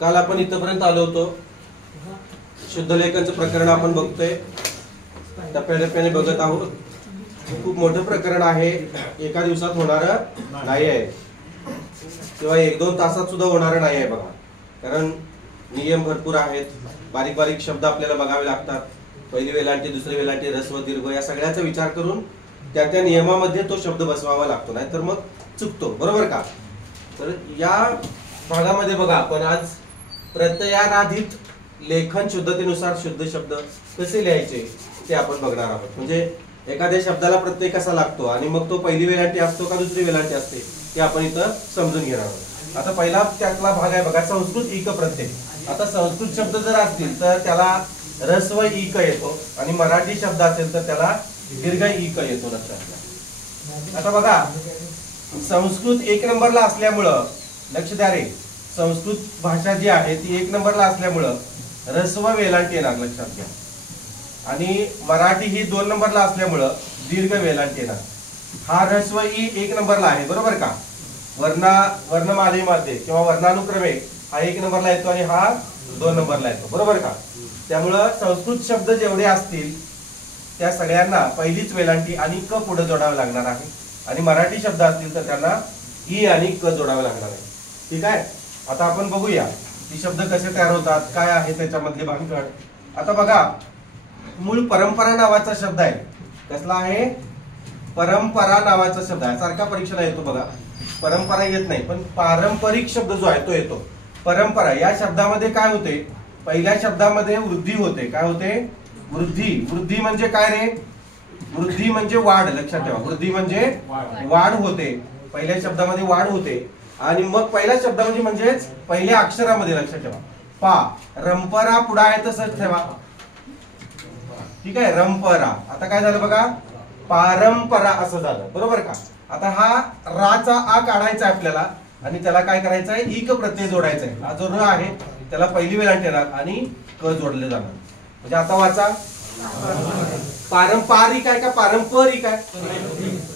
काल आपण इथपर्यंत आलो होतो. शुद्ध लेखनचं प्रकरण आपण बघतोय, टप्प्याटप्प्याने बघत आहोत. खूप मोठं प्रकरण आहे, एका दिवसात होणारं नाही आहे किंवा 1-2 तासात सुद्धा होणारं नाही आहे बघा. कारण नियम भरपूर आहेत, बारीक बारीक शब्द आपल्याला बघावे लागतात. पहिली वेलांटी, दुसरी वेलांटी, ऱ्हस्व, दीर्घ या सगळ्याचा विचार करून त्या नियमामध्ये तो शब्द बसवावा लागतो, नाही तर मग चुकतो. बरोबर का? तर या भागामध्ये बघा आपण आज प्रत्ययाराधित लेखन शुद्धतेनुसार शुद्ध शब्द कसे लिहायचे ते आपण बघणार आहोत. म्हणजे एखाद्या शब्दाला प्रत्यय कसा लागतो आणि मग तो पहिली वेलांटी असतो का दुसरी वेलांटी असते ते आपण इथं समजून घेणार आहोत. आता पहिला त्यातला भाग आहे बघा, संस्कृत इक प्रत्यय. आता संस्कृत शब्द जर असतील तर त्याला ऱ्हस्व इक येतो आणि मराठी शब्द असेल तर त्याला दीर्घ इक येतो. लक्षात घ्या. आता बघा, संस्कृत 1 नंबरला असल्यामुळं, लक्ष द्या रे, संस्कृत भाषा जी आहे ती 1 नंबरला असल्यामुळं ऱ्हस्व वेलांटी येणार, लक्षात घ्या. आणि मराठी ही 2 नंबरला असल्यामुळं दीर्घ वेलांटी येणार. हा ऱ्हस्व ई 1 नंबरला आहे, बरोबर का? वर्णमालेमध्ये किंवा वर्णानुक्रमे हा 1 नंबरला येतो आणि हा 2 नंबरला येतो, बरोबर का? त्यामुळं संस्कृत शब्द जेवढे असतील त्या सगळ्यांना पहिलीच वेलांटी आणि क पुढे जोडावे लागणार आहे. आणि मराठी शब्द असतील तर त्यांना ई आणि क जोडावे लागणार आहे. ठीक आहे. आता आपण बघूया की शब्द कसे तयार होतात, काय आहे त्याच्यामधले भानगड. आता बघा, मूळ परंपरा नावाचा शब्द आहे. कसला आहे? परंपरा नावाचा शब्द आहे. सारखा परीक्षेला येतो बघा. परंपरा येत नाही, पण पारंपरिक शब्द जो आहे तो येतो. परंपरा या शब्दामध्ये काय होते? पहिल्या शब्दामध्ये वृद्धी होते. काय होते? वृद्धी. वृद्धी म्हणजे काय रे? वृद्धी म्हणजे वाढ. लक्षात ठेवा, वृद्धी म्हणजे वाढ होते. पहिल्या शब्दामध्ये वाढ होते आणि मग पहिल्या शब्दामध्ये म्हणजेच पहिल्या अक्षरामध्ये, लक्षात ठेवा. पा रंपरा पुढे आहे तसंच ठेवा. ठीक आहे, रंपरा. आता काय झालं बघा, पारंपरा असं झालं, बरोबर का? आता हा राचा आ काढायचा आपल्याला आणि त्याला काय करायचं आहे? इक प्रत्यय जोडायचा आहे. हा जो र आहे त्याला पहिली वेलांटी येणार आणि क जोडले जाणार. म्हणजे आता वाचा, पारंपरिक आहे का पारंपरिक आहे?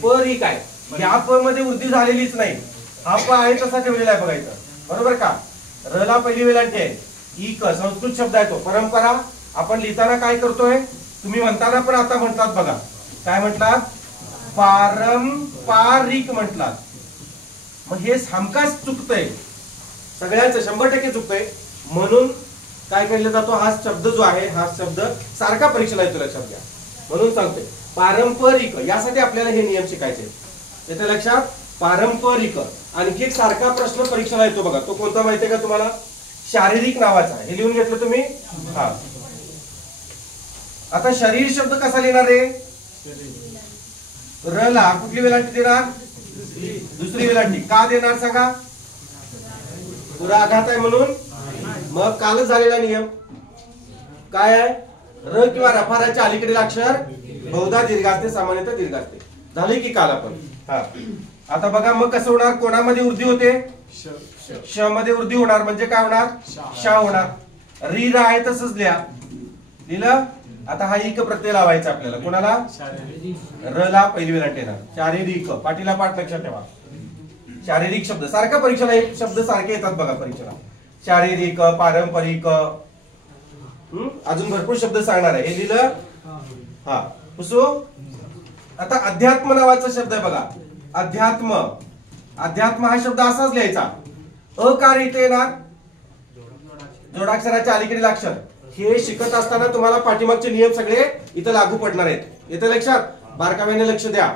परिक आहे. या प मध्ये वृद्धी झालेलीच नाही. हा प आहे तसा ठेवलेला आहे बघायचा, बरोबर का? र ला पहिली वेलांटी आहे. इक संस्कृत शब्द आहे तो. परंपरा आपण लिहिताना काय करतोय? तुम्ही म्हणताना पण आता म्हटलात बघा. काय म्हटलात? पारंपरिक म्हटलात. मग हे हमखास चुकतंय, सगळ्यांचं 100% चुकतंय. म्हणून काय केलं जातो? हा शब्द जो आहे हा शब्द सारखा परीक्षेला येतो, लक्षात घ्या. म्हणून सांगतोय पारंपरिक. यासाठी आपल्याला हे नियम शिकायचे. येते लक्षात? पारंपरिक. आणखी एक सारखा प्रश्न परीक्षेला येतो बघा. तो कोणता माहितीये का तुम्हाला? शारीरिक नावाचा. हे लिहून घेतलं तुम्ही? हा. आता शरीर शब्द कसा लिहिणार रे? र ला कुठली वेलांटी देणार? दुसरी वेलांटी. का देणार सांगा? पुरा आघात आहे म्हणून. मग कालच झालेला नियम काय आहे? र किंवा रफाराच्या अलीकडील अक्षर बहुधा दीर्घ असते, सामान्यतः दीर्घ असते. झाले की काल आपण. हा. आता बघा मग कसं होणार? कोणामध्ये वृद्धी होते? श मध्ये वृद्धी होणार. म्हणजे काय होणार? शा होणार. री र आहे तसंच लिहा. लिहिलं? आता हा इक प्रत्यय लावायचा आपल्याला. कोणाला? र ला पहिली वेलांटी येणार. शारीरिक. पाठीला पाठ, लक्षात ठेवा. शारीरिक शब्द सारखा परीक्षेला एक शब्द सारखे येतात बघा परीक्षेला. शारीरिक, पारंपरिक, अजून भरपूर शब्द सांगणार आहे. हे लिहिलं? हा. पुसू. आता अध्यात्म नावाचा शब्द आहे बघा. अध्यात्म. अध्यात्म हा शब्द असाच लिहायचा. अकार इथे येणार, जोडाक्षराच्या अलीकडील अक्षर. हे शिकत असताना तुम्हाला पाठीमागचे नियम सगळे इथं लागू पडणार आहेत. येते लक्षात? बारकाव्याने लक्ष द्या.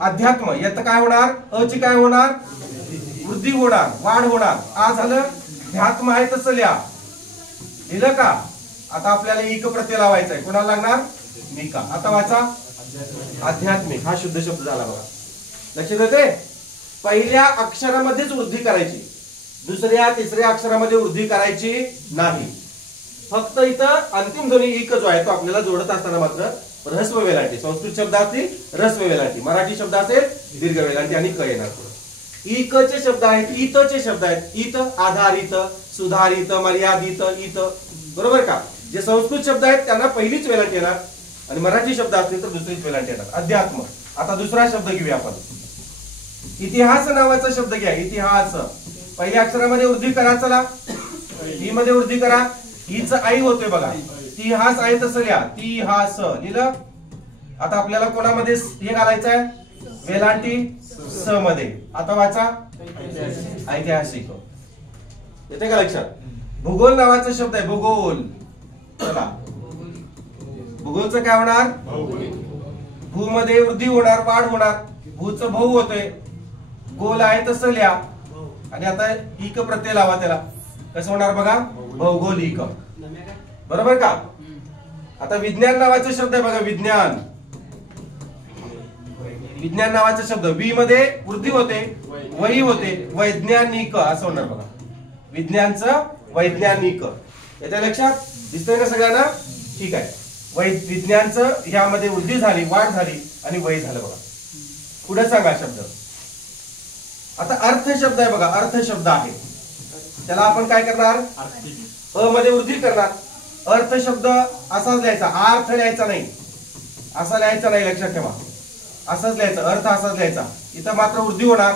अध्यात्म यात काय होणार? अ ची काय होणार? वृद्धी होणार, वाढ होणार. आ झालं. ध्यात्म आहे तसं लिहा. लिहिलं का? आता आपल्याला इक प्रत्यय लावायचा आहे. कोणाला लागणार? निका. आता वाचा. आध्यात्मिक हा शुद्ध शब्द झाला बघा. लक्षात येते? पहिल्या अक्षरामध्येच वृद्धी करायची, दुसऱ्या तिसऱ्या अक्षरामध्ये वृद्धी करायची नाही. फक्त इथं अंतिम ध्वनी इक जो आहे तो आपल्याला जोडत असताना मात्र ऱ्हस्व वेलांटी. संस्कृत शब्द असतील ऱ्हस्व वेलांटी, मराठी शब्द असेल दीर्घ वेलांटी आणि क येणार. इकचे शब्द आहेत, इतचे शब्द आहेत. इत आधारित, सुधारित, मर्यादित, इत, बरोबर का? जे संस्कृत शब्द आहेत त्यांना पहिलीच वेलांटी येणार आणि मराठी शब्द असतील तर दुसरीच वेलांटी येणार. अध्यात्म. आता दुसरा शब्द घेऊया आपण. इतिहास नावाचा शब्द घ्या. इतिहास. पहिल्या अक्षरामध्ये वृद्धी करा. चला ही मध्ये वृद्धी करा. हीच आई होते बघा. ती हास आहे तसं लिहा. ती हास लिहिलं. आता आपल्याला कोणामध्ये हे घालायचं आहे? वेलांटी स मध्ये. आता वाचा ऐतिहासिक. येते का लक्षात? भूगोल नावाचा शब्द आहे. भूगोल. चला भूगोलचं काय होणार? भू मध्ये वृद्धी होणार, वाढ होणार. भूच भाऊ होतोय. गोल आहे तसं लिहा. आणि आता इक प्रत्यय लावा त्याला. कसं होणार बघा? भौगोलिक. बरोबर का? आता विज्ञान नावाचा शब्द आहे बघा. विज्ञान. विज्ञान नावाचा शब्द वी मध्ये वृद्धी होते, वही होते. वैज्ञानिक असं होणार बघा. विज्ञानचं वैज्ञानिक. याच्या लक्षात दिसतंय का सगळ्यांना? ठीक आहे. विज्ञानचं ह्यामध्ये वृद्धी झाली, वाढ झाली आणि वय झालं बघा. पुढे सांगा शब्द. आता अर्थ शब्द आहे बघा. अर्थ शब्द आहे. त्याला आपण काय करणार? अ मध्ये वृद्धी करणार. अर्थ शब्द असाच लिहायचा. अर्थ लिहायचा नाही. असा लिहायचा नाही, लक्षात ठेवा. असंच लिहायचं. अर्थ असाच लिहायचा. इथं मात्र वृद्धी होणार.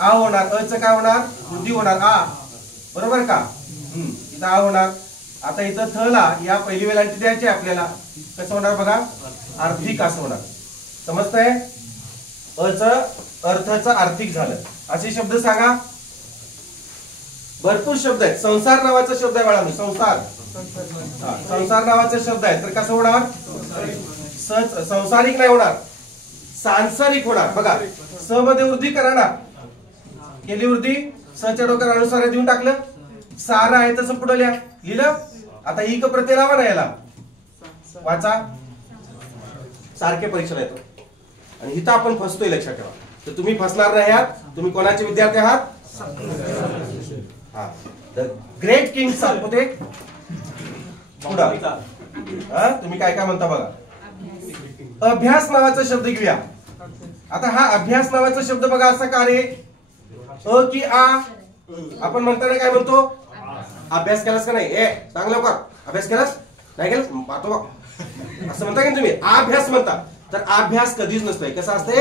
आ होणार. अ च काय होणार? वृद्धी होणार. आ. बरोबर का? इथं आ होणार. आता इथं थ ला या पहिली वेलांटी द्यायची आपल्याला. कसं होणार बघा? आर्थिक असं होणार. समजतंय? अ च अर्थच आर्थिक झालं. असे शब्द सांगा. भरपूर शब्द आहेत. संसार नावाचा शब्द आहे बाळांनो. संसार. संसार नावाचा शब्द आहे. तर कसं होणार? संसारिक नाही होणार, सांसारिक होणार. बघा स मध्ये वृद्धी करा ना. केली वृद्धी. स च्या डोक्यावर अनुसार देऊन टाकलं. सार आहे तसं पुढे लिहा. लिहिलं. आता इक प्रत्यय लावा ना याला. वाचा. सारखे परीक्षेला येतो. आणि इथं आपण फसतोय, लक्षात ठेवा. तर तुम्ही फसणार नाही आहात. तुम्ही कोणाचे विद्यार्थी आहात? द ग्रेट किंग सापते. पुढं तुम्ही काय काय म्हणता बघा. अभ्यास नावाचा शब्द घेऊया. आता हा अभ्यास नावाचा शब्द बघा असा का रे? अ की आ? आपण म्हणताना काय म्हणतो? अभ्यास केलास का नाही? ए सांग लवकर. अभ्यास केलास? नाही केलास? पाहतो बघ असं म्हणता का तुम्ही? अभ्यास म्हणता. तर अभ्यास कधीच नसतोय. कसा असते?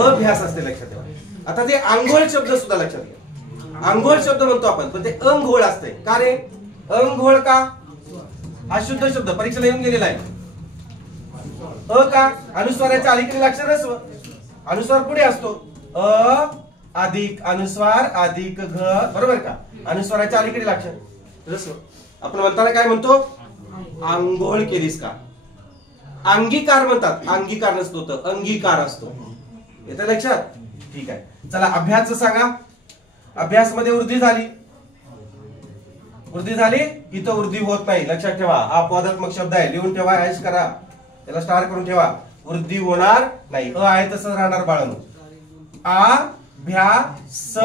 अभ्यास असते, लक्षात ठेवा. आता ते आंघोळ शब्द सुद्धा लक्षात घ्या. आंघोळ शब्द म्हणतो आपण, पण ते अंघोळ असते. का रे? अंघोळ का? हा शुद्ध शब्द परीक्षेला येऊन गेलेला आहे. अ का? अनुस्वाराच्या अलीकडील अक्षर ऱ्हस्व. अनुस्वार पुढे असतो. अ अधिक अनुस्वार अधिक घ. बरोबर का? अनुस्वाराच्या अलीकडील अक्षर ऱ्हस्व. आपण म्हणताना काय म्हणतो? आंघोळ केलीस का? अंगीकार म्हणतात. अंगीकार नसतो तर अंगीकार असतो. येतं लक्षात? ठीक आहे. चला अभ्यास सांगा. अभ्यास मध्ये वृद्धी झाली. वृद्धी झाली. इथं वृद्धी होत नाही, लक्षात ठेवा. हा पदात्मक शब्द आहे. लिहून ठेवा. ऐश करा. त्याला स्टार करून ठेवा. वृद्धी होणार नाही. अ आहे तसंच राहणार बाळांनो. आ भ्या स.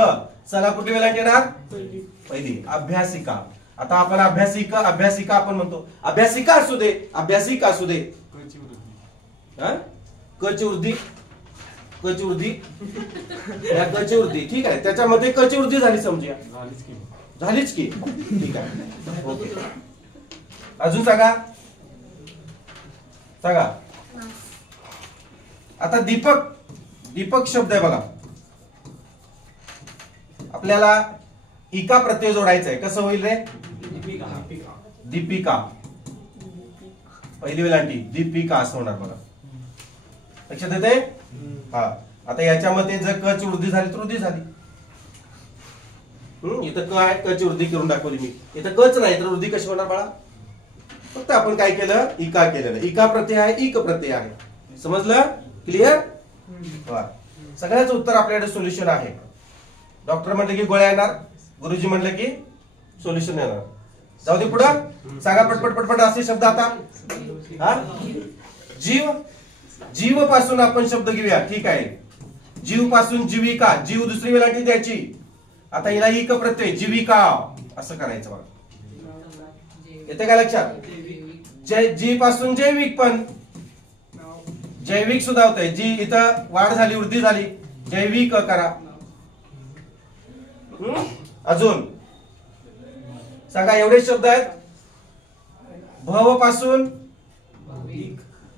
चला कुठली वेलांटी येणार? पहिली. अभ्यासिका. आता आपण अभ्यासिका अभ्यासिका आपण म्हणतो. अभ्यासिका असू दे, अभ्यासिका असू दे. क ची वृद्धी. क ची वृद्धी. क ची वृद्धी. ठीक आहे. त्याच्यामध्ये क ची वृद्धी झाली समजूया. झालीच की. ठीक आहे. ओके. अजून सांगा. सांगा. आता दीपक. दीपक शब्द आहे बघा. आपल्याला इका प्रत्यय जोडायचा आहे. कसं होईल रे? दीपिका. पहिली वेलांटी दीपिका असं होणार बघा. लक्षात येते? हा. आता याच्यामध्ये जर क ची वृद्धी झाली तर वृद्धी झाली. इथं क आहे. क ची वृद्धी करून दाखवली मी. इथं कच नाही तर वृद्धी कशी होणार बाळा? फक्त आपण काय केलं? इका केलेलं. इका प्रत्यय आहे, इक प्रत्यय आहे. समजलं? क्लिअर? सगळ्याच उत्तर आपल्याकडे सोल्युशन आहे. डॉक्टर म्हटलं की गोळ्या येणार, गुरुजी म्हटलं की सोल्युशन येणार. जाऊ दे पुढं. सांगा पटपट पटपट असे शब्द आता. जीव. जीव पासून आपण शब्द घेऊया. ठीक आहे. जीव पासून जीविका. जीव दुसरी वेलांटी द्यायची. आता हिला इक प्रत्यय जीविका असं करायचं बघा. येते का लक्षात? जी पासून जैविक पण. जैविक सुद्धा होतंय. जी इथं वाढ झाली, वृद्धी झाली. जैविक करा. अजून सांगा. एवढे शब्द आहेत. भव पासून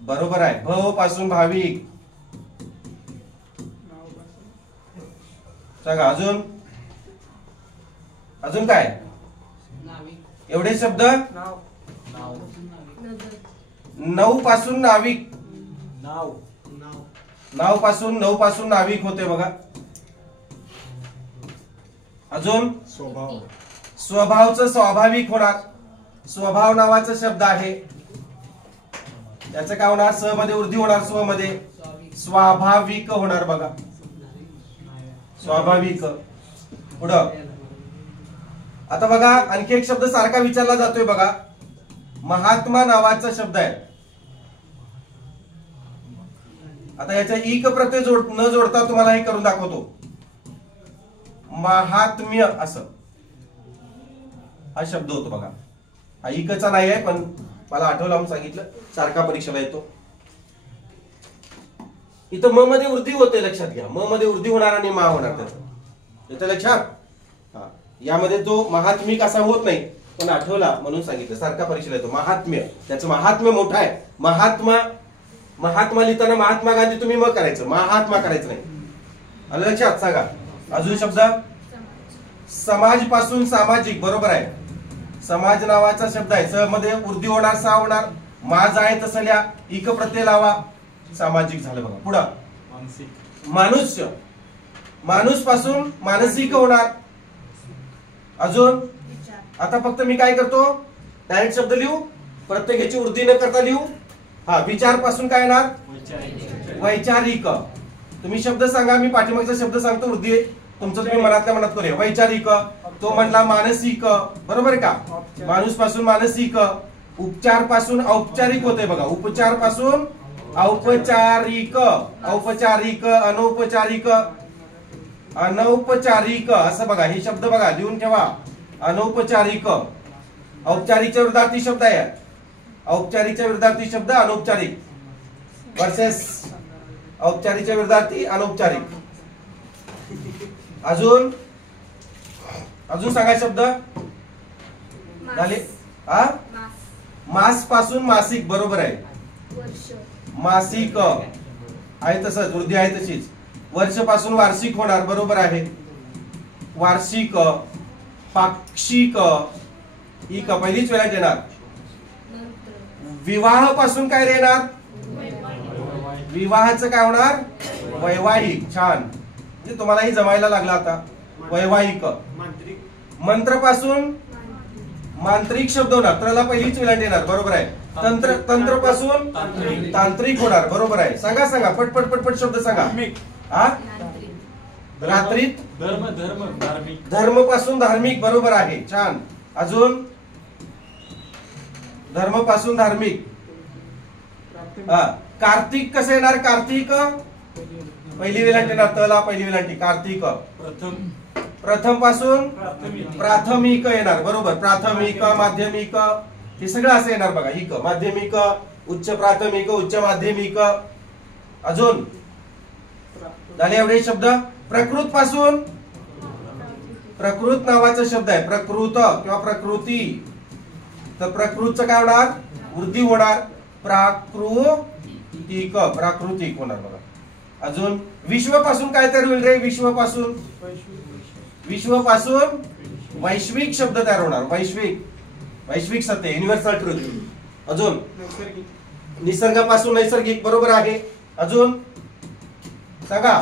बरोबर आहे. भव पासून भाविक. सांगा अजून. अजून काय? एवढे शब्द. नऊ पासून नाविक. नऊ पासून नाविक होते बघा. अजून स्वभावचं स्वाभाविक होणार. स्वभाव नावाचा शब्द आहे, त्याचं काय होणार? स मध्ये वृद्धी होणार, स्व मध्ये स्वाभाविक होणार बघा. स्वाभाविक. पुढं आता बघा आणखी एक शब्द सारखा विचारला जातोय बघा. महात्मा नावाचा शब्द आहे. आता याच्या इक प्रत्यय न जोडता तुम्हाला हे करून दाखवतो. महात्म्य असं हा शब्द होतो बघा. हा इकचा नाही आहे, पण मला आठवलं म्हणून सांगितलं, सारखा परीक्षेला येतो. इथं म मध्ये वृद्धी होते, लक्षात घ्या. म मध्ये वृद्धी होणार आणि मा होणार. त्याचं लक्षात. हा, यामध्ये तो महात्मिक असा होत नाही, पण आठवला म्हणून सांगितलं. सारखा परीक्षेला येतो. महात्म्य, त्याचं महात्म्य मोठं आहे. महात्मा लिहिताना महात्मा गांधी तुम्ही मग करायचं, महात्मा करायचं नाही. आलं लक्षात? सांगा अजून शब्द. समाज पासून सामाजिक. बरोबर आहे. समाज नावाचा शब्द आहे. स मध्ये वृद्धी होणार, सा होणार. माझ आहे तसं लिहा, इक प्रत्यय लावा, सामाजिक झालं बघा. पुढं मानुष्य. माणूस पासून मानसिक होणार. अजून आता फक्त मी काय करतो, डायरेक्ट शब्द लिहू, प्रत्येकाची वृद्धी न करता लिहू. हा, विचार पासून काय येणार? वैचारिक. तुम्ही शब्द सांगा, मी पाठीमागचा शब्द सांगतो, वृद्धी तुमचं तुम्ही मनातल्या मनात करूया. वैचारिक. तो म्हटला मानसिक. बरोबर आहे का? माणूस पासून मानसिक. उपचार पासून औपचारिक होते बघा. उपचार पासून औपचारिक. औपचारिक, अनौपचारिक, अनौपचारिक असं बघा. हे शब्द बघा, लिहून ठेवा. अनौपचारिक. औपचारिकच्या विरुद्धार्थी शब्द आहे. औपचारिकच्या विरुद्धार्थी शब्द अनौपचारिक. वर्सेस औपचारिकच्या विरुद्धार्थी अनौपचारिक. अजून सांगा शब्द झाले. हा, मास पासून मासिक. बरोबर आहे. मासिक आहे तसंच, वृद्धी आहे तशीच. वर्ष पासून वार्षिक होणार. बरोबर आहे. वार्षिक. पाक्षिक. ही पहिलीच वेळा येणार. विवाह पासून काय येणार? विवाहाचं काय होणार? वैवाहिक. छान, म्हणजे तुम्हालाही जमायला लागला आता. वैवाहिक. मंत्र पासून मांत्रिक शब्द होणार. त्रला पहिलीच वेळा येणार. बरोबर आहे. तंत्र पासून तांत्रिक होणार. बरोबर आहे. सांगा पटपट शब्द सांगा. हा, रात्रीत. धर्म पासून धार्मिक. बरोबर आहे. छान. अजून धर्म पासून धार्मिक. हा, कार्तिक कसं येणार? कार्तिक पहिली वेलांटी येणार. तला पहिली वेलांटी. कार्तिक. प्रथम पासून प्राथमिक येणार. बरोबर. प्राथमिक, माध्यमिक, हे सगळं असं येणार बघा. हिक माध्यमिक, उच्च प्राथमिक, उच्च माध्यमिक. अजून झाले एवढे शब्द. प्रकृत पासून प्रकृत नावाचा शब्द आहे. प्रकृत किंवा प्रकृती. तर प्रकृतचं काय होणार? वृद्धी होणार. प्राकृतिक. प्राकृतिक होणार बघा. अजून विश्व पासून काय तयार होईल रे? विश्व पासून वैश्विक शब्द तयार होणार. वैश्विक सत्य, युनिव्हर्सल ट्रुथ. अजून निसर्गापासून नैसर्गिक. बरोबर आहे. अजून सांगा.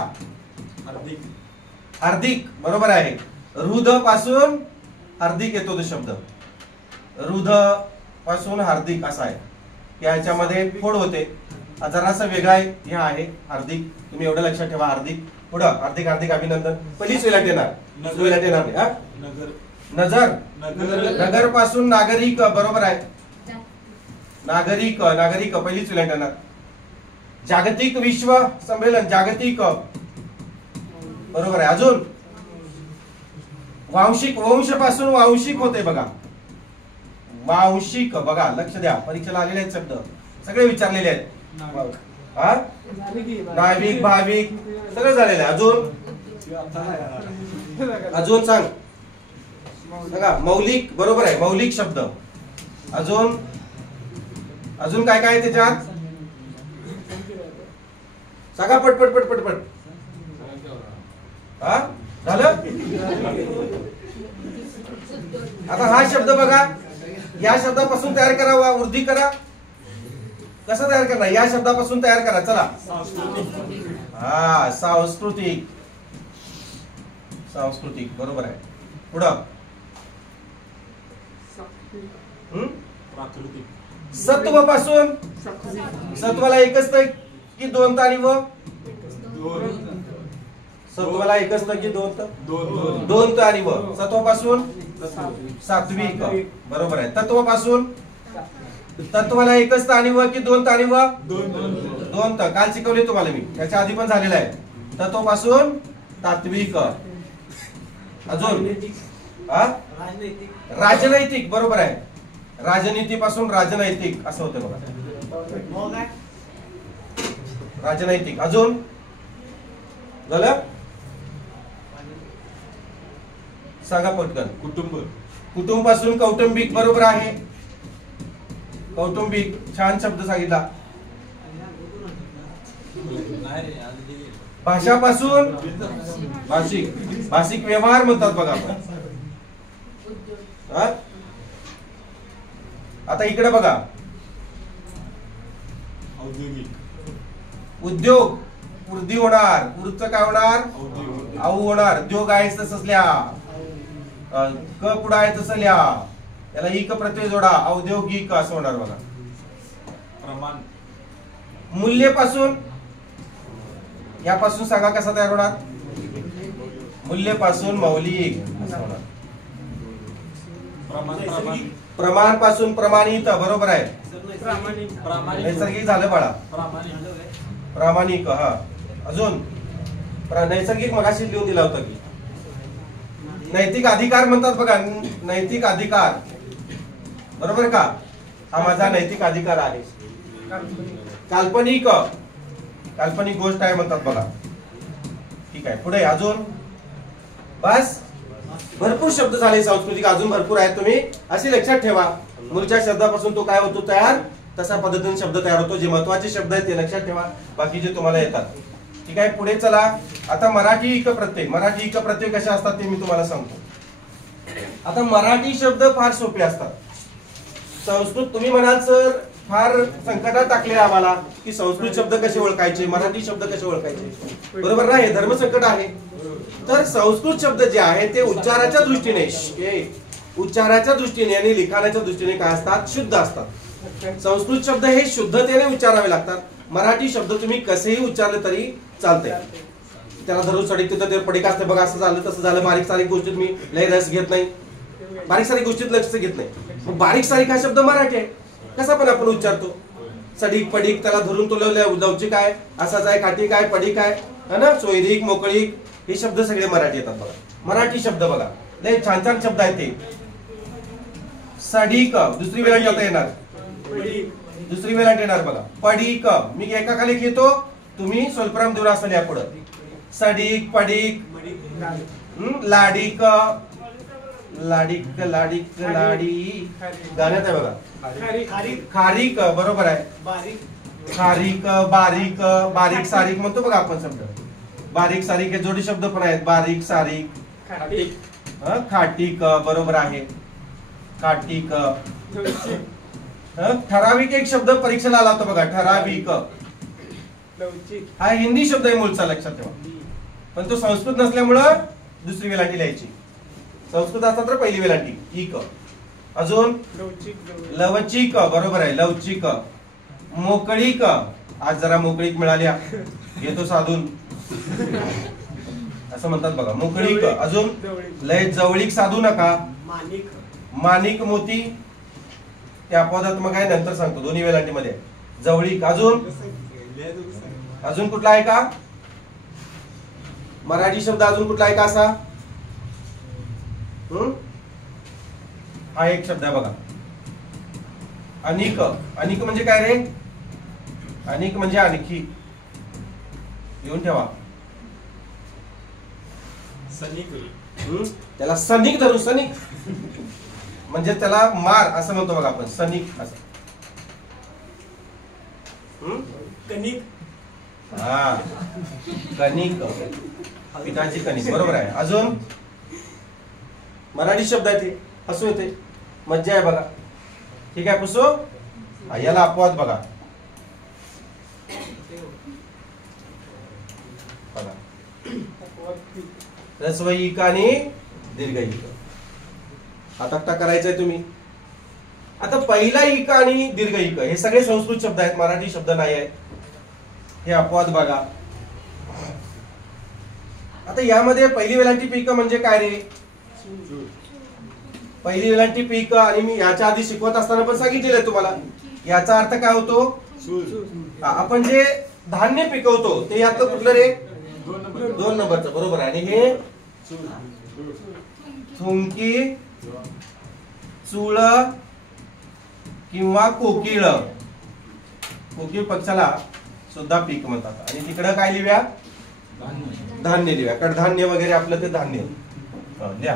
हार्दिक. बरोबर आहे. रुध पासून हार्दिक येतो तो शब्द. रुध पासून हार्दिक असा आहे. याच्यामध्ये फोड होते. जरासा वेगळा आहे हार्दिक. तुम्ही एवढं लक्षात ठेवा. हार्दिक. पुढं हार्दिक अभिनंदन. पहिलीच वेळेला येणार. नजर. नगर पासून नागरिक. बरोबर आहे. नागरिक पहिलीच वेळेला येणार. जागतिक विश्व संमेलन. जागतिक. बरोबर आहे. अजून वांशिक. वंश पासून वांशिक होते बघा. वांशिक. बघा लक्ष द्या, परीक्षेला आलेले आहेत शब्द सगळे विचारलेले आहेत. हा, नाविक, भाविक सगळं झालेलं आहे. अजून सांगा. मौलिक. बरोबर आहे. मौलिक शब्द. अजून काय काय त्याच्यात सांगा पटपट. हा, झालं. आता हा शब्द बघा, या शब्दापासून तयार करावा, वृद्धी करा. कसं तयार करणार? या शब्दापासून तयार करा. चला, हा सांस्कृतिक. सांस्कृतिक बरोबर आहे. पुढं सत्वपासून, सत्वाला एकच तर की दोन तारी व सत्वाला एकच तर की दोन तारी व सत्वापासून सात्विक बरोबर आहे. तत्वापासून, तत्वाला एकच ताणी व की दोन ताणी व दोन तर काल शिकवले तुम्हाला मी, त्याच्या आधी पण झालेला आहे. तत्वापासून तात्विक. अजून राजनैतिक बरोबर आहे. राजनीतीपासून राजनैतिक असं होतं बघा, राजनैतिक. अजून झालं, सांगा पटकन. कुटुंब. कुटुंब पासून कौटुंबिक बरोबर आहे. कौटुंबिक छान शब्द सांगितला. भाषापासून भाषिक, भाषिक व्यवहार म्हणतात बघा आपण. आता इकडे बघा, औद्योगिक. उद्योग, वृद्धी होणार. वृत्त काय होणार? आऊ होणार. उद्योग आहे तसंच लिहा, क पुढे आहे तसं लिहा, त्याला इक प्रत्यय जोडा, औद्योगिक असं होणार बघा. प्रमाण. मूल्यपासून, यापासून सांगा कसा तयार होणार? मूल्यपासून मौलिक असं होणार. प्रमाण पासून प्रमाणित बरोबर आहे. नैसर्गिक झालं बाळा, प्रामाणिक. हा अजून नैसर्गिक मगाशी लिहून दिला होता की. नैतिक अधिकार म्हणतात बघा, नैतिक अधिकार बरोबर का? हा माझा नैतिक अधिकार आहे. काल्पनिक, काल्पनिक गोष्ट आहे म्हणतात बघा. ठीक आहे, पुढे अजून. बस भरपूर शब्द झाले सांस्कृतिक, अजून भरपूर आहेत. तुम्ही असे लक्षात ठेवा, मूळच्या शब्दापासून तो काय होतो तयार, तसा पद्धतीने शब्द तयार होतो. जे महत्वाचे शब्द आहेत ते लक्षात ठेवा, बाकीचे तुम्हाला येतात. ठीक आहे, पुढे चला. आता मराठी इक प्रत्यय. मराठी इक प्रत्यय कशा असतात ते मी तुम्हाला सांगतो. आता मराठी शब्द फार सोपे असतात. संस्कृत तुम्ही म्हणाल सर फार संकटात टाकले आम्हाला की संस्कृत शब्द कसे ओळखायचे, मराठी शब्द कसे ओळखायचे. बरोबर ना? हे धर्मसंकट आहे. तर संस्कृत शब्द जे आहे ते उच्चाराच्या दृष्टीने, उच्चाराच्या दृष्टीने आणि लिखाणाच्या दृष्टीने काय असतात? शुद्ध असतात. संस्कृत शब्द हे शुद्धतेने उच्चारावे लागतात. मराठी शब्द तुम्ही कसेही उच्चारले तरी चालते. त्याला धरून सडी तिथं ते पडिक असते बघा, असं झालं तसं झालं. बारीक सारीक गोष्टीत मी लय रस घेत नाही, बारीक सारीक गोष्टीत लक्ष घेत नाही. बारीक सारीक हा शब्द मराठी आहे, कसा पण आपण उच्चारतो. सडीक पडीक त्याला धरून तो लवचिक आहे, असाच आहे, काटिक आहे, पडीक आहे ना, सोयरीक मोकळीक, हे शब्द सगळे मराठी येतात बघा. मराठी शब्द बघा लय छान छान शब्द आहेत ते. सडीक दुसरी वेळा आता येणार, दुसरी वेळा येणार बघा. पडीक मी एका खाली घेतो, तुम्ही स्वल्पराम देऊन असं या पुढं. सडीक पडीक, लाडीक, लाडीक लाडीक लाडी गाण्यात आहे बघा. खारीक बरोबर आहे. खारीक, बारीक, बारीक सारीक म्हणतो बघा आपण शब्द. बारीक सारीक हे जोडी शब्द पण आहेत. बारीक सारीक, खाटीक बरोबर आहे. खाटीक. ठराविक एक शब्द परीक्षेला आला होता बघा, ठराविक. हा हिंदी शब्द आहे मूळचा, लक्षात ठेवा. पण तो संस्कृत नसल्यामुळं दुसरी वेलांटी लिहायची. संस्कृत असतात तर पहिली वेलांटी इक. अजून लवचिक बरोबर आहे. लवचिक. मोकळीक, आज जरा मोकळीक मिळाल्या, घेतो साधून असं म्हणतात बघा. मोकळीक. अजून लय जवळीक साधू नका. माणिक मोती, ते अपवादात्मक आहे, नंतर सांगतो. दोन्ही वेलांटी मध्ये जवळीक. अजून कुठला आहे का मराठी शब्द? अजून कुठला आहे का असा? हा एक शब्द आहे बघा, अनिक. अनिक म्हणजे काय रे? अनिक म्हणजे आणखी. येऊन ठेवा. त्याला सनिक धरून, सनिक म्हणजे त्याला मार असं म्हणतो बघा आपण. सनिक असं. कणिक. हा कणिक, पिठाची कणिक बरोबर आहे. अजून मराठी शब्द आहे ते. हसू येते, मज्जा आहे बघा. ठीक आहे पुसू. याला अपवाद बघा. बघा ह्रस्व इक आणि दीर्घ इक. आता करायचंय तुम्ही. आता पहिला इक आणि दीर्घ इक हे सगळे संस्कृत शब्द आहेत, मराठी शब्द नाही आहेत. हे अपवाद बघा. आता यामध्ये पहिली वेलांटी पीक म्हणजे काय रे? पहिली वेलांटी पीक. आणि मी याच्या आधी शिकवत असताना पण सांगितलेलं आहे तुम्हाला. याचा अर्थ काय होतो? आपण जे धान्य पिकवतो ते यातलं कुठलं रे? 2 नंबरचं. बरोबर आहे. आणि हे थुंकी, चूळ किंवा कोकिळ. कोकिळ पक्षाला सुद्धा पीक म्हणतात. आणि तिकडं काय लिहूया? धान्य लिहूया. कडधान्य वगैरे आपलं ते धान्य लिहा.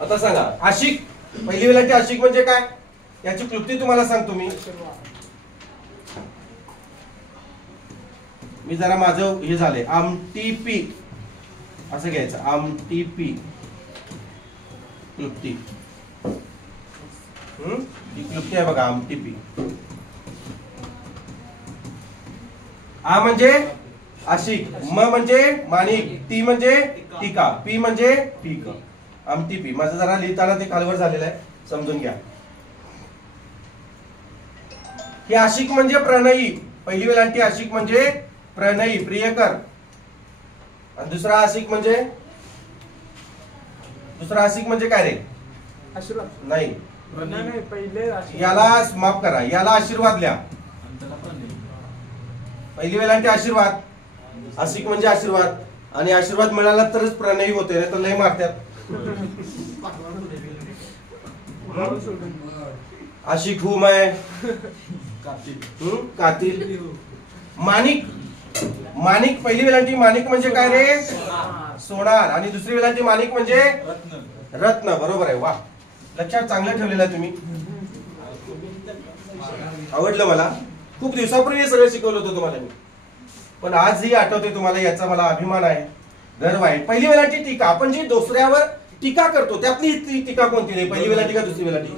आता सांगा आशिक. पहिली वेलांटी आशिक म्हणजे काय? याची क्लुप्ती तुम्हाला सांगतो मी जरा माझं हे झालंय. आमटी पी असं घ्यायचं. आमटी पी क्लुप्ती. ही क्लुप्ती आहे बघा. आमटी पी. आ म्हणजे आशिक, म म्हणजे माणिक, टी म्हणजे टीका, पी म्हणजे पीक. आमटी पी. माझं जरा लिहिताना ते खालवर झालेलं आहे, समजून घ्या. हे आशिक म्हणजे प्रणयी. पहिली वेलांटी आशिक म्हणजे प्रणयी, प्रियकर. आणि दुसरा आशिक म्हणजे काय रे? आशीर्वाद नाही. पहिले याला माफ करा, याला आशीर्वाद लिहा. पहिली वेलांटी आशीर्वाद. आशिक म्हणजे आशीर्वाद. आणि आशीर्वाद मिळाला तरच प्रणयी होते, नाही तर लय मारतात. आशिक हूं मैं. कातिल. माणिक. माणिक पहिली वेलांटी माणिक म्हणजे काय रे? सोनार. आणि दुसरी वेलांटी माणिक म्हणजे रत्न. बरोबर आहे. वा, लक्षात चांगलं ठेवलेलं आहे तुम्ही. आवडलं मला. खूप दिवसापूर्वी हे सगळं शिकवलं होतं तुम्हाला मी, पण आजही आठवते तुम्हाला. याचा मला अभिमान आहे, गर्व आहे. पहिली वेलांटी टीका. आपण जी दुसऱ्यावर टीका करतो त्यातली टीका कोणती रे? पहिली वेलांटी का दुसरी वेलांटी?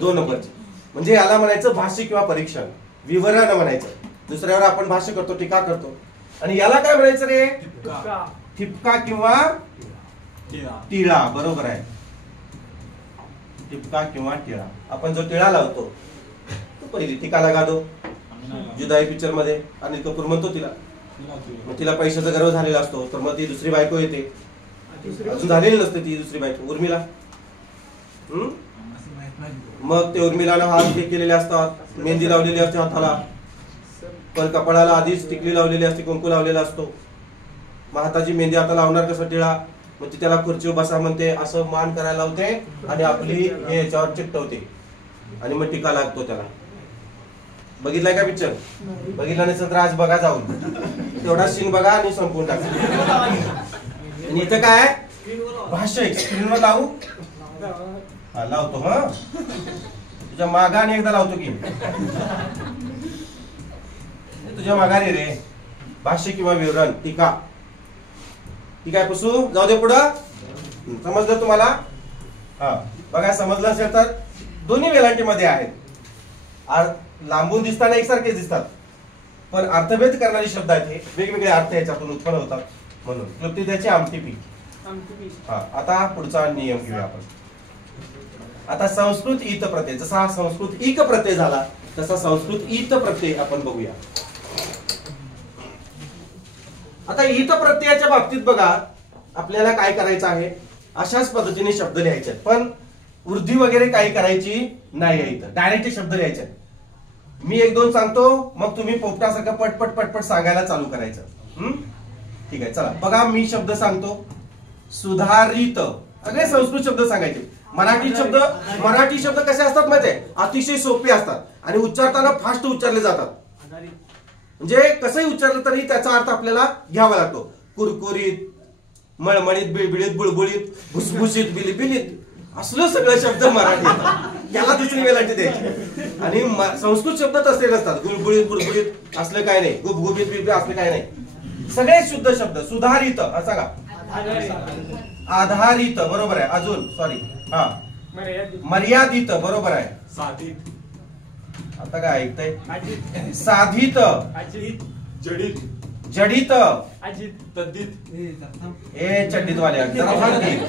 2 नंबरची. म्हणजे याला म्हणायचं भाष्य किंवा परीक्षण, विवरण म्हणायचं. दुसऱ्यावर आपण भाष्य करतो, टीका करतो. आणि याला काय म्हणायचं रे? ठिपका किंवा टिळा. बरोबर आहे. टिपका किंवा टिळा. आपण जो टिळा लावतो तो पहिली टीका लगा दो. जुदाई पिक्चर मध्ये अनिल कपूर म्हणतो तिला, मग तिला पैशाचा गर्व झालेला असतो, तर मग ती दुसरी बायको येते. अजून झालेली नसते ती दुसरी बायको, उर्मिला. मग ते उर्मिलानं हात हे केलेले असतात, मेहंदी लावलेली असते हाताला, पण कपाळाला आधीच टिकली लावलेली असते, कुंकू लावलेला असतो. मग हाताची मेहंदी आता लावणार कसं टिळा? मग ती त्याला खुर्चीवर बसा म्हणते, असं मान करायला लावते आणि आपली हे याच्यावर चिकटवते आणि मग टीका लागतो त्याला. बघितलाय का पिक्चर? बघितला नसेल तर आज बघा जाऊन. तेवढा सीन बघा आणि संपवून टाका. आणि इथं काय भाष्य स्क्रीनवर लावू? हा लावतो. हा तुझ्या मागाने एकदा लावतो की तुझ्या माघारी रे. भाष्य किंवा विवरण, टीका. ठीक आहे पुसू, जाऊ दे पुढं. समजलं तुम्हाला? हा बघा, समजलं असेल तर दोन्ही वेलांटी मध्ये आहेत. लांबून दिसताना एकसारखे दिसतात, पण अर्थभेद करणारे शब्द आहेत. हे वेगवेगळे अर्थ याच्यातून उत्पन्न होतात. म्हणून क्लुप्ती त्याची आमटी पी. हा आता पुढचा नियम घेऊया आपण. आता संस्कृत ईत प्रत्यय. जसा संस्कृत इक प्रत्यय झाला तसा संस्कृत ईत प्रत्यय आपण बघूया. आता ईत प्रत्ययाच्या बाबतीत बघा, आपल्याला काय करायचं आहे, अशाच पद्धतीने शब्द लिहायचे, पण वृद्धी वगैरे काही करायची नाही. इथं डायरेक्ट शब्द लिहायचे. मी 1-2 सांगतो, मग तुम्ही पोपटासारखं पटपट पटपट सांगायला चालू करायचं. ठीक आहे, चला बघा. मी शब्द सांगतो. सुधारित. सगळे संस्कृत शब्द सांगायचे. मराठी शब्द कसे असतात माहितीये? अतिशय सोपे असतात आणि उच्चारताना फास्ट उच्चारले जातात. म्हणजे कसंही उच्चारलं तरी त्याचा अर्थ आपल्याला घ्यावा लागतो. कुरकुरीत, मळमळीत, बिळबिळीत, बुळबुळीत, भुसभुशीत, बिलिबिलीत, असलं सगळं शब्द मराठी येतात. त्याला दुसरी वेलांटी द्यायची. आणि संस्कृत शब्द तसे नसतात. गुळगुळीत, बुळबुळीत असलं काय नाही, गुबगुबीत बिलबिल असलं काय नाही. सगळे शुद्ध शब्द. सुधारित असा का? आधारित बरोबर आहे. अजून सॉरी हा मर्यादित बरोबर आहे. साधित. आता काय ऐकताय? साधित, जडित. जडित, तद्दित. ए चड्डीत वाले तद्दित.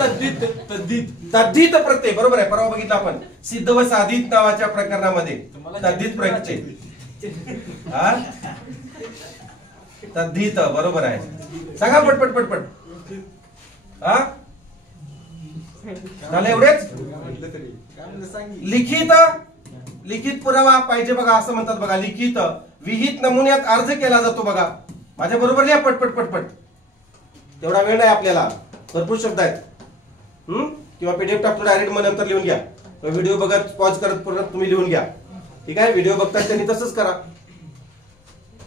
तद्दित. तद्धित प्रत्यय बरोबर आहे. परवा बघितलं आपण सिद्ध व साधित नावाच्या प्रकरणामध्ये तद्धित प्रत्यय. हा तद्धित बरोबर आहे. सांगा पटपट पटपट. हा झालं एवढेच. लिखित, लिखित पुरावा पाहिजे बघा असं म्हणतात बघा. लिखित विहित नमुन्यात अर्ज केला जातो बघा. माझ्या बरोबर लिहा पटपट पटपट. तेवढा वेळ नाही आपल्याला. भरपूर शब्द आहेत. किंवा पीडीएफ टाकतो डायरेक्ट मग नंतर लिहून घ्या. व्हिडिओ बघत पॉज करत परत तुम्ही लिहून घ्या. ठीक आहे. व्हिडिओ बघताय त्यांनी तसंच करा.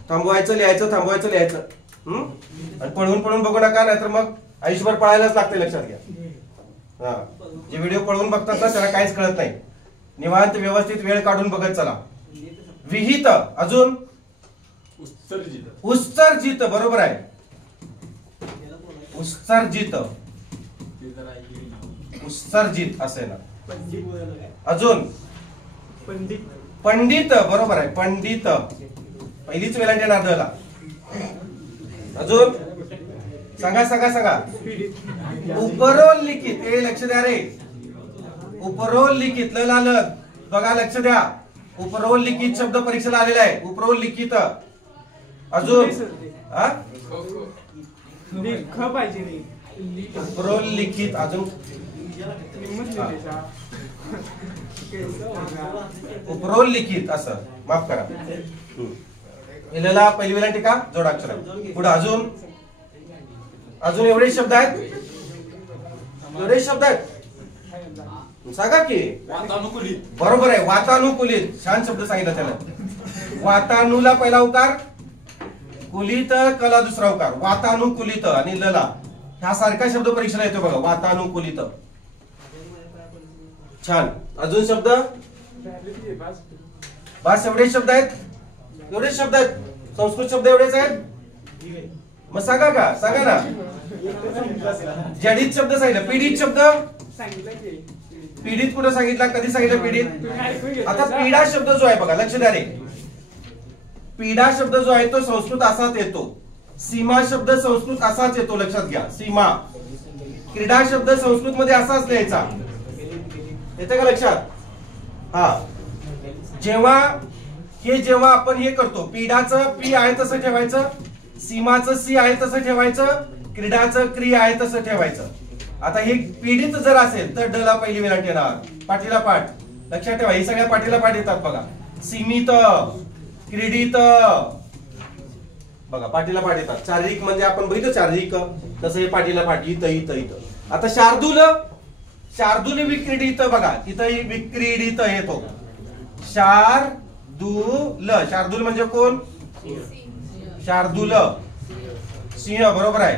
थांबवायचं लिहायचं, थांबवायचं लिहायचं. आणि पळवून पळवून बघू नका, नाहीतर मग आयुष्यभर पळायलाच लागते. लक्षात घ्या. हा जे व्हिडिओ पळवून बघतात ना त्याला काहीच कळत नाही. निवांत व्यवस्थित वेळ काढून बघत चला. विहित अजून उत्सर्जित. उत्सर्जित बरोबर आहे. उत्सर्जित, उत्सर्जित असे ना. अजून पंडित बरोबर आहे. पंडित पहिलीच वेलांटी नादला. अजून सांगा सांगा सांगा. उपरोल लिखित. हे लक्ष द्या रे. उपरोल लिखित ल लाल बघा लक्ष द्या. उपरोल लिखित शब्द परीक्षेला आलेला आहे. उपरोल लिखित. अजून हा उपरोल लिखित. अजून उपरोल लिखित असं माफ करा. लिहिलेला पहिली वेलांटी का जोडाक्षर. पुढे अजून अजून एवढे शब्द आहेत. एवढे शब्द आहेत. सांगा की. वातानुकूलित. बरोबर आहे. वातानुकूलित. छान शब्द सांगितला त्याला. वातानुला पहिला उकार, कुलित कला दुसरा उकार. वातानुकूलित आणि लला ह्या सारखा शब्द परीक्षेला येतो बघा. वातानुकूलित. छान. अजून शब्द बस एवढे शब्द आहेत. एवढे शब्द आहेत. संस्कृत शब्द एवढेच आहेत. मग सांगा का. सांगा ना. जडित शब्द सांगितलं. पीडित शब्द पीडित कुठं सांगितला. कधी सांगितलं पीडित. आता पीडा शब्द जो आहे बघा लक्ष द्या रे. पीडा शब्द जो आहे तो संस्कृत असाच येतो. सीमा शब्द संस्कृत असाच येतो. लक्षात घ्या. सीमा. क्रीडा शब्द संस्कृत मध्ये असाच लिहायचा. येते का लक्षात. हा जेव्हा जेव्हा आपण हे करतो पीडाचं पी आहे तसं ठेवायचं. सीमाचं सी आहे तसं ठेवायचं. क्रीडाचं क्री आहे तसं ठेवायचं. आता हे पीडित जर असेल तर डला पहिली वेलांटी येणार. पाठीला पाठ. लक्षात ठेवा. हे सगळ्या पाठीला पाठ येतात बघा. सीमित, क्रीडित बघा पाठीला पाठ येतात. शारीरिक म्हणजे आपण बघितलं शारीरिक तसं हे पाठीला पाठ. इथं इथं इथं. आता शार्दूल, शार्दूल विक्रीडित बघा. इथं विक्रीडित येतो. शार्दूल. शार्दूल म्हणजे कोण. शार्दूल सिंह बरोबर आहे.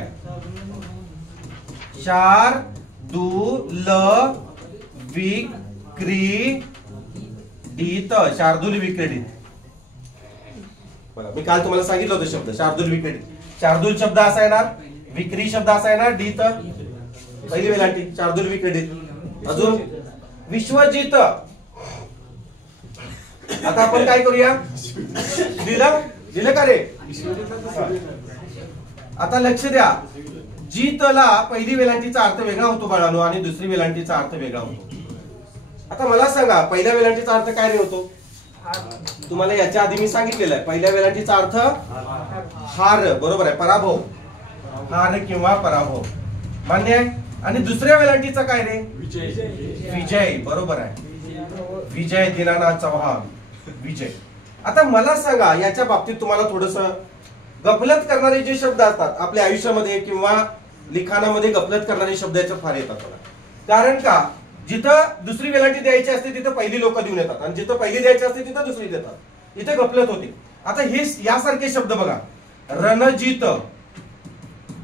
शार्दूल विक्रीडित. शार्दूल विक्रीडित. बघा मी काल तुम्हाला सांगितलं होतं शब्द शार्दूल विक्रीडित. शार्दूल शब्द असा येणार. विक्री शब्द असा येणार. डीत पहिली वेलांटी. शार्दूल विक्रीडित. अजून विश्वजित. आता आपण काय करूया. दिलं दिलं का रे. आता लक्ष द्या. जीतला पहिली वेलांटीचा अर्थ वेगळा होतो बाळांनो आणि दुसरी वेलांटीचा अर्थ वेगळा होतो. आता मला सांगा पहिल्या वेलांटीचा अर्थ काय रे होतो. तुम्हाला याच्या आधी मी सांगितलेलं आहे. पहिल्या वेलांटीचा अर्थ हार बरोबर आहे. पराभव. हार किंवा पराभव मान्य आहे. आणि दुसऱ्या वेलांटीचा काय रे. विजय बरोबर आहे. विजय. दीनानाथ चव्हाण विजय. आता मला सांगा याच्या बाबतीत तुम्हाला थोडस गफलत करणारे जे शब्द असतात आपल्या आयुष्यामध्ये किंवा लिखाणामध्ये गफलत करणारे शब्द याच्यात फार येतात. कारण का जिथं दुसरी वेलांटी द्यायची असते तिथं पहिली लोक देऊन येतात आणि जिथं पहिली द्यायची असते तिथं दुसरी देतात. इथे गफलत होते. आता हे यासारखे शब्द बघा. रणजित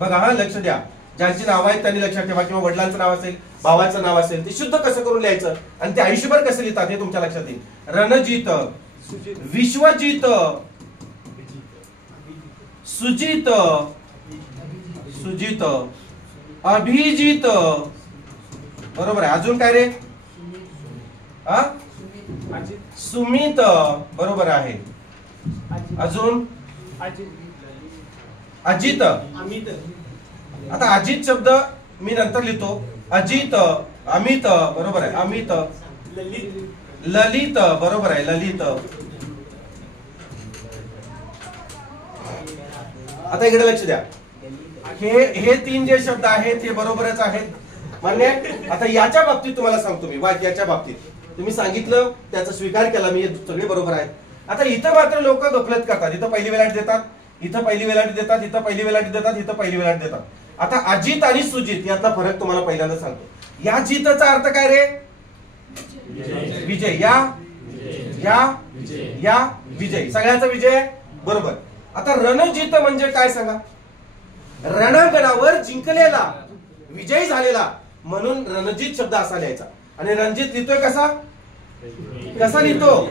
बघा. हा लक्ष द्या. ज्यांची नाव आहेत त्यांनी लक्षात ठेवा. किंवा वडिलांचं नाव असेल भावाचं नाव असेल ते शुद्ध कसं करून लिहायचं आणि ते आयुष्यभर कसं लिहितात हे तुमच्या लक्षात येईल. रणजित. विश्वजित. सुजित. सुजित, अभिजित, बरोबर आहे. अजून काय रे? अजित, सुमित, बरोबर आहे. अजून अजित. आता अजित शब्द मी नंतर लिहितो. अजित, अमित, बरोबर आहे. अमित, ललित, बरोबर आहे. ललित. आता इकडे लक्ष द्या. हे तीन जे शब्द आहेत हे बरोबरच आहेत, मान्य आहे? आता याच्या बाबतीत तुम्हाला सांगतो मी, वाक्याच्या बाबतीत तुम्ही सांगितलं, त्याचा स्वीकार केला मी, सगळे बरोबर आहेत. आता इथं मात्र लोक गफलत करतात. इथं पहिली वेलांटी देतात, इथं पहिली वेलांटी देतात, इथं पहिली वेलांटी देतात, इथं पहिली वेलांटी देतात. आता अजित आणि सुजित यातला फरक तुम्हाला पहिल्यांदा सांगतो. या जितचा अर्थ काय रे? विजय. या विजय, सगळ्याचा विजय, बरोबर. आता रणजित म्हणजे काय सांगा? रणांगणावर जिंकलेला, विजयी झालेला, म्हणून रणजित शब्द असा लिहायचा. आणि रणजित लिहितोय कसा? कसा लिहितो?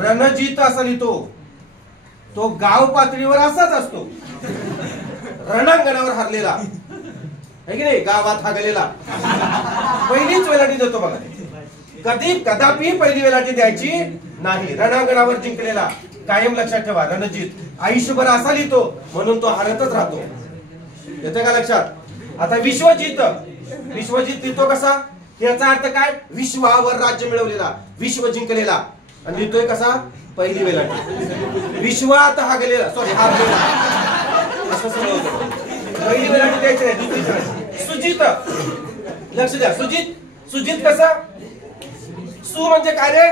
रणजित असा लिहितो. तो गाव पातळीवर असाच असतो, रणांगणावर हरलेला आहे की नाही, गावात हागलेला. पहिलीच वेलांटी देतो बघा. कदापि पहिली वेलांटी द्यायची नाही. रणांगणावर जिंकलेला, कायम लक्षात ठेवा. रणजित आयुष्यभर असा लिहितो, म्हणून तो हरतच राहतो. येते का लक्षात? आता विश्वजित, विश्वजित लिहितो कसा? याचा अर्थ काय? विश्वावर राज्य मिळवलेला, विश्व जिंकलेला. आणि लिहितोय कसा? पहिली वेलांटी. विश्वात हागलेला, सॉरी हारलेला, असं सगळं होतं. पहिली वेलांटी द्यायची नाही, दुसरी. सुजित, लक्ष द्या. सुजित कसा? सु म्हणजे काय रे?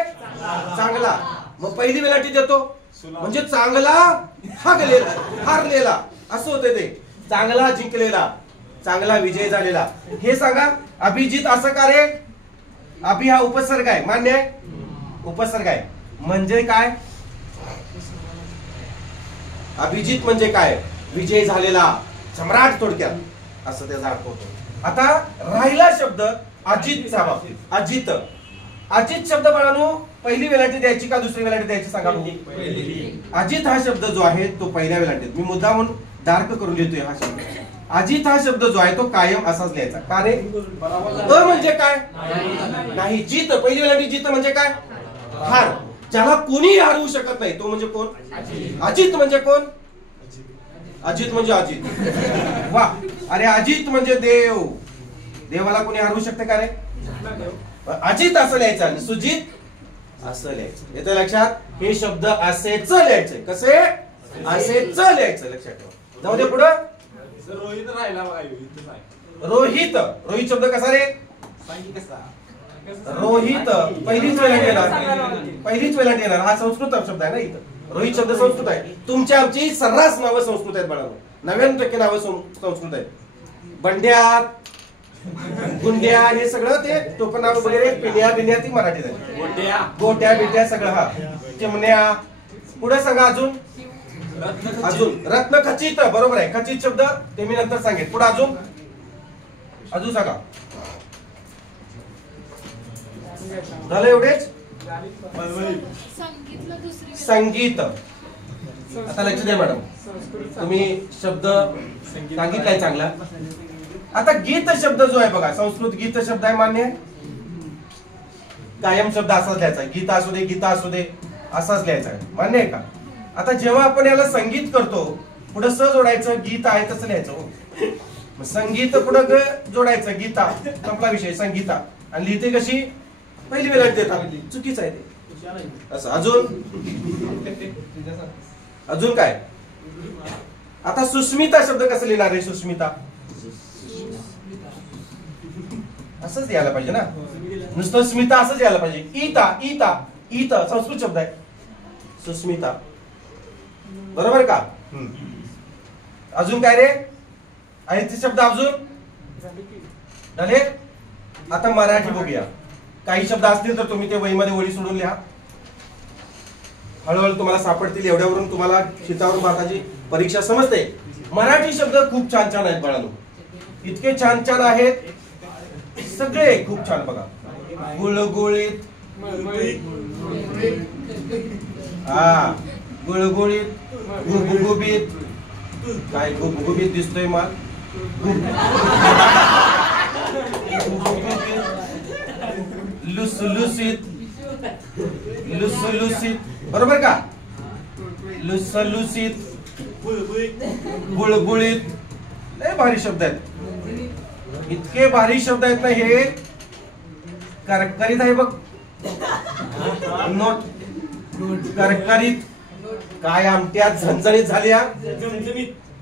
चांगला. मग पहिली वेलांटी देतो म्हणजे चांगला हागलेला, हारलेला, असं होते ते. चांगला जिंकलेला, चांगला विजय झालेला. हे सांगा. अभिजित असं का रे? अभि हा उपसर्ग आहे, मान्य आहे? उपसर्ग आहे म्हणजे काय? अभिजित म्हणजे काय? विजय झालेला, सम्राट, थोडक्यात असं त्याचा अर्थ होतो. आता राहिला शब्द अजितचा बाबतीत. अजित, अजित शब्द बाळांनो पहिली वेलांटी द्यायची का दुसरी वेलांटी द्यायची सांगा? अजित हा शब्द जो आहे तो पहिल्या वेलांटीत, मी मुद्दामून डार्क करून लिहितोय हा शब्द. अजित हा शब्द जो आहे तो कायम असाच लिहायचा. का रे? अ म्हणजे काय? नाही. जित, पहिली वेलांटी जित म्हणजे काय? हार. ज्याला कोणी हरवू शकत नाही तो म्हणजे कोण? अजित म्हणजे कोण? अजित म्हणजे अजित. वा, अरे अजित म्हणजे देव. देवाला कोणी हरवू शकते का रे? अजित असं लिहायचं आणि सुजित असं लिहायचं. येतं लक्षात? हे शब्द असेच लिहायचे. कसे? असेच लिहायचं, लक्षात ठेवा. जाऊ दे पुढं. रोहित राहिला बघा. रोहित, रोहित शब्द कसा रे? रोहित पहिलीच वेलांटी येणार, पहिलीच वेलांटी येणार. हा संस्कृत शब्द आहे ना. इथं रोहित शब्द संस्कृत आहे. तुमच्या आमची सर्रास नावं संस्कृत आहेत बाळांनो. 99% नावं संस्कृत आहेत. बंड्या, गुंड्या, हे सगळं ते टोपण नाव वगैरे, पिण्या बिण्या ती मराठीत आहे. गोट्या बिट्या सगळं. हा चिमण्या. पुढे सांगा. अजून रत्न खचित, बरोबर आहे. खचित शब्द ते मी नंतर सांगेन. पुढे अजून सांगा. झालं एवढेच? संगीत. आता लक्ष द्या मॅडम, तुम्ही शब्द सांगितलाय चांगला. आता गीत शब्द जो आहे बघा, संस्कृत गीत शब्द आहे, मान्य आहे? कायम शब्द असाच लिहायचा. गीता असू दे, गीता असू दे, असाच लिहायचा आहे, मान्य आहे का? आता जेव्हा आपण याला संगीत करतो, पुढे स जोडायचं, गीत आहे तसं लिहायचं. संगीत पुढे ग जोडायचं, गीता, संपला विषय, संगीता. आणि लिहिते कशी? पहिली वेलांटी देतात. चुकीचं आहे ते. असं. अजून काय? आता सुस्मिता शब्द कसं लिहिणार आहे? सुस्मिता असंच यायला पाहिजे ना. नुसतं स्मिता असंच यायला पाहिजे. ईता संस्कृत शब्द आहे. सुस्मिता, बरोबर का? अजून काय रे? आणि ते शब्द अजून झाले. आता मराठी बघूया. काही शब्द असतील तर तुम्ही ते वहीमध्ये ओळी सोडून लिहा. हळूहळू तुम्हाला सापडतील. एवढ्यावरून तुम्हाला शीतावरून भारताची परीक्षा समजते. मराठी शब्द खूप छान छान आहेत बाळांनो. इतके छान छान आहेत सगळे, खूप छान. बघा, गुळगुळीत, हा गुळगुळीत, गुबगुबीत. काय गुबगुबीत दिसतोय मला? लुसलुसीत, लुसलुसीत, बरोबर का? लुसलुसीत, बुळबुळीत, लय भारी शब्द आहेत. इतके भारी शब्द आहेत ना हे. करकरीत आहे बघ, नोट करकरीत. काय आमट्यात झणझणीत झाल्या,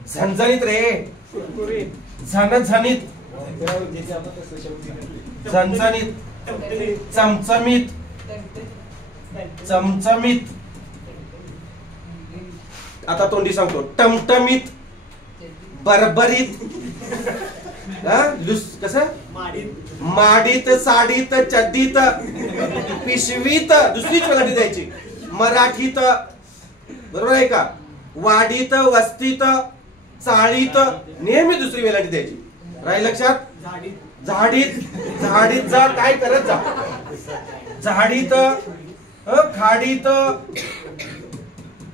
झणझणीत रे, झणझणीत, झणझणीत, चमचमीत, चमचमीत. आता तोंडी सांगतो. टमटमीत, बरबरीत, कसं माडीत, साडीत, चड्डीत, पिशवीत, दुसरीच वेलांटी द्यायची. मराठीत, बरोबर आहे का? वाडीत, वस्तीत, चाळीत, नेहमी दुसरी वेलांटी द्यायची. राहील लक्षात? झाडीत, झाडीत जा, काय करत जा. झाडीत, खाडीत,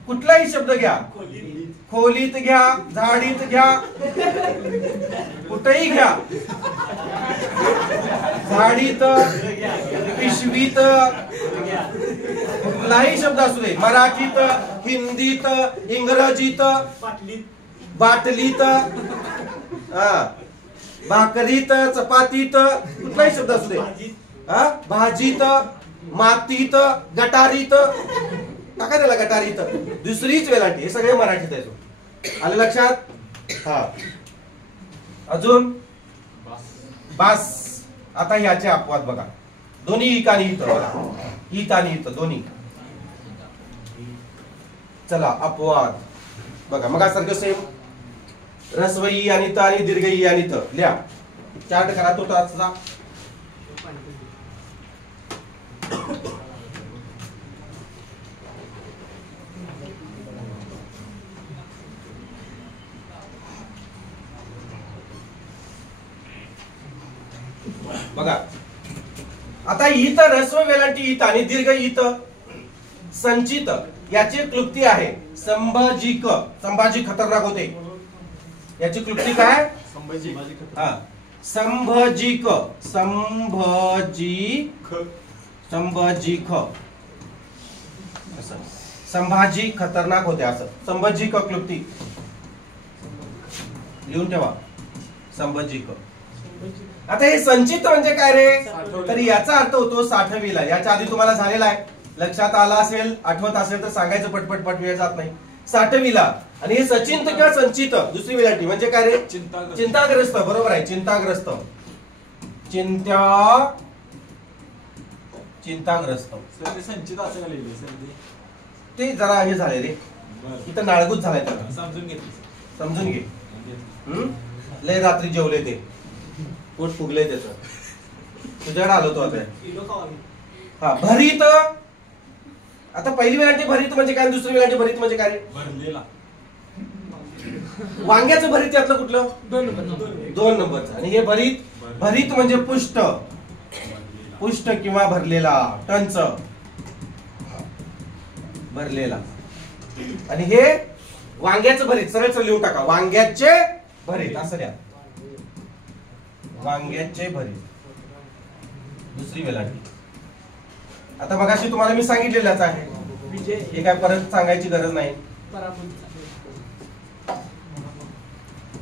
कुठलाही शब्द घ्या. खोलीत घ्या, झाडीत घ्या, कुठेही घ्या. झाडीत, पिशवीत, कुठलाही शब्द असू दे. मराठीत, हिंदीत, इंग्रजीत, बाटलीत, भाकरीत, चपातीत, कुठलाही शब्द असू दे. भाजीत, मातीत, गटारीत, टाका त्याला गटारीत, दुसरीच वेलांटी. हे सगळे मराठीत आहे. आलं लक्षात? हा. अजून बास. आता याचे अपवाद बघा. दोन्ही इक आणि इथ बघा. इथ आणि इथ दोन्ही. चला अपवाद बघा. मग सारखं सेम. रस्व ई आणि त आणि दीर्घ ई आणि त लिहा. चार्ट करा तो तासचा. बघा आता इथ रस्व वेलांटी इथ आणि दीर्घ इथ संचित याची क्लुप्ती आहे संभाजिक. संभाजी खतरनाक होते. याची क्लुप्ती काय? हा संभाजिक. संभाजिक संभाजी खतरनाक होते असं. संभाजिक क्लुप्ती लिहून ठेवा. संभाजिक. आता हे संचित म्हणजे काय रे? तर याचा अर्थ होतो साठविला. याच्या आधी तुम्हाला झालेला आहे. लक्षात आला असेल, आठवत असेल तर सांगायचं पटपट पट. वेळ जात नाही. साठविला. आणि हे सचिंत किंवा संचित दुसरी वेलांटी म्हणजे काय रे? चिंताग्रस्त. बरोबर आहे. चिंताग्रस्त. चिंताग्रस्त. संचित असं लिहिले ते जरा हे झाले रे. इथं नाळगूत झालाय त्याला. समजून घे. लय रात्री जेवले ते. पोट फुगले त्याच. तुझ्याकडे आलो तो आता. हा भरीत. आता पहिली वेलांटी भरीत म्हणजे काय? दुसरी वेलांटी भरीत म्हणजे काय? भरलेला. वांग्याचं भरीत यातलं कुठलं? 2 नंबरचं. आणि हे भरीत. भरीत म्हणजे पुष्ट. पुष्ट किंवा भरलेला. टंच भरलेला. आणि हे वांग्याचं भरीत. सरळ सरळ लिहून टाका. वांग्याचे भरीत असं द्या. वांग्याचे भरीत दुसरी वेलांटी. आता मगाशी तुम्हाला मी सांगितलेलंच आहे. हे काय परत सांगायची गरज नाही.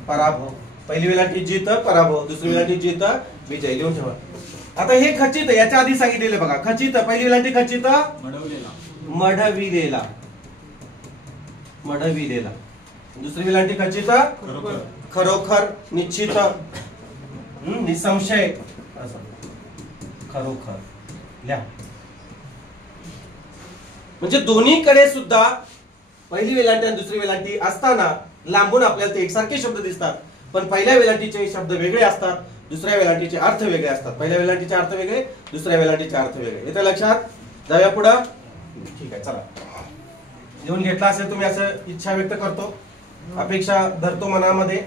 पराभव. पहिली वेलांटी जीत, पराभव. दुसरी वेलांटी जीत, विजय. लिहून ठेवा. आता हे खचित. याच्या आधी सांगितलेले बघा. खचित. पहिली वेलांटी खचित, मढविलेला. मढविलेला. दुसरी वेलांटी खचित, खरोखर, निश्चित, निसंशय असं. खरोखर लिहा. म्हणजे दोन्हीकडे सुद्धा पहिली वेलांटी आणि दुसरी वेलांटी असताना लांबून आपल्याला ते एकसारखे शब्द दिसतात. पण पहिल्या वेलांटीचे शब्द वेगळे असतात. दुसऱ्या वेलांटीचे अर्थ वेगळे असतात. पहिल्या वेलांटीचे अर्थ वेगळे, दुसऱ्या वेलांटीचे अर्थ वेगळे. येतं लक्षात? जाऊया पुढं. ठीक आहे चला. लिहून घेतला असेल तुम्ही असं इच्छा व्यक्त करतो. अपेक्षा धरतो मनामध्ये.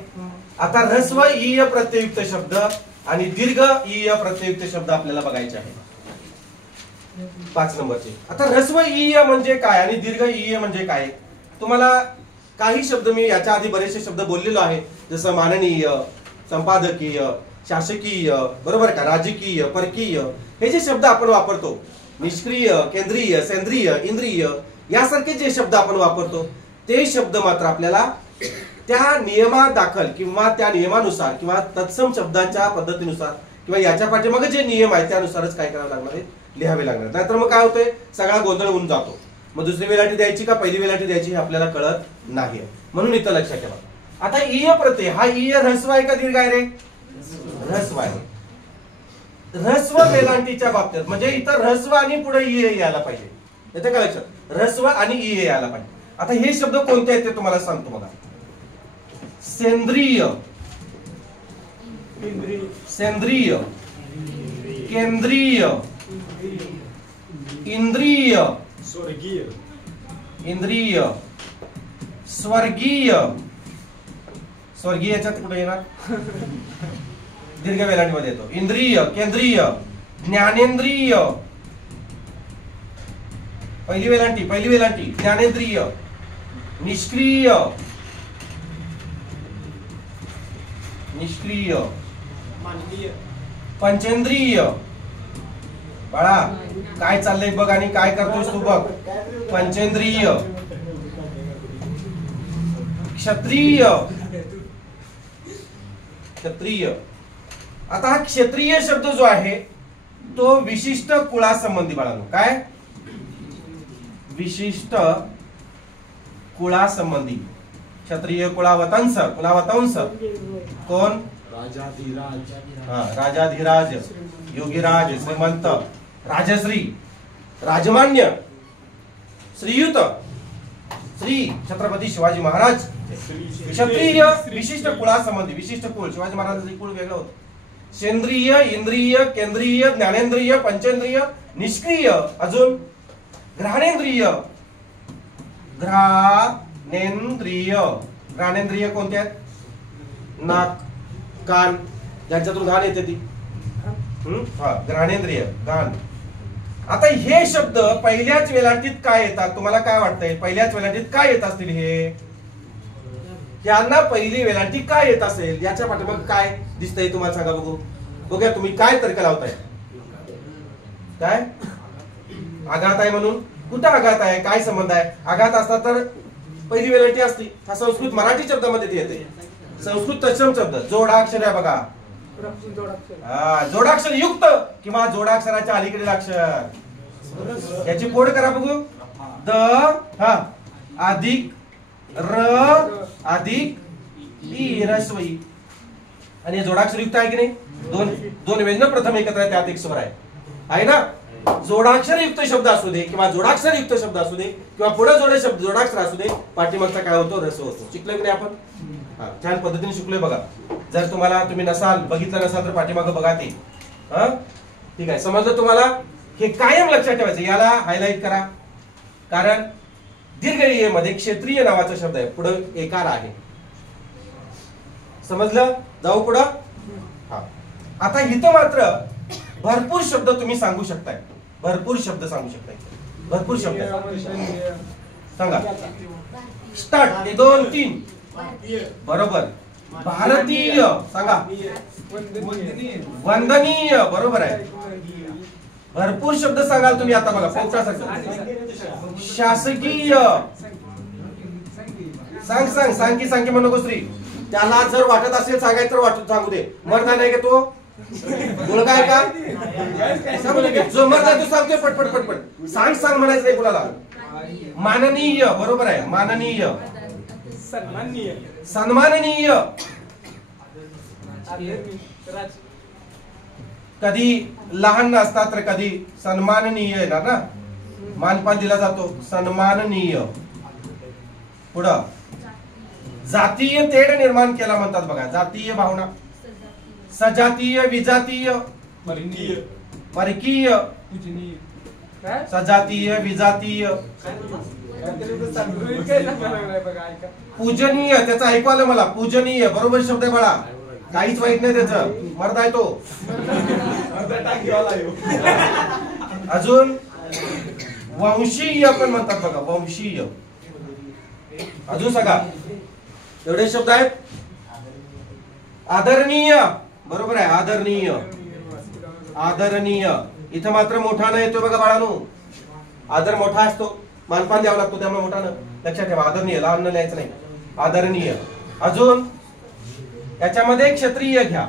आता ऱ्हस्व ईय प्रत्ययुक्त शब्द आणि दीर्घ ईय प्रत्ययुक्त शब्द आपल्याला बघायचे आहे. 5 नंबरचे. आता ऱ्हस्व ईय म्हणजे काय आणि दीर्घ ईय म्हणजे काय? तुम्हाला काही शब्द मी याच्या आधी बरेचसे शब्द बोललेलो आहे. जसं माननीय, संपादकीय, शासकीय, बरोबर का, राजकीय, परकीय, हे जे शब्द आपण वापरतो, निष्क्रिय, केंद्रीय, सेंद्रिय, इंद्रिय, यासारखे जे शब्द आपण वापरतो ते शब्द मात्र आपल्याला त्या नियमादाखल किंवा त्या नियमानुसार किंवा तत्सम शब्दाच्या पद्धतीनुसार किंवा याच्या पाठीमागे जे नियम आहेत त्यानुसारच काय करावं लागणार आहे, लिहावे लागणार. नाहीतर मग काय होतंय, सगळा गोंधळ होऊन जातो. मग दुसरी वेलांटी द्यायची का पहिली वेलांटी द्यायची हे आपल्याला कळत नाही. म्हणून इथं लक्षात ठेवा. आता ईय प्रत्यय, हा ईय ऱ्हस्व आहे का दीर्घ आहे रे? ऱ्हस्व आहे. ऱ्हस्व वेलांटीच्या बाबतीत म्हणजे इथं ऱ्हस्व आणि पुढे ईय यायला पाहिजे. येते का लक्षात? ऱ्हस्व आणि ईय यायला पाहिजे. आता हे शब्द कोणते आहेत ते तुम्हाला सांगतो बघा. सेंद्रिय, सेंद्रिय, केंद्रीय, इंद्रिय, स्वर्गीय, इंद्रिय, स्वर्गीय. स्वर्गीय याच्यात कुठे येणार? दीर्घ वेलांटीमध्ये येतो. इंद्रिय, केंद्रीय, ज्ञानेंद्रिय, पहिली वेलांटी ज्ञानेंद्रिय, निष्क्रिय, निष्क्रिय, पंचेंद्रिय. बाळा काय चाललंय बघ आणि काय करतोयस तू बघ. पंचेंद्रिय, क्षत्रिय, क्षत्रिय. आता हा क्षत्रिय शब्द जो आहे तो विशिष्ट कुळासंबंधी बाळांनो, काय विशिष्ट कुळासंबंधी. क्षत्रिय कुळावतंस, कुळावतंस कोण? राजाधिराज, राजाधिराज, योगीराज, श्रीमंत, राजश्री, राजमान्य, श्रीयुत, श्री छत्रपती शिवाजी महाराज. क्षत्रिय विशिष्ट कुळासंबंधी. विशिष्ट कुळ, शिवाजी महाराजांचे कुळ वेगळं होतं. सेंद्रिय, इंद्रिय, केंद्रीय, ज्ञानेंद्रिय, पंचेंद्रिय, निष्क्रिय, अजून घ्राणेंद्रिय. घ्राणेंद्रिय, घ्राणेंद्रिय कोणते आहेत? नाक, कान, ज्यांच्यातून घाण येते ती. घ्राणेंद्रिय, घाण. आता हे शब्द पहिल्याच वेलांटीत काय येतात? तुम्हाला काय वाटतंय पहिल्याच वेलांटीत काय येत असतील? हे यांना पहिली वेलांटी काय येत असेल? याच्या पाठीमागे काय दिसतंय तुम्हाला सांगा बघू. बघूया तुम्ही काय तर्क लावताय. काय आघात आहे म्हणून? कुठं आघात आहे? काय संबंध आहे? आघात असता तर पहिली वेलांटी असती. हा संस्कृत मराठी शब्दामध्ये ती येते. संस्कृत तत्सम शब्द जोडाक्षर आहे बघा. जोडाक्षर युक्त किंवा जोडाक्षराच्या अलीकडील अक्षर. याची पोड करा बघू. द अधिक र अधिक ई, ऱ्हस्व ई. आणि हे जोडाक्षर युक्त आहे की नाही? दोन व्यंजन प्रथम एकत्र आहे, त्यात एक स्वर आहे ना. जोडाक्षर युक्त शब्द असू दे किंवा जोडाक्षर युक्त शब्द असू दे किंवा पुढे जोडाक्षर असू दे, पाठीमागचा काय होतो? ऱ्हस्व होतो. शिकलोय की नाही आपण? छान पद्धतीने शिकलोय बघा. जर तुम्ही बघितलं नसाल तर पाठीमागं बघा ते. ठीक आहे, समजलं तुम्हाला? हे कायम लक्षात ठेवायचं. याला हायलाइट करा, कारण दीर्घ ईय मध्ये क्षत्रिय नावाचा शब्द आहे, पुढे एकार आहे. समजलं? जाऊ पुढं. आता इथं मात्र भरपूर शब्द तुम्ही सांगू शकताय. भरपूर शब्द सांगू शकताय. भरपूर शब्द सांगा. स्टार्ट. 2 3 बरोबर. भारतीय सांगा. वंदनीय बरोबर आहे. भरपूर शब्द सांगाल तुम्ही. आता बघा पोपटासारखं. शासकीय सांग की म्हणू नको श्री. त्याला जर वाटत असेल सांगायचं तर वाटत सांगू दे. मर्दा नाही का तो? मुलगा आहे का? सांगू दे. जो मर्दा तो सांगतोय पटपट पटपट. सांग म्हणायचं नाही कुणाला. माननीय बरोबर आहे. माननीय, सन्माननीय. कधी लहान असतात तर कधी सन्माननीय येणार ना. मानपान दिला जातो. सन्माननीय. पुढं जातीय तेढ निर्माण केला म्हणतात बघा. जातीय भावना. सजातीय, विजातीय, परकीय, सजातीय, विजातीय, पूजनीय. त्याचं ऐकू आलं मला. पूजनीय बरोबर शब्द आहे बाळा. काहीच वाईट नाही त्याचं. मर्द आहे तो. अजून वंशीय पण म्हणतात बघा. वंशीय. अजून सांगा. एवढे शब्द आहेत. आदरणीय, बरोबर आहे, आदरणीय. आदरणीय इथं मात्र मोठा न येतो बघा बाळांनो. आदर मोठा असतो, मानपान द्यावं लागतो, त्यामुळे मोठा न. लक्षात ठेवा, आदरणीय लहान न लिहायचं नाही, आदरणीय. अजून याच्यामध्ये क्षत्रिय घ्या.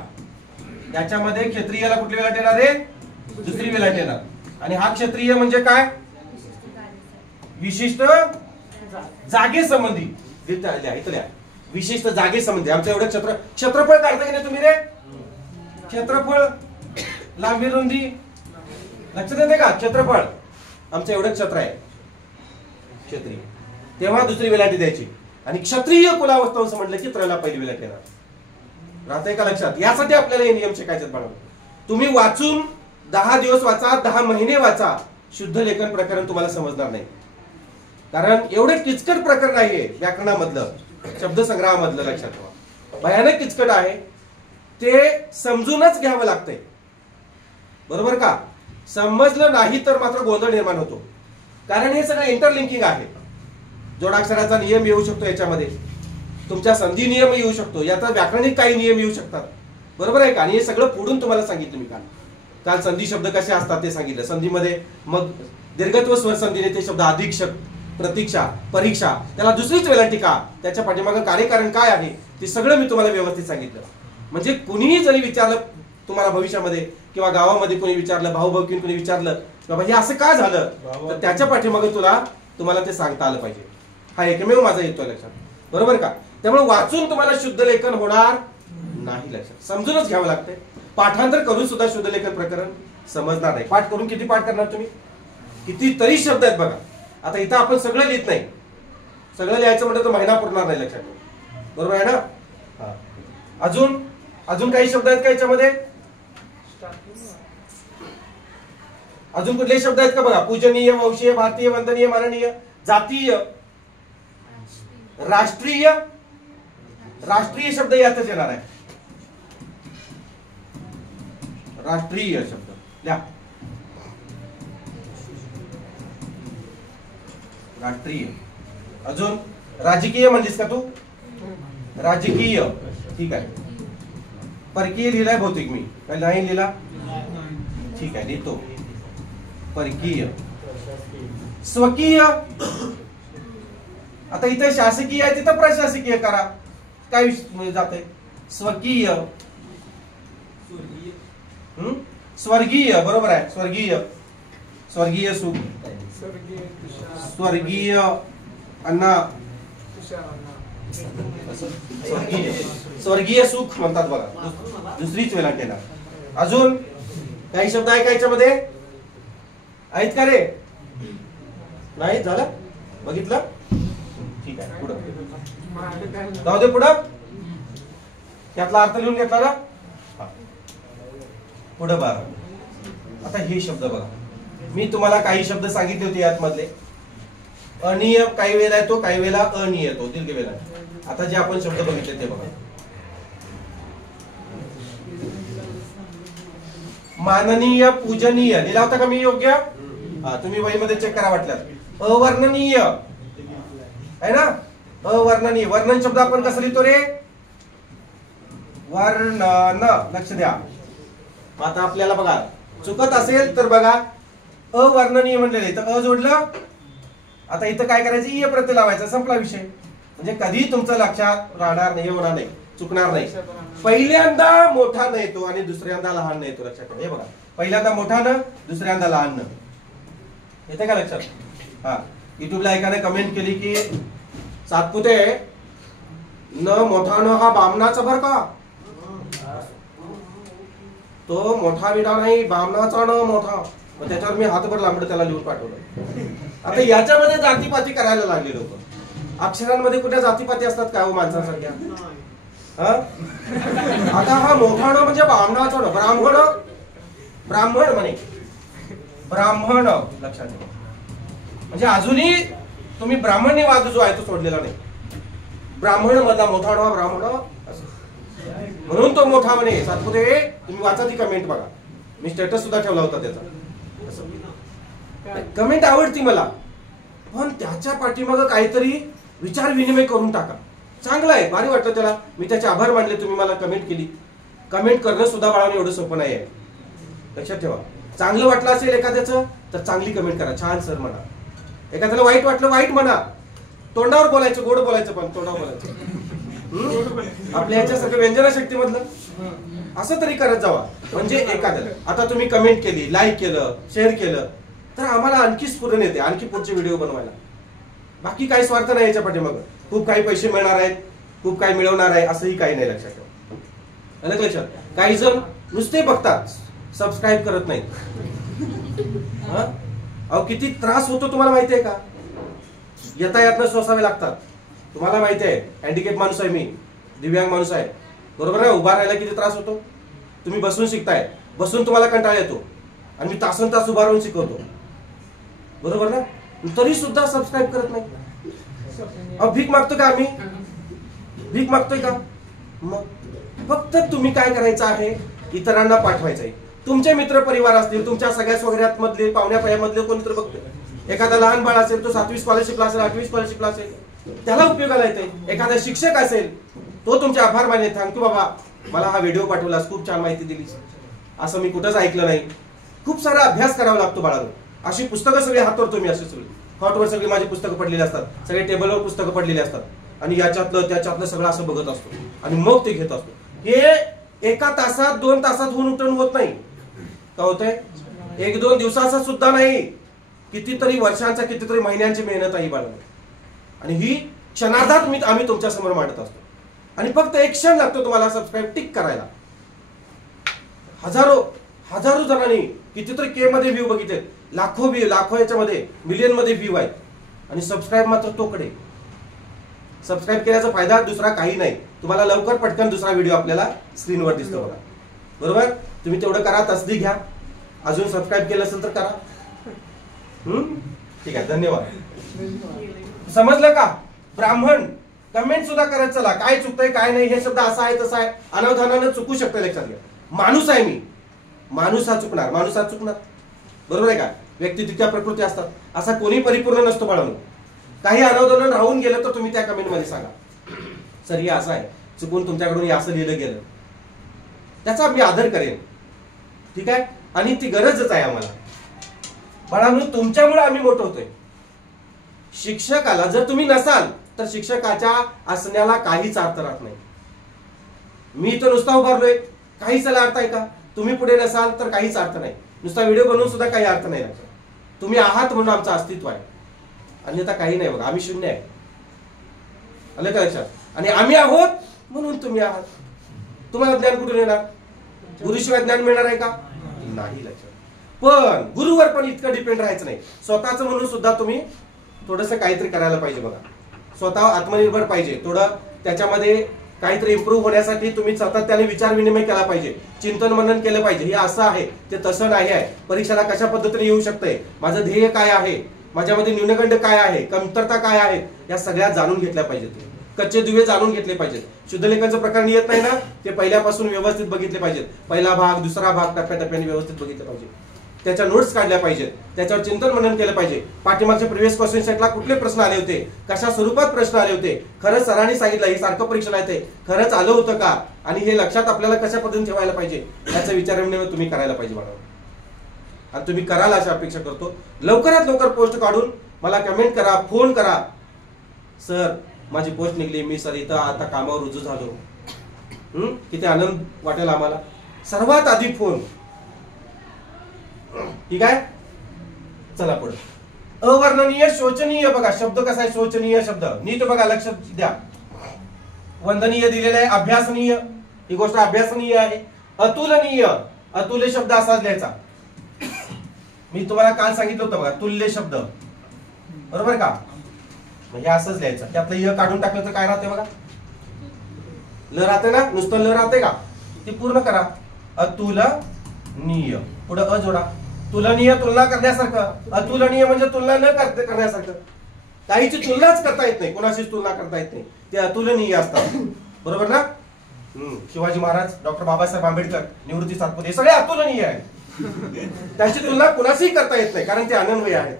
याच्यामध्ये क्षत्रियला कुठली वेलाट येणार आहे? दुसरी वेलाट येणार. आणि हा क्षत्रिय म्हणजे काय? विशिष्ट जागे संबंधी. इथल्या विशिष्ट जागे संबंधी. आमचं एवढं क्षेत्रफळ काढता की नाही तुम्ही रे? क्षेत्रफळ, लांबी रुंदी लक्षात येते का? क्षेत्रफळ आमचं एवढं क्षेत्र आहे क्षत्रिय. तेव्हा दुसरी वेलाटी द्यायची. आणि क्षत्रिय कुलावंश म्हटलं की त्रला पहिली वेलाट येणार. राहतंय का लक्षात? यासाठी आपल्याला हे नियम शिकायचे बनवले. तुम्ही वाचून 10 दिवस वाचा, 10 महिने वाचा, शुद्ध लेखन प्रकरण तुम्हाला समजणार नाही. कारण एवढे किचकट प्रकरण आहे व्याकरणामधलं, शब्दसंग्रहामधलं. लक्षात ठेवा, भयानक किचकट आहे. ते समजूनच घ्यावं लागतंय, बरोबर का? समजलं नाही तर मात्र गोंधळ निर्माण होतो. कारण हे सगळं इंटरलिंकिंग आहे. जोडाक्षराचा नियम येऊ शकतो याच्यामध्ये, तुमच्या संधी नियम येऊ शकतो, याचा व्याकरणिक काही नियम येऊ शकतात, बरोबर आहे का? आणि हे सगळं पुढून तुम्हाला सांगितलं मी काल संधी शब्द कसे असतात ते सांगितलं. संधीमध्ये मग दीर्घत्व स्वर संधीने ते शब्द अधीक्षक, प्रतीक्षा, परीक्षा, त्याला दुसरीच वेलांटी का, त्याच्या पाठीमागे कार्यकारण काय आहे ते सगळं मी तुम्हाला व्यवस्थित सांगितलं. म्हणजे कुणीही जरी विचारलं तुम्हाला भविष्यामध्ये किंवा गावामध्ये कोणी विचारलं, भाऊ भाऊकीन कोणी विचारलं बाबा हे असं का झालं, तर त्याच्या पाठीमागे तुम्हाला ते सांगता आलं पाहिजे. हा एकमेव माझा येतोय लक्षात, बरोबर का? त्यामुळे वाचून तुम्हाला शुद्ध लेखन होणार नाही. लक्षात समजूनच घ्यावं लागतंय. पाठांतर करून सुद्धा शुद्ध लेखन प्रकरण समजणार नाही. पाठ करून किती पाठ करणार तुम्ही? कितीतरी शब्द आहेत बघा. आता इथं आपण सगळं लिहित नाही, सगळं लिहायचं म्हटलं तर महिना पुरणार नाही. लक्षात, बरोबर आहे ना? अजून काही शब्द आहेत का याच्यामध्ये? अजून कुठले शब्द आहेत का बघा? पूजनीय, वंशीय, भारतीय, वंदनीय, माननीय, जातीय, राष्ट्रीय. राष्ट्रीय शब्द यातच येणार आहे. राष्ट्रीय शब्द लिहा. राष्ट्रीय. अजून राजकीय म्हणलीस का तू? राजकीय, ठीक आहे. परकीय लिहिलाय बहुतेक मी, काय नाही लिहिला? ठीक आहे, लिहितो. परकीय. स्वकीय. आता इथे शासकीय आहे, तिथं प्रशासकीय करा, काय जाते? स्वकीय. स्वर्गीय, बरोबर आहे. स्वर्गीय, स्वर्गीय सुख, स्वर्गीय अण्णा, स्वर्गीय सुख म्हणतात बघा, दुसरीच वेळा केला. अजून काही शब्द आहे का याच्यामध्ये? आहेत का रे? नाही झालं, बघितलं? ठीक आहे, पुढं जाऊ दे. पुढं त्यातला अर्थ लिहून घेतला ना? पुढं बघा. आता हे शब्द बघा, मी तुम्हाला काही शब्द सांगितले होते यातमधले. अनिय काही वेळेला येतो, काही वेळेला अनिय येतो, दीर्घ वेळेला. आता जे आपण शब्द बघितले ते बघा. माननीय, पूजनीय लिहिला होता का मी योग्य? हा, तुम्ही वहीमध्ये चेक करा वाटल्यास. अवर्णनीय आहे ना? अवर्णनीय. वर्णन शब्द आपण कसं लिहितो रे? वर्णन. लक्ष द्या. आता आपल्याला बघा चुकत असेल तर बघा, अवर्णनीय म्हणलेले तर अ जोडलं. आता इथं काय करायचं? इ प्रत्यय लावायचा, संपला विषय. म्हणजे कधी तुमचं लक्षात राहणार नाही, होणार नाही, चुकणार नाही. पहिल्यांदा मोठा न येतो आणि दुसऱ्यांदा लहान न येतो. लक्षात ठेवा. हे बघा, पहिल्यांदा मोठा न, दुसऱ्यांदा लहान न. येते का लक्षात? हा, युट्यूबला एकाने कमेंट केली की सातपुते न मोठा न हा बामणाचा बर का, तो मोठा विडा नाही, बामणाचा न मोठा. मग त्याच्यावर मी हातभर लांबड त्याला लिहून पाठवलं. आता याच्यामध्ये जातीपाती करायला लागले लोक. अक्षरांमध्ये कुठल्या जातीपाती असतात का हो माणसांसारख्या? आता हा मोठा न म्हणजे बामणाचा न, ब्राह्मण, ब्राह्मण म्हणे, ब्राह्मण. लक्षात ठेवा. म्हणजे अजूनही तुम्ही ब्राह्मण्यवाद जो आहे तो सोडलेला नाही. ब्राह्मण मधला मोठा न ब्राह्मण, म्हणून तो मोठा म्हणे. सातपुते तुम्ही वाचा ती कमेंट बघा, मी स्टेटस सुद्धा ठेवला होता त्याचा. कमेंट आवडती मला, पण त्याच्या पाठीमागं काहीतरी विचार विनिमय करून टाका. चांगलं आहे, भारी वाटलं त्याला. मी त्याचे आभार मानले, तुम्ही मला कमेंट केली. कमेंट करणं सुद्धा बाळांनो एवढं सोपं नाही आहे, लक्षात ठेवा. चांगलं वाटलं असेल एखाद्याचं तर चांगली कमेंट करा, छान सर म्हणा. एखाद्याला वाईट वाटलं वाईट म्हणा. तोंडावर बोलायचं, गोड बोलायचं, पण तोंडावर बोलायचं. आपल्या ह्याच्यासारखं व्यंजना शक्तीमधलं असं तरी करत जावा. म्हणजे एखाद्याला आता तुम्ही कमेंट केली, लाईक केलं, शेअर केलं तर आम्हाला आणखी स्फुरण येते, आणखी पुढचे व्हिडिओ बनवायला. बाकी काही स्वार्थ नाही याच्या पाठीमागं. खूप काही पैसे मिळणार आहेत, खूप काही मिळवणार आहे असंही काही नाही, लक्षात ठेवा. अलग लक्षात. काही जण नुसते बघतात, सबस्क्राईब करत नाहीत. अहो किती त्रास होतो तुम्हाला माहिती आहे का? येता यातनं सोसावे लागतात. तुम्हाला माहिती आहे, हँडिकॅप माणूस आहे मी, दिव्यांग माणूस आहे, बरोबर आहे. उभा राहायला किती त्रास होतो. तुम्ही बसून शिकताय, बसून तुम्हाला कंटाळा येतो आणि मी तासन तास उभा राहून शिकवतो, बरोबर ना. तरी सुद्धा सबस्क्राईब करत नाही. अहो भीक मागतो का आम्ही? भीक मागतोय का? मग फक्त तुम्ही काय करायचं आहे, इतरांना पाठवायचं आहे. तुमचे मित्र परिवार असतील, तुमच्या सगळ्या सोगऱ्यात मधले, पाहुण्या पयामधले कोणीतरी बघतोय. एखादा लहान बाळ असेल, तो 7वी स्कॉलरशिपला असेल, 8वी स्कॉलरशिपला असेल, त्याला उपयोगाला येते. एखादा शिक्षक असेल, तो तुमचे आभार माने, थँक्यू बाबा, मला हा व्हिडिओ पाठवलास, खूप छान माहिती दिलीस, असं मी कुठंच ऐकलं नाही. खूप सारा अभ्यास करावा लागतो बाळांनो. अशी पुस्तकं सगळी हातावर तुम्ही अशी सगळी हॉटवर सगळी माझी पुस्तकं पडलेली असतात, सगळे टेबलवर पुस्तकं पडलेली असतात आणि याच्यातलं त्याच्यातलं सगळं असं बघत असतो आणि मग ते घेत असतो. हे एका तासात 2 तासात होऊन उठून होत नाही. का होतंय? 1-2 दिवसाचा सुद्धा नाही, कितीतरी वर्षांचा, कितीतरी महिन्यांची मेहनत आहे बाळांनो. आणि ही क्षणार्धात आम्ही तुमच्या समोर मांडत असतो. आणि फक्त एक क्षण लागतो तुम्हाला सबस्क्राईब टिक करायला. हजारो जणांनी कितीतरी के मध्ये व्ह्यू बघितले, लाखो याच्यामध्ये मिलियन मध्ये व्ह्यू आहेत आणि सबस्क्राईब मात्र तोकडे. सबस्क्राईब केल्याचा फायदा दुसरा काही नाही. तुम्हाला लवकर पटकन दुसरा व्हिडिओ आपल्याला स्क्रीनवर दिसतो बघा, बरोबर. तुम्ही तेवढं करा, तसदी घ्या. अजून सबस्क्राईब केलं असेल तर करा. ठीक आहे, धन्यवाद. समजलं का? ब्राह्मण कमेंट सुद्धा करत चला, काय चुकतंय काय नाही, हे शब्द असा आहे तसा आहे, अनावधानानं चुकू शकतं, लक्षात घ्या. माणूस आहे मी, माणूस हा चुकणार, बरोबर आहे का? व्यक्ती तितक्या प्रकृती असतात, असा कोणी परिपूर्ण नसतो बाळांनो. काही अनावधानानं राहून गेलं तर तुम्ही त्या कमेंट मध्ये सांगा, सर हे असं आहे, चुकून तुमच्याकडून असं लिहिलं गेलं, त्याचा मी आदर करेन, ठीक आहे. आणि ती गरजच आहे आम्हाला बाळांनो. तुमच्यामुळे आम्ही मोठं होतोय. शिक्षकाला जर तुम्ही नसाल तर शिक्षकाच्या असण्याला काहीच अर्थ राहत नाही. मी इथं नुसता उभारलोय, काहीच त्याला अर्थ आहे का? तुम्ही पुढे नसाल तर काहीच अर्थ नाही. नुसता व्हिडिओ बनवून सुद्धा काही अर्थ नाही. तुम्ही आहात म्हणून आमचं अस्तित्व आहे, अन्यथा काही नाही. बघा आम्ही शून्य आहे, आलं का लक्षात? आणि आम्ही आहोत म्हणून तुम्ही आहात. तुम्हाला ज्ञान कुठून येणार? गुरुशिवाय ज्ञान मिळणार आहे का? नाही, लक्षात. पण गुरुवर पण इतकं डिपेंड राहायचं नाही. स्वतःच म्हणून सुद्धा तुम्ही थोडस काहीतरी करायला पाहिजे. बघा स्वतः आत्मनिर्भर पाहिजे. थोडं त्याच्यामध्ये काहीतरी इम्प्रूव्ह होण्यासाठी तुम्ही सातत्याने विचार विनिमय केला पाहिजे, चिंतन मनन केलं पाहिजे. हे असं आहे, ते तसं नाही आहे, परीक्षेला कशा पद्धतीने येऊ शकते, माझं ध्येय काय आहे, माझ्यामध्ये न्यूनगंड काय आहे, कमतरता काय आहे, या सगळ्या जाणून घेतल्या पाहिजेत. कच्चे दुवे जाणून घेतले पाहिजेत. शुद्धलेखनचं प्रकरण येत नाही ना, ते पहिल्यापासून व्यवस्थित बघितले पाहिजेत. पहिला भाग, दुसरा भाग टप्प्याटप्प्याने व्यवस्थित बघितले पाहिजे. त्याच्या नोट्स काढल्या पाहिजेत, त्याच्यावर चिंतन मनन केलं पाहिजे. पाठीमागच्या प्रिव्हियस क्वेश्चन सेटला कुठले प्रश्न आले होते, कशा स्वरूपात प्रश्न आले होते, खरंच सरांनी सांगितलं हे सारखं परीक्षेला येते, खरंच आलं होतं का, आणि हे लक्षात आपल्याला कशा पद्धतीने ठेवायला पाहिजे याचा विचार तुम्ही करायला पाहिजे बाळा. आणि तुम्ही कराल अशी अपेक्षा करतो. लवकरात लवकर पोस्ट काढून मला कमेंट करा, फोन करा, सर माझी पोस्ट निघली, मी सर इथं आता कामावर रुजू झालो. किती आनंद वाटेल आम्हाला. सर्वात आधी फोन, ठीक आहे. चला पुढे. अवर्णनीय, शोचनीय. बघा शब्द कसा आहे, शोचनीय शब्द नीट बघा, लक्ष द्या. वंदनीय दिलेला आहे, अभ्यासनीय, ही गोष्ट अभ्यासनीय आहे. अतुलनीय, अतुल्य शब्द असाच लिहायचा. मी तुम्हाला काल सांगितलं होतं बघा, तुल्य शब्द, बरोबर का? म्हणजे असंच लिहायचं. त्यातलं य काढून टाकलं तर काय राहते बघा, ल राहते ना, नुसतं ल राहते का? ती पूर्ण करा. अतुलनीय, पुढे अ जोडा. तुलनीय तुलना करण्यासारखं, अतुलनीय म्हणजे तुलना न करण्यासारखं. काहीची तुलनाच करता येत नाही, कोणाशीच तुलना करता येत नाही, ते अतुलनीय असतात, बरोबर ना? शिवाजी महाराज, डॉक्टर बाबासाहेब आंबेडकर, निवृत्ती सातपुते, सगळे अतुलनीय आहेत. त्यांची तुलना कुणाशीही करता येत नाही, कारण ते अनन्वय आहेत.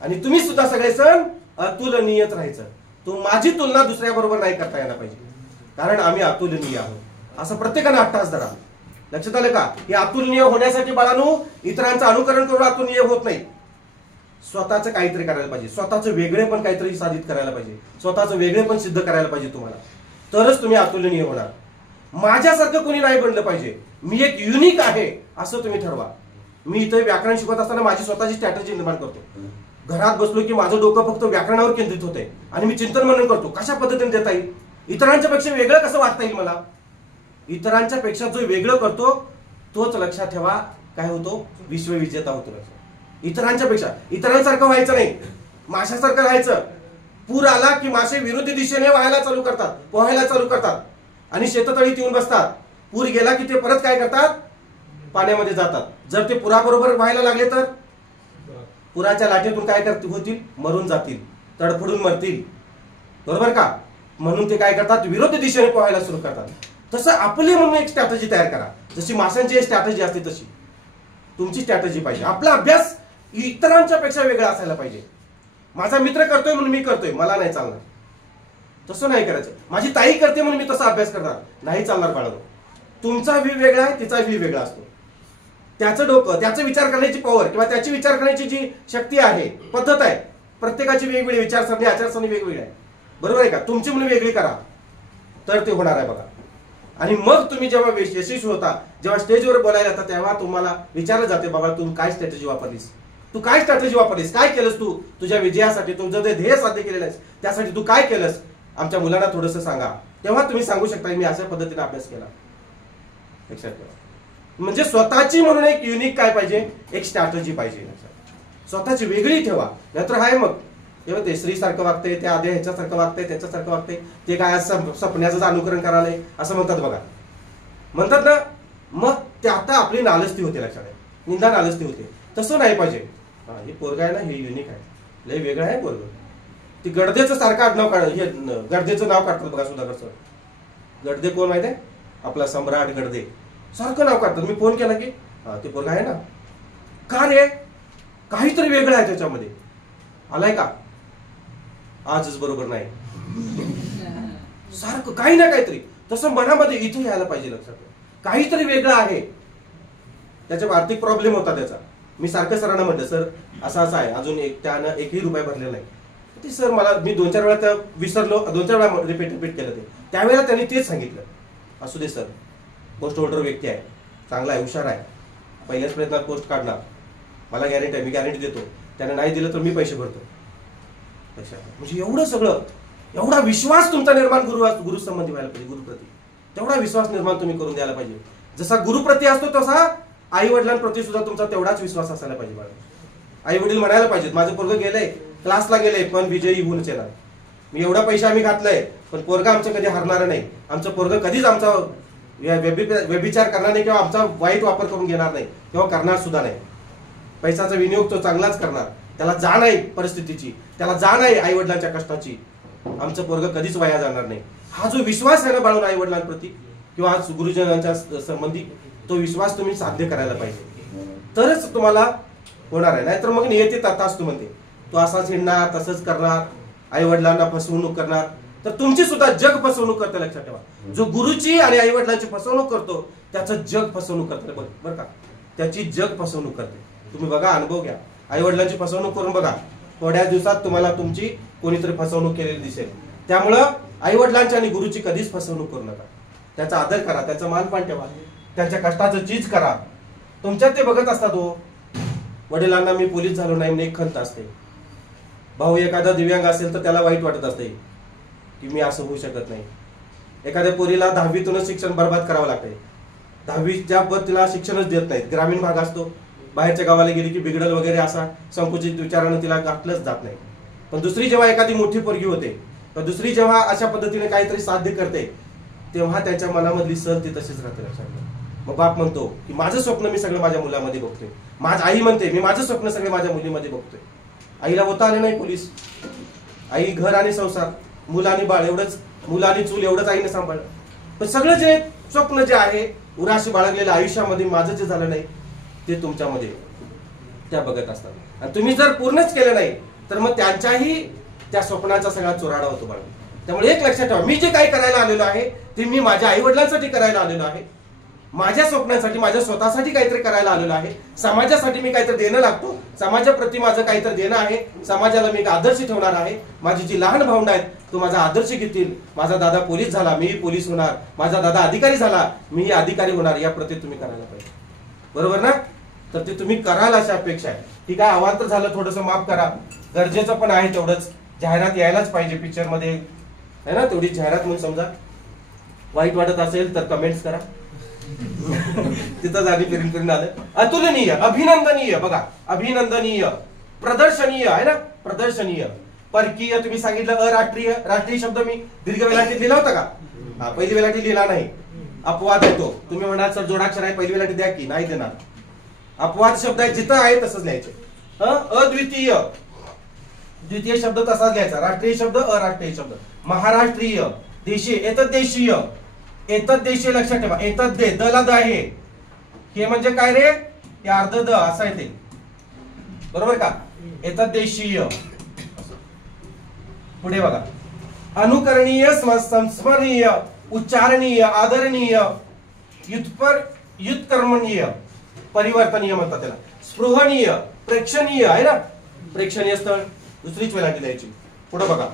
आणि तुम्ही सुद्धा सगळे सण अतुलनीयच राहायचं. माझी तुलना दुसऱ्या बरोबर नाही करता येणार पाहिजे, कारण आम्ही अतुलनीय आहोत असं प्रत्येकाने अट्टहास धरा. लक्षात आलं का? हे अतुलनीय होण्यासाठी बाळांनो इतरांचं अनुकरण करून अतुलनीय होत नाही. स्वतःचं काहीतरी करायला पाहिजे, स्वतःचं वेगळे पण काहीतरी साधित करायला पाहिजे, स्वतःचं वेगळे पण सिद्ध करायला पाहिजे तुम्हाला, तरच तुम्ही अतुलनीय होणार. माझ्यासारखं कोणी नाही बनलं पाहिजे, मी एक युनिक आहे असं तुम्ही ठरवा. मी इथे व्याकरण शिकवत असताना माझी स्वतःची स्ट्रॅटेजी निर्माण करतो. घरात बसलो की माझं डोकं फक्त व्याकरणावर केंद्रित होतंय आणि मी चिंतन मनन करतो कशा पद्धतीने देता येईल, इतरांच्या पेक्षा वेगळं कसं वाटता येईल मला. इतरांच्या पेक्षा जो वेगळं करतो तोच लक्षात ठेवा काय होतो, विश्वविजेता होतो. इतरांच्या पेक्षा इतरांसारखं व्हायचं नाही, माशासारखं राहायचं. पूर आला की मासे विरुद्ध दिशेने व्हायला चालू करतात, पोहायला चालू करतात आणि शेततळीत येऊन बसतात. पूर गेला की ते परत काय करतात, पाण्यामध्ये जातात. जर ते पुराबरोबर व्हायला लागले तर पुराच्या लाटेतून काय होतील, मरून जातील, तडफडून मरतील. बरोबर का? म्हणून ते काय करतात, विरुद्ध दिशेने पोहायला सुरू करतात. तसं आपली म्हणून एक स्ट्रॅटेजी तयार करा. जशी माशांची स्ट्रॅटेजी असते तशी तुमची स्ट्रॅटेजी पाहिजे. आपला अभ्यास इतरांच्या पेक्षा वेगळा असायला पाहिजे. माझा मित्र करतोय म्हणून मी करतोय, मला नाही चालणार, तसं नाही करायचं. माझी ताई करते म्हणून मी तसा अभ्यास करणार नाही, चालणार बाळांनो. तुमचा व्ह्यू वेगळा आहे, तिचा व्ह्यू वेगळा असतो. त्याचं डोकं, त्याचं विचार करण्याची पॉवर किंवा त्याची विचार करण्याची जी शक्ती आहे, पद्धत आहे, प्रत्येकाची वेगवेगळी विचारसरणी, आचारसरणी वेगवेगळी आहे. बरोबर आहे का? तुमची म्हणून वेगळी करा तर ते होणार आहे बघा. आणि मग तुम्ही जेव्हा यशस्वी होता, जेव्हा स्टेजवर बोलायला येतात, तेव्हा तुम्हाला विचारलं जाते, बाबा तू काय स्ट्रॅटेजी वापरलीस, तू काय स्ट्रॅटेजी वापरलीस, काय केलंस तू तुझ्या विजयासाठी, तुझं जे ध्येय साध्य केलेलं आहे त्यासाठी तू काय केलंस, आमच्या मुलांना थोडंसं सांगा. तेव्हा तुम्ही सांगू शकता मी अशा पद्धतीने अभ्यास केला. लक्षात ठेवा. म्हणजे स्वतःची म्हणून एक युनिक काय पाहिजे, एक स्ट्रॅटेजी पाहिजे. स्वतःची वेगळी ठेवा. नाहीतर हाय मग तेव्हा ते स्त्री सारखं वागते, ते आधी ह्याच्यासारखं वागते, त्याच्यासारखं वागते, ते काय सपन्याचं अनुकरण करायलंय असं म्हणतात बघा, म्हणतात ना. मग ते आता आपली नालस्ती होते, लक्षात आहे, निंदा नालस्ती होते. तसं नाही पाहिजे. हे पोरगा आहे ना, हे युनिक आहे, लय वेगळं आहे पोरग. ती गडदेचं सारखं आडनाव काढ, हे गडदेचं नाव काढतात बघा सुधाकर सर. गडदे कोण माहिती आहे? आपला सम्राट गडदे सारखं नाव काढतात. मी फोन केला की ते पोरगा आहे ना, का रे, काहीतरी वेगळं आहे त्याच्यामध्ये, आलाय का, आजच बरोबर नाही, सारखं काही ना काहीतरी. तसं मनामध्ये इथे यायला पाहिजे, लक्षात काहीतरी वेगळं आहे. त्याच्या आर्थिक प्रॉब्लेम होता त्याचा. मी सारखं सरांना म्हटलं, सर असं असं आहे, अजून त्यानं एकही रुपया भरलेला नाही. ते सर मला, मी 2-4 वेळा त्या विसरलो, 2-4 वेळा रिपीट केलं ते. त्यावेळेला त्यांनी तेच सांगितलं, असू दे सर, पोस्ट होल्डर व्यक्ती आहे, चांगला आहे, हुशार आहे, पहिल्याच प्रयत्नात पोस्ट काढणार, मला गॅरंटी आहे, मी गॅरंटी देतो, त्याने नाही दिलं तर मी पैसे भरतो. म्हणजे एवढं सगळं, एवढा विश्वास तुमचा निर्माण गुरु संबंधी व्हायला पाहिजे, गुरुप्रती. तेवढा विश्वास निर्माण तुम्ही करून द्यायला पाहिजे. जसा गुरुप्रती असतो तसा आई वडिलांप्रती सुद्धा तुमचा तेवढाच विश्वास असायला पाहिजे. आई वडील म्हणायला पाहिजेत, माझं पोरगं गेलंय, क्लासला गेलंय, पण विजयी होऊनच येणार. मी एवढा पैसा आम्ही घातलाय, पण पोरगा आमचं कधी हरणार नाही. आमचं पोरगं कधीच आमचा व्यभिचार करणार नाही किंवा आमचा वाईट वापर करून घेणार नाही किंवा करणार सुद्धा नाही. पैशाचा विनियोग तो चांगलाच करणार. त्याला जाण आहे परिस्थितीची, त्याला जाण आहे आई वडिलांच्या कष्टाची. आमचं पोरगं कधीच वाया जाणार नाही. हा जो विश्वास आहे ना बाळून आई वडिलांप्रती किंवा गुरुजनांच्या संबंधी, तो विश्वास तुम्ही साध्य करायला पाहिजे, तरच तुम्हाला होणार आहे. नाहीतर मग नियती तथास्तु म्हणते, तो असाच हिंडणार, तसंच करणार, आई वडिलांना फसवणूक करणार, तर तुमची सुद्धा जग फसवणूक करते. लक्षात ठेवा, जो गुरुची आणि आई वडिलांची फसवणूक करतो त्याचं जग फसवणूक करते. बरं का, त्याची जग फसवणूक करते. तुम्ही बघा, अनुभव घ्या, आई वडिलांची फसवणूक करून बघा, थोड्या दिवसात तुम्हाला तुमची कोणीतरी फसवणूक केलेली दिसेल. त्यामुळं आई वडिलांची आणि गुरुची कधीच फसवणूक करू नका. त्याचा आदर करा, त्याचं मानपान ठेवा, त्यांच्या कष्टाचं चीज करा. तुमच्यात ते बघत असतात. हो, वडिलांना मी पोलीस झालो नाही म्हणून एक खंत असते. भाऊ एखादा दिव्यांग असेल तर त्याला वाईट वाटत असते की मी असं होऊ शकत नाही. एखाद्या पोरीला 10वीतूनच शिक्षण बर्बाद करावं लागतंय. 10वीच्या पद तिला शिक्षणच देत नाहीत. ग्रामीण भाग असतो, बाहेरच्या गावाला गेली की बिघडल वगैरे असा संकुचित विचारानं तिला गाठलंच जात नाही. पण दुसरी जेव्हा एखादी मोठी पोरगी होते, तर दुसरी जेव्हा अशा पद्धतीने काहीतरी साध्य करते, तेव्हा त्याच्या मनामधली सल ती तशीच राहते. लक्षात. मग बाप म्हणतो की माझं स्वप्न मी सगळं माझ्या मुलामध्ये बघतोय. आई म्हणते मी माझं स्वप्न सगळे माझ्या मुलीमध्ये बघतोय. आईला होता आले नाही पोलीस. आई घर आणि संसार, मुलं आणि बाळ एवढंच, मुलं आणि चूल एवढंच आईने सांभाळलं. पण सगळं जे स्वप्न जे आहे उराशी बाळगलेलं आयुष्यामध्ये माझं जे झालं नाही ते तुमच्यामध्ये त्या बघत असतात. आणि तुम्ही जर पूर्णच केलं नाही तर मग त्यांच्याही त्या स्वप्नाचा सगळा चुराडा होतो बाळा. त्यामुळे एक लक्षात ठेवा, मी जे काही करायला आलेलो आहे ते मी माझ्या आई वडिलांसाठी करायला आलेलो आहे, माझ्या स्वप्नांसाठी, माझ्या स्वतःसाठी काहीतरी करायला आलेलो आहे. समाजासाठी मी काहीतरी देणं लागतो, समाजाप्रती माझं काहीतरी देणं आहे, समाजाला मी एक आदर्श ठेवणार आहे. माझी जी लहान भावंड आहेत तो माझा आदर्श घेतील. माझा दादा पोलीस झाला, मी पोलीस होणार. माझा दादा अधिकारी झाला, मी अधिकारी होणार. या प्रती तुम्ही करायला पाहिजे, बरोबर ना? तर ते तुम्ही कराल अशी अपेक्षा आहे. ठीक आहे, अवांतर झालं थोडंसं माफ करा, गरजेचं पण आहे तेवढंच. जाहिरात यायलाच पाहिजे पिक्चर मध्ये, है ना? तेवढी जाहिरात म्हणून समजा. वाईट वाटत असेल तर कमेंट्स करा. तिथं जाणी फिरून आलं. अतुलनीय, अभिनंदनीय, बघा अभिनंदनीय, प्रदर्शनीय आहे ना, प्रदर्शनीय. परकीय तुम्ही सांगितलं, अराष्ट्रीय. राष्ट्रीय शब्द मी दीर्घ वेलांटीत लिहिला होता का? हा, पहिली वेलांटी लिहिला नाही. अपवाद येतो. तुम्ही म्हणाल सर जोडाक्षर आहे, पहिली वेलांटी द्या की, नाही देणार. अपवाद शब्द आहे, जिथं आहे तसंच लिहायचे. अद्वितीय, द्वितीय शब्द तसाच लिहायचा. राष्ट्रीय शब्द, अराष्ट्रीय शब्द. महाराष्ट्रीय, देशीय, एतद्देशीय. एतद्देशीय लक्षात ठेवा, एतद्दे, दला द आहे. हे म्हणजे काय रे? हे अर्ध द असं आहे ते, बरोबर का? एतद्देशीय. पुढे बघा, अनुकरणीय, संस्मरणीय, उच्चारणीय, आदरणीय, युत्कर्मणीय, परिवर्तनीय म्हणतात त्याला. स्पृहणीय, प्रेक्षणीय आहे ना, प्रेक्षणीय स्थळ. दुसरीच वेलांटी द्यायची. पुढे बघा,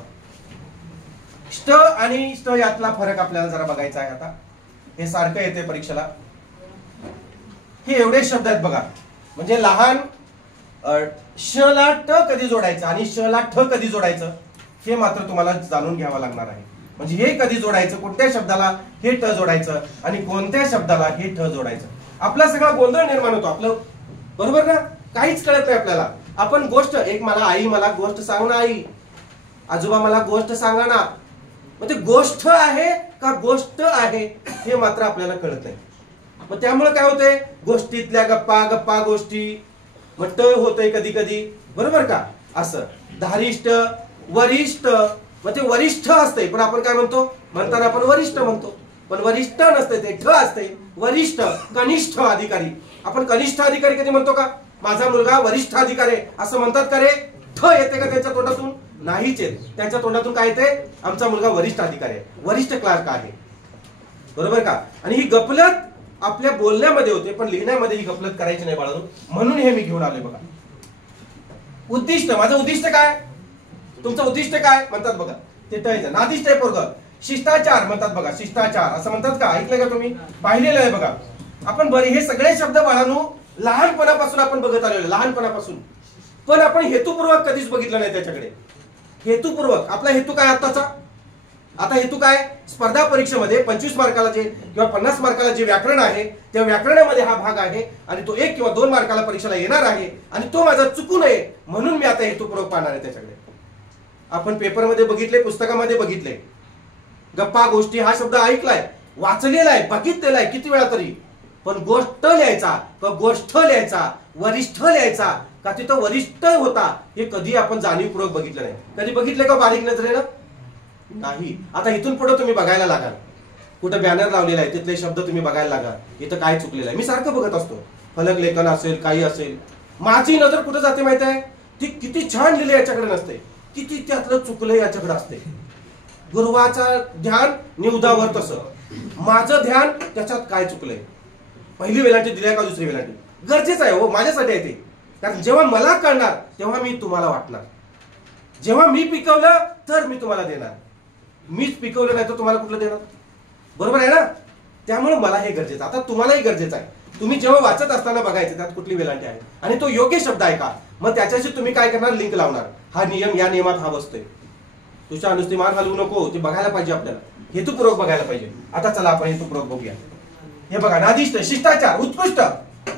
ष्ट आणि ष्ट यातला फरक आपल्याला जरा बघायचा आहे. आता हे सारखं येते परीक्षेला. हे एवढे शब्द आहेत बघा. म्हणजे लहान श ला ट कधी जोडायचं आणि श ला ठ कधी जोडायचं हे मात्र तुम्हाला जाणून घ्यावं लागणार आहे. म्हणजे हे कधी जोडायचं, कोणत्या शब्दाला हे ट जोडायचं आणि कोणत्या शब्दाला हे ठ जोडायचं. आपला सगळा गोंधळ निर्माण होतो आपलं, बरोबर ना? काहीच कळत नाही आपल्याला. आपण गोष्ट, एक आई मला गोष्ट सांग ना, आई आजोबा मला गोष्ट सांगा ना, मग ते गोष्ट आहे का गोष्ट आहे हे मात्र आपल्याला कळत नाही. मग त्यामुळे काय होतंय, गोष्टीतल्या गप्पा, गप्पा गोष्टी, मग ट होतंय कधी कधी, बरोबर का? असं धारिष्ठ, वरिष्ठ, मग ते वरिष्ठ असते पण आपण काय म्हणतो, म्हणताना आपण वरिष्ठ म्हणतो, पण वरिष्ठ नसते ते, ठ असते. वरिष्ठ, कनिष्ठ अधिकारी. आपण कनिष्ठ अधिकारी कधी म्हणतो का? माझा मुलगा वरिष्ठ अधिकारी असं म्हणतात का रे? ठ येते का त्यांच्या तोंडातून? नाहीच येत. त्यांच्या तोंडातून काय येते? आमचा मुलगा वरिष्ठ अधिकारी आहे, वरिष्ठ क्लार्क आहे, बरोबर का? आणि ही गफलत आपल्या बोलण्यामध्ये होते पण लिहिण्यामध्ये ही गफलत करायची नाही बाळांनो. म्हणून हे मी घेऊन आलोय बघा. उद्दिष्ट, माझं उद्दिष्ट काय? तुमचं उद्दिष्ट काय म्हणतात बघा, ते टाळायचं. नादिष्ट आहे पोरगं. शिष्टाचार म्हणतात बघा, शिष्टाचार असं म्हणतात का? ऐकलंय का तुम्ही? पाहिलेलं आहे बघा आपण. बरे, हे सगळे शब्द बाळांनो लहानपणापासून आपण बघत आलेलो, लहानपणापासून. पण आपण हेतुपूर्वक कधीच बघितलं नाही त्याच्याकडे. हेतुपूर्वक आपला हेतू काय आत्ताचा? आता हेतू काय? स्पर्धा परीक्षेमध्ये 25 मार्काला जे किंवा 50 मार्काला जे व्याकरण आहे त्या व्याकरणामध्ये हा भाग आहे आणि तो 1 किंवा 2 मार्काला परीक्षेला येणार आहे आणि तो माझा चुकू नये म्हणून मी आता हेतुपूर्वक पाहणार आहे त्याच्याकडे. आपण पेपरमध्ये बघितले, पुस्तकामध्ये बघितले, गप्पा गोष्टी हा शब्द ऐकलाय, वाचलेला आहे, बघितलेला आहे किती वेळा तरी. पण गोष्ट लिहायचा का गोष्ठ लिहायचा, वरिष्ठ लिहायचा का तिथं वरिष्ठ होता हे कधी आपण जाणीवपूर्वक बघितलं नाही. कधी बघितलं का बारीक नजरेनं? नाही. आता इथून पुढे तुम्ही बघायला लागाल, कुठं बॅनर लावलेला आहे तिथले शब्द तुम्ही बघायला लागा, इथं काय चुकलेलं आहे. मी सारखं बघत असतो, फलक लेखन असेल काही असेल. माझी नजर कुठं जाते माहिती आहे? ती किती छान लिहिले याच्याकडे नसते, किती त्यातलं चुकलं याच्याकडे असते. गुरुवाचं ध्यान निवदावर तसं, माझं ध्यान त्याच्यात काय चुकलंय. पहिली वेलांटी दिली का दुसरी वेलांटी गरजेचं आहे हो, माझ्यासाठी आहे ते. कारण जेव्हा मला कळणार तेव्हा मी तुम्हाला वाटणार. जेव्हा मी पिकवलं तर मी तुम्हाला देणार, मीच पिकवलं नाही तर तुम्हाला कुठलं देणार, बरोबर आहे ना? त्यामुळे मला हे गरजेचं, आता तुम्हालाही गरजेचं आहे. तुम्ही जेव्हा वाचत असताना बघायचं त्यात कुठली वेलांटी आहे आणि तो योग्य शब्द आहे का, मग त्याच्याशी तुम्ही काय करणार, लिंक लावणार. हा नियम या नियमात हा बसतोय, तुझ्या नुसती मान हलवू नको, ते बघायला पाहिजे आपल्याला, हेतुपूर्वक बघायला पाहिजे. आता चला आपण हेतुपूर्वक बघूया. हे बघा, नादिष्ट, शिष्टाचार, उत्कृष्ट.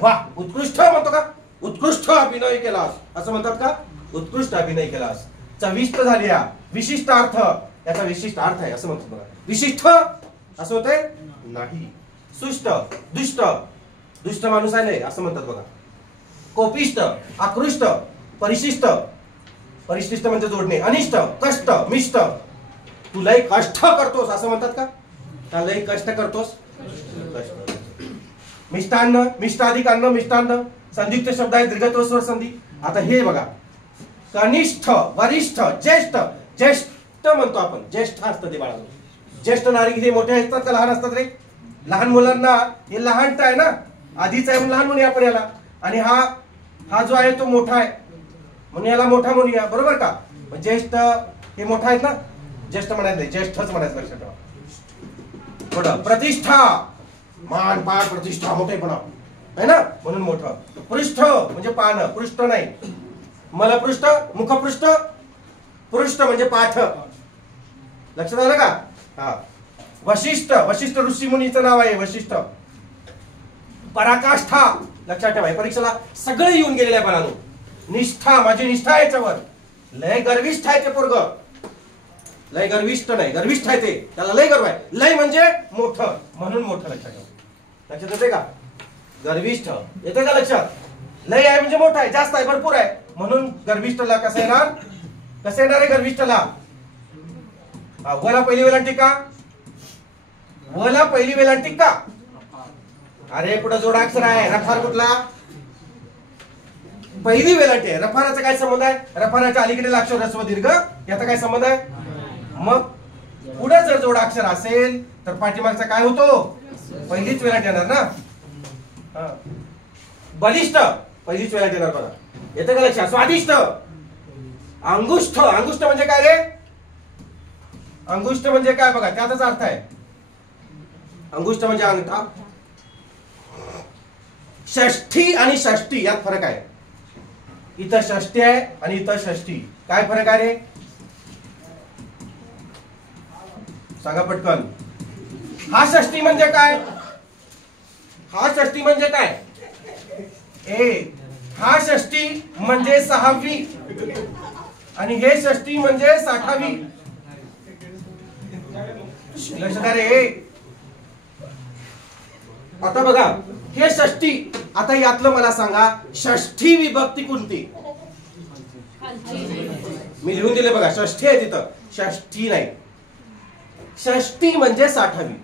वा, उत्कृष्ट म्हणतो का? उत्कृष्ट अभिनय केलास असं म्हणतात का? उत्कृष्ट अभिनय केलास. चविष्ट झाली. विशिष्ट अर्थ, याचा विशिष्ट अर्थ आहे असं म्हणतात बघा. विशिष्ट असं होतंय नाही. सुष्ट, दुष्ट, दुष्ट माणूस आहे नाही असं म्हणतात बघा. कोपिष्ट, आकृष्ट, परिशिष्ट, परिशिष्ट म्हणजे जोडणे. अनिष्ट, कष्ट, मिष्ट, तू लय कष्ट करतोस असं म्हणतात का? त्या लय कष्ट करतोस, कष्ट. मिष्टान्न, मिष्टाधिक अन्न, मिष्टान्न, संयुक्त शब्द आहे, दीर्घत्व स्वर संधी. आता हे बघा, कनिष्ठ, वरिष्ठ, ज्येष्ठ, ज्येष्ठ म्हणतो आपण, ज्येष्ठ असतं ते बाळाला. ज्येष्ठ नागरिक हे मोठे असतात का लहान असतात रे? लहान मुलांना हे लहान आहे ना, आधीच आहे म्हणून लहान म्हणूया आपण याला, आणि हा जो आहे तो मोठा आहे म्हणून याला मोठा म्हणूया, बरोबर का? ज्येष्ठ हे मोठा आहेत ना, ज्येष्ठ म्हणायचं नाही, ज्येष्ठच म्हणायचं, लक्षात ठेवा. पुढं प्रतिष्ठा, मान पाठ प्रतिष्ठा, मोठेपणा आहे ना म्हणून मोठं. पृष्ठ म्हणजे पान, पृष्ठ नाही. मलपृष्ठ, मुखपृष्ठ, पृष्ठ म्हणजे पाठ. लक्षात आलं का? हा. वशिष्ठ, वशिष्ठ ऋषी मुनीचं नाव आहे वशिष्ठ. पराकाष्ठा, लक्षात ठेवा, परीक्षेला सगळे येऊन गेलेले आहे बाळांनो. निष्ठा, माझी निष्ठा आहे याच्यावर. लय गर्विष्ठ आहे ते पोरग, लय गर्विष्ठ नाही, गर्विष्ठ आहे ते, त्याला लय गर्व आहे. लय म्हणजे मोठं म्हणून मोठं, लक्षात ठेवा. लक्षात येते का? गर्विष्ठ येते का लक्षात? लय आहे म्हणजे मोठा आहे, जास्त आहे, भरपूर आहे म्हणून गर्विष्ठला कसं येणार? कसं येणार आहे गर्विष्ठला? वला पहिली वेलांटी का? वला पहिली वेलांटी का? अरे पुढे जोडाक्षर आहे, रफार कुठला? पहिली वेलांटी आहे. रफाराचा काय संबंध आहे? रफाराच्या अलीकडे अक्षर ह्रस्व दीर्घ याचा काय संबंध आहे? मग पुढे जर जोडाक्षर असेल तर पाठीमागचा काय होतो? पहिलीच वेलांटी येणार ना. बलिष्ठ पहिलीच वेलांटी येणार बघा, येतं का लक्षात? स्वादिष्ट, अंगुष्ठ, अंगुष्ठ म्हणजे काय रे? अंगुष्ठ म्हणजे काय बघा, त्याचाच अर्थ आहे. अंगुष्ठ म्हणजे अंगठा. षष्ठी आणि षष्ठी यात फरक आहे. इथं षष्ठी आहे आणि इथं षष्ठी, काय फरक आहे रे? सांगा पटकन. हा षष्ठी म्हणजे काय? हा षष्ठी म्हणजे काय? हा षष्ठी म्हणजे 6वी आणि हे षष्ठी म्हणजे 60वी. लक्षात रे. आता बघा हे षष्ठी, आता यातलं मला सांगा षष्ठी विभक्ती कोणती? मी लिहून दिले बघा, षष्ठी आहे तिथं, षष्ठी नाही. षष्ठी म्हणजे 60वी.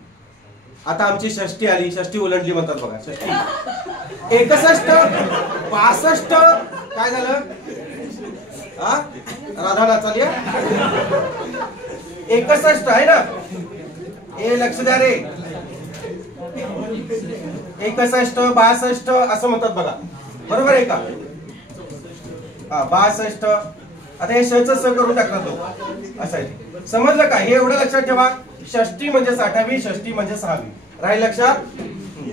आता आमची षष्ठी आली, षष्ठी ओलांडली म्हणतात बघा. षष्ठी 61, 62 काय झालं? राधा नाचाली 61 आहे ना. हे लक्ष द्या रे. 61, 62 असं म्हणतात बघा, बरोबर आहे का? 62. आता हे ष करून टाकणार तो, असं आहे. समजलं का? हे एवढं लक्षात ठेवा. षष्ठी म्हणजे 60वी, षष्ठी म्हणजे 6वी. राहील लक्षात?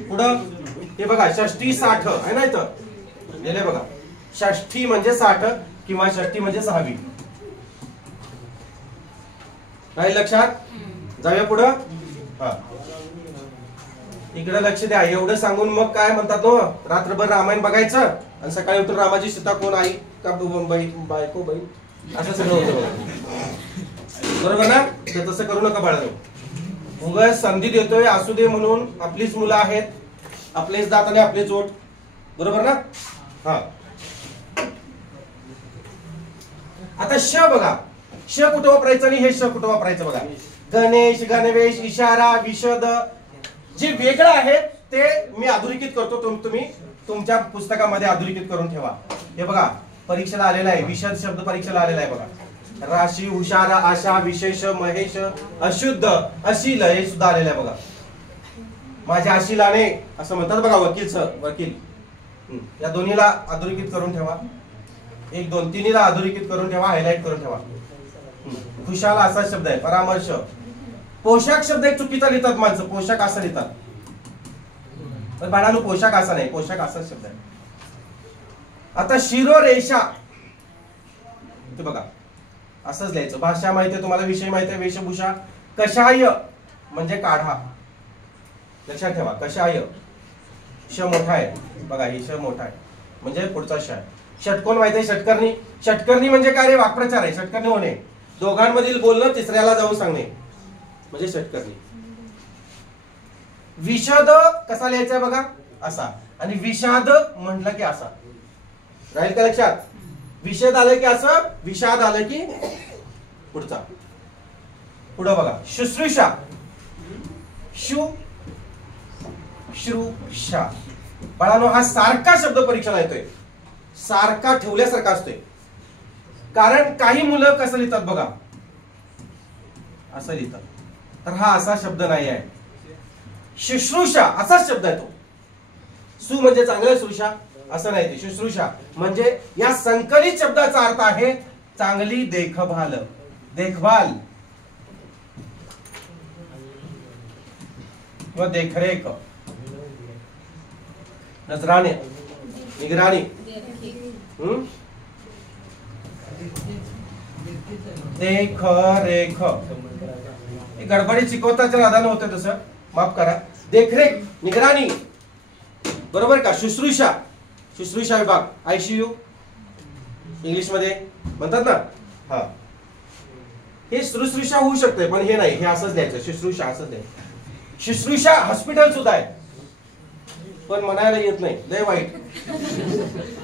पुढं हे बघा, षष्ठी 60 आहे ना इथं लिहिले बघा. षष्ठी म्हणजे 60 किंवा षष्ठी म्हणजे 6वी. राहील लक्षात? जाऊया पुढं. इकडे लक्ष द्या. एवढं सांगून मग काय म्हणतात नो, रात्रभर रामायण बघायचं आणि सकाळी उठून रामाची सीता कोण, आई का बायको बहीण, असं सगळं होतं, बरोबर ना? तर तसं करू नका बाळांनो. उगाच संधी देतोय असू दे म्हणून, आपलीच मुलं आहेत, आपलेच दात आणि आपलेच ओठ, बरोबर ना? हा. आता श बघा, श कुठं वापरायचं आणि हे श कुठं वापरायचं बघा. गणेश, गणवेश, इशारा, विशद जे वेगळं आहे ते मी अधोरेखित करतो, तुम्ही तुमच्या पुस्तकामध्ये अधोरेखित करून ठेवा. हे बघा परीक्षेला आलेला आहे, विशद शब्द परीक्षेला आलेला आहे बघा. राशी, उशारा, आशा, विशेष, महेश, अशुद्ध, अशील हे सुद्धा आलेलं आहे बघा. माझ्या अशिलाने असं म्हणतात बघा, वकील. या दोन्हीला अधोरेखित करून ठेवा. 1, 2, 3 अधोरेखित करून ठेवा, हायलाइट करून ठेवा. खुशाल असा शब्द आहे. परामर्श. पोशाख शब्द एक चुकीचा लिहितात माणसं, पोशाख असं लिहितात. पण बाळांनो पोशाख असा नाही, पोशाख असा शब्द आहे. आता शिरोरेषा ते बघा असंच लिहायचं. भाषा माहिती आहे तुम्हाला, विषय माहिती आहे, वेशभूषा. कषाय म्हणजे काढा, लक्षात ठेवा. कषाय श मोठा आहे बघा, ही श मोठा आहे म्हणजे पुढचा श आहे. षटकोन माहिती आहे, षटकर्णी. षटकर्णी म्हणजे काय रे? वाक्प्रचार आहे. षटकर्णी होणे, दोघांमधील बोलणं तिसऱ्याला जाऊन सांगणे म्हणजे षटकर्णी. विषद कसा लिहायचा बघा, असा. आणि विषाद म्हटलं की असा. राहील का लक्षात? विषद आलं की असं, विषाद आलं की पुढचा. पुढं बघा, शुश्रूषा. शुश्रूषा. बाळांनो हा सारखा शब्द परीक्षेला येतोय, सारखा ठेवल्यासारखा असतोय. कारण काही मुलं कसं लिहितात बघा, असं लिहितात. तर हा असा शब्द नाही आहे. शुश्रूषा असाच शब्द आहे तो. सु म्हणजे चांगलं, श्रुषा असं नाही ते. शुश्रूषा म्हणजे या संकलित शब्दाचा अर्थ आहे चांगली देखभाल, देखभाल किंवा देखरेख, नजराने, निगराणी. देखरेख हे गडबडीत शिकवताच्या राधानं होतं तसं, माफ करा. देखरेख, निगराणी, बरोबर का. शुश्रूषा, शुश्रूषा विभाग, ICU इंग्लिश मध्ये म्हणतात ना. हा, हे शुश्रूषा होऊ शकते पण हे नाही, हे असंच द्यायचं. शुश्रूषा असंच द्यायचं. शुश्रूषा हॉस्पिटल सुद्धा आहे पण म्हणायला येत नाही, लय वाईट.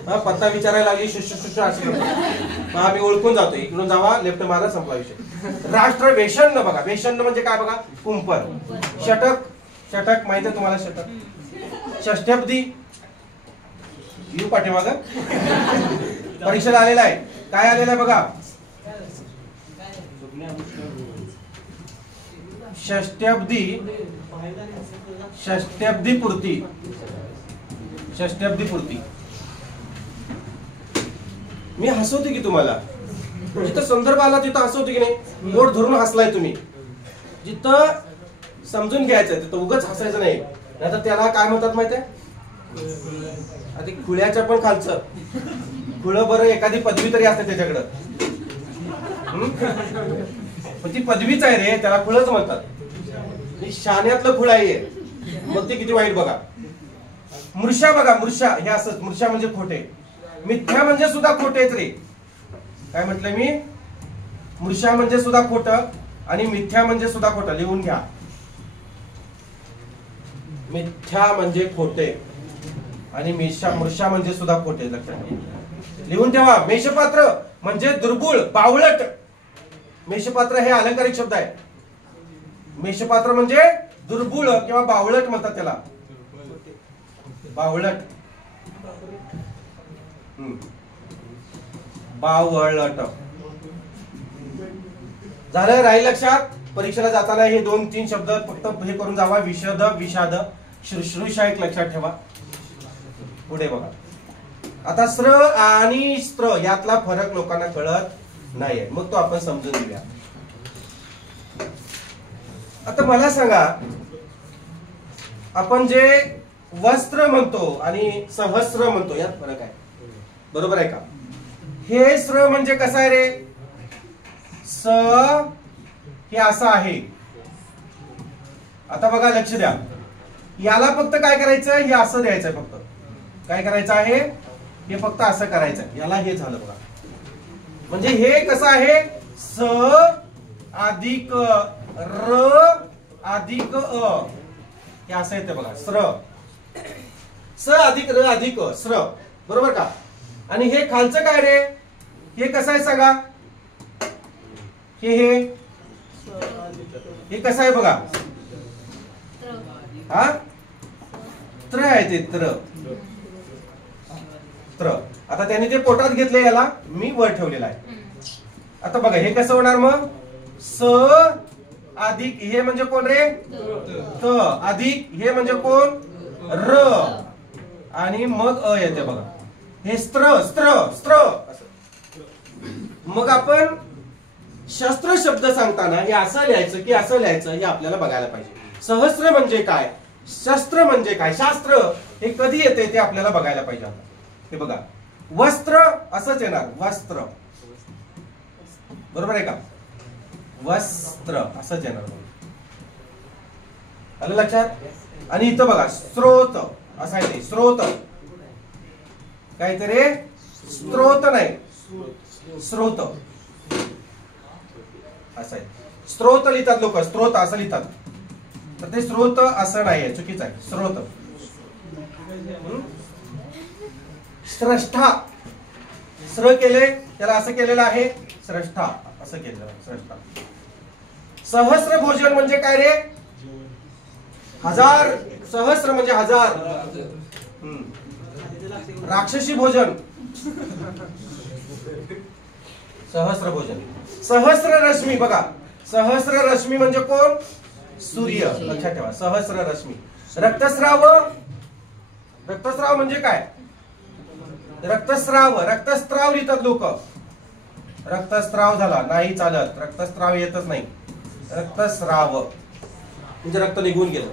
हा, पत्ता विचारायला लागली शुश्रूषा असं करतो. आम्ही ओळखून जातो, इकडून जावा, लेफ्ट मारा, संपला विषय. राष्ट्र वेषण्ण बघा, वेषण्ण म्हणजे काय बघा, कुंपण. षटक, षटक माहिती आहे तुम्हाला, षटक. षष्ट्यब्दी येऊ पाठीमाग, परीक्षेला आलेला आहे. काय आलेला आहे बघा, षष्ट्यब्दी, षष्ट्यब्दी पूर्ती, षष्ट्यब्दी पूर्ती. मी हसवते की तुम्हाला, जिथं संदर्भ आला तिथं हसवते की नाही. बोट धरून हसलाय तुम्ही. जिथं समजून घ्यायचं तिथं उगाच हसायचं नाही. नाहीतर त्याला काय म्हणतात माहितीये, आता खुळ्याच्या पण खालचं खुळ. बरं एखादी पदवी तरी असते त्याच्याकडं, पण ती पदवीच आहे रे, त्याला खुळच म्हणतात. शाण्यातलं खुळ आहे मग ते किती वाईट बघा. मृषा बघा, मृषा हे असंच. मृषा म्हणजे खोटे. मिथ्या म्हणजे सुद्धा खोटेच रे. काय म्हटलं मी, मृषा म्हणजे सुद्धा खोटं आणि मिथ्या म्हणजे सुद्धा खोटं. लिहून घ्या, मिथ्या म्हणजे खोटे आणि मृषा म्हणजे सुद्धा खोटे. लक्षात घ्या, लिहून ठेवा. मेषपात्र म्हणजे दुर्बळ, बावळट. मेषपात्र हे अलंकारिक शब्द आहे. मेषपात्र म्हणजे दुर्बळ किंवा बावळट म्हणतात त्याला, बावळट. बावळट झालं. राहील लक्षात. परीक्षेला जाताना हे 2-3 शब्द फक्त हे करून जावा. विषद, विषाद, शुश्रूषा एक लक्षात ठेवा. पुढे बघा. आता स्त्र आणि स्त्र यातला फरक लोकांना कळत नाहीये, मग तो आपण समजून घेऊया. आता मला सांगा, आपण जे वस्त्र म्हणतो आणि सहस्र म्हणतो यात फरक आहे, बरोबर आहे का. हे स्त्र म्हणजे कसं आहे रे, स हे असं आहे. आता बघा, लक्ष द्या. याला फक्त काय करायचं, हे असं द्यायचं. फक्त काय करायचं आहे, हे फक्त असं करायचं. याला हे झालं बघा. म्हणजे हे कसं आहे, स अधिक र अधिक अ, हे असं येते बघा. स्र, स अधिक र अधिक अ, स्र, बरोबर का. आणि हे खालचं काय रे, हे कसं आहे सांगा. हे कसं आहे बघा. हा, त्र आहे ते, त्र. त्र. आता त्यांनी ते पोटात घेतले, याला मी वर ठेवलेला आहे. आता बघा हे कसं होणार मग, स अधिक हे म्हणजे कोण रे, त अधिक हे म्हणजे कोण, र, आणि मग अ येते बघा. हे स्त्र, स्त्र, स्त्र. मग आपण शस्त्र शब्द सांगताना हे असं लिहायचं की असं लिहायचं हे आपल्याला बघायला पाहिजे. सहस्त्र म्हणजे काय, शस्त्र म्हणजे काय, शास्त्र हे कधी येते ते आपल्याला बघायला पाहिजे. हे बघा, वस्त्र असंच येणार, वस्त्र, बरोबर आहे का. वस्त्र असंच येणार, आलं लक्षात. आणि इथं बघा, स्त्रोत असं आहे ते, स्त्रोत. काहीतरी स्त्रोत नाही, स्रोत असं आहे. स्त्रोत लिहितात लोक, स्त्रोत असं लिहितात. तर ते स्त्रोत असं नाहीये, चुकीचं आहे. स्त्रोत. स्रष्टा, स्र केले त्याला असं केलेलं आहे, स्रष्टा असं केलेलं आहे, स्रष्टा. सहस्र भोजन म्हणजे काय रे, हजार. सहस्र म्हणजे हजार. राक्षसी भोजन, सहस्र भोजन. सहस्र रश्मी बघा, सहस्र रश्मी म्हणजे कोण? सूर्य. लक्षात ठेवा, सहस्र रश्मी. रक्तस्राव, रक्तस्राव म्हणजे काय? रक्तस्राव, रक्तस्राव लिहितात लोक. रक्तस्राव झाला नाही चालत, रक्तस्राव येतच नाही. रक्तस्राव म्हणजे रक्त निघून गेलं.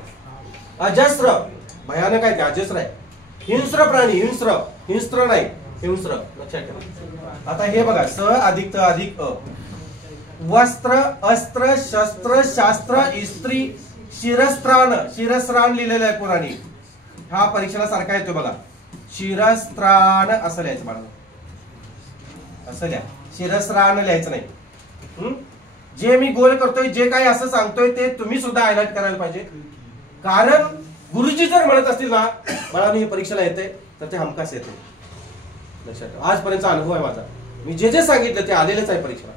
अजस्र, भयानक आहे ते, अजस्र आहे. हिंस्र प्राणी, हिंस्र, हिंस्र नाही, हिंस्र. लक्षात ठेवा. आता हे बघा, स अधिक त अधिक अ. वस्त्र, अस्त्र, शस्त्र, शास्त्र, इस्त्री, शिरस्त्राण. शिरस्त्राण लिहिलेलं आहे कोणाने? हा परीक्षेला सारखा येतो बघा. शिरस्त्राण असं लिहायचं बाळा, असं लिहा. शिरस्त्राण लिहायचं नाही. जे मी गोल करतोय, जे काही असं सांगतोय ते तुम्ही सुद्धा हायलाइट करायला पाहिजे. कारण गुरुजी जर म्हणत असतील ना बाळांनी हे परीक्षेला येते, तर ते हमखास येते. लक्षात ठेवा, आजपर्यंतचा अनुभव आहे माझा. मी जे जे सांगितलं ते आलेलेच आहे परीक्षेला.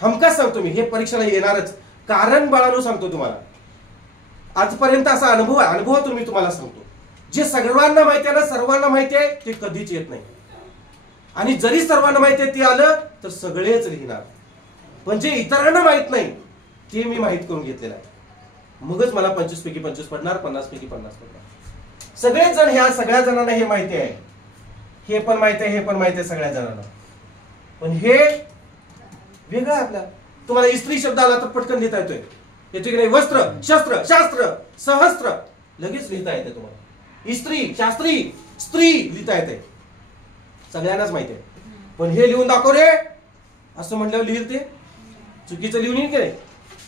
हमखास सांगतो मी, हे परीक्षेला येणारच. कारण बाळांनो सांगतो तुम्हाला, आजपर्यंत असा अनुभव आहे, अनुभवातून मी तुम्हाला सांगतो. जे सर्वांना माहिती आहे ना, सर्वांना माहिती आहे, ते कधीच येत नाही. आणि जरी सर्वांना माहिती आहे ते आलं तर सगळेच लिहिणार. पण जे इतरांना माहित नाही ते मी माहित करून घेतलेलं आहे. मगच मला 25 पैकी 25 पडणार, 50 पैकी 50 पडणार. सगळेच जण, ह्या सगळ्या जणांना हे माहिती आहे. हे पण माहिती आहे, हे पण माहिती आहे सगळ्या जणांना. पण हे वेगळं आहे आपल्याला. तुम्हाला इस्त्री शब्द आला तर पटकन लिहिता येतोय, येतो की नाही? वस्त्र, शस्त्र, शास्त्र, सहस्त्र लगेच लिहिता येते तुम्हाला. इस्त्री, शास्त्री, स्त्री लिहिता येते, सगळ्यांनाच माहिती आहे. पण हे लिहून दाखव रे असं म्हटल्यावर लिहिल ते चुकीचं लिहून येईल की नाही?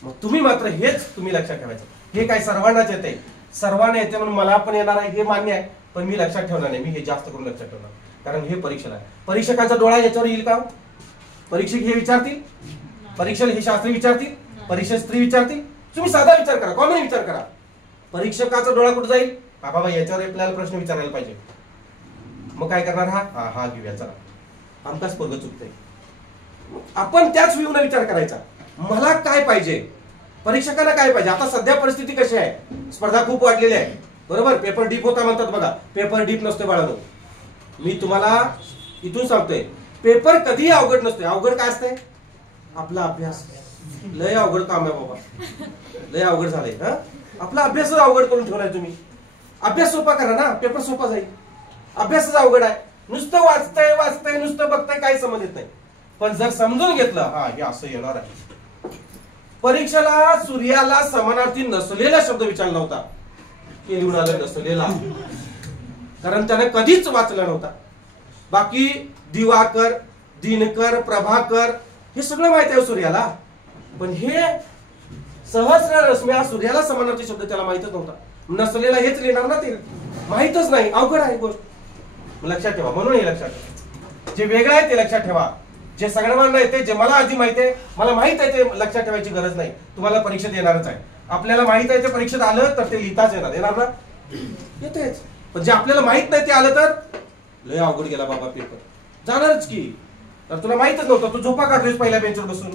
मग तुम्ही मात्र हेच तुम्ही लक्षात ठेवायचं. हे काय सर्वांनाच येते, सर्वांना येते म्हणून मला पण येणार आहे हे मान्य आहे. पण मी लक्षात ठेवणार नाही, मी हे जास्त करून लक्षात ठेवणार. कारण हे परीक्षेला आहे. परीक्षकांचा डोळा याच्यावर येईल का? परीक्षक हे विचारतील, परीक्षक हे शास्त्री विचारतील, परीक्षक स्त्री विचारतील. तुम्ही साधा विचार करा, कॉमन विचार करा. परीक्षकाचा डोळा कुठे जाईल? हा बाबा याच्यावर आपल्याला प्रश्न विचारायला पाहिजे. मग काय करणार? हा हा घेऊया, चला. हमखास पोरगं चुकतंय. आपण त्याच व्ह्यूने विचार करायचा. मला काय पाहिजे, परीक्षकांना काय पाहिजे. आता सध्या परिस्थिती कशी आहे? स्पर्धा खूप वाढलेली आहे, बरोबर. पेपर डीप होता म्हणतात बघा, पेपर डीप नसतोय बाळांनो. मी तुम्हाला इथून सांगतोय, पेपर कधीही अवघड नसतोय. अवघड काय असतंय? आपला अभ्यास. लय अवघड काम आहे बाबा, लय अवघड झालंय. हा, आपला अभ्यासच अवघड करून ठेवलाय तुम्ही. अभ्यास सोपा करा ना, पेपर सोपा जाईल. अभ्यासच अवघड आहे. नुसतं वाचताय वाचताय, नुसतं बघताय, काही समज येत नाही. पण जर समजून घेतलं, हा हे असं येणार आहे. परीक्षेला सूर्याला समानार्थी नसलेला शब्द विचारला होता, हे लिहून आलं नसलेला. कारण त्याने कधीच वाचला नव्हता. बाकी दिवाकर, दिनकर, प्रभाकर हे सगळं माहिती आहे सूर्याला. पण हे सहस्र रश्मी हा सूर्याला समानार्थी शब्द त्याला माहितच नव्हता. नसलेला हेच लिहिणार ना, ते माहितच नाही. अवघड आहे गोष्ट, लक्षात ठेवा. म्हणून हे लक्षात ठेवा. जे वेगळं आहे ते लक्षात ठेवा. जे सगळ्यांना येते, जे मला आधी माहिती आहे, मला माहित आहे, ते लक्षात ठेवायची गरज नाही. तुम्हाला परीक्षेत येणारच आहे. आपल्याला माहित आहे ते परीक्षेत आलं तर ते लिहिताच येणार ना, येतेच. पण जे आपल्याला माहित नाही ते आलं तर लय अवघड गेला बाबा पेपर, जाणारच की. तर तुला माहितच नव्हतं, तू झोपा काढतोस पहिल्या बेंचवर बसून.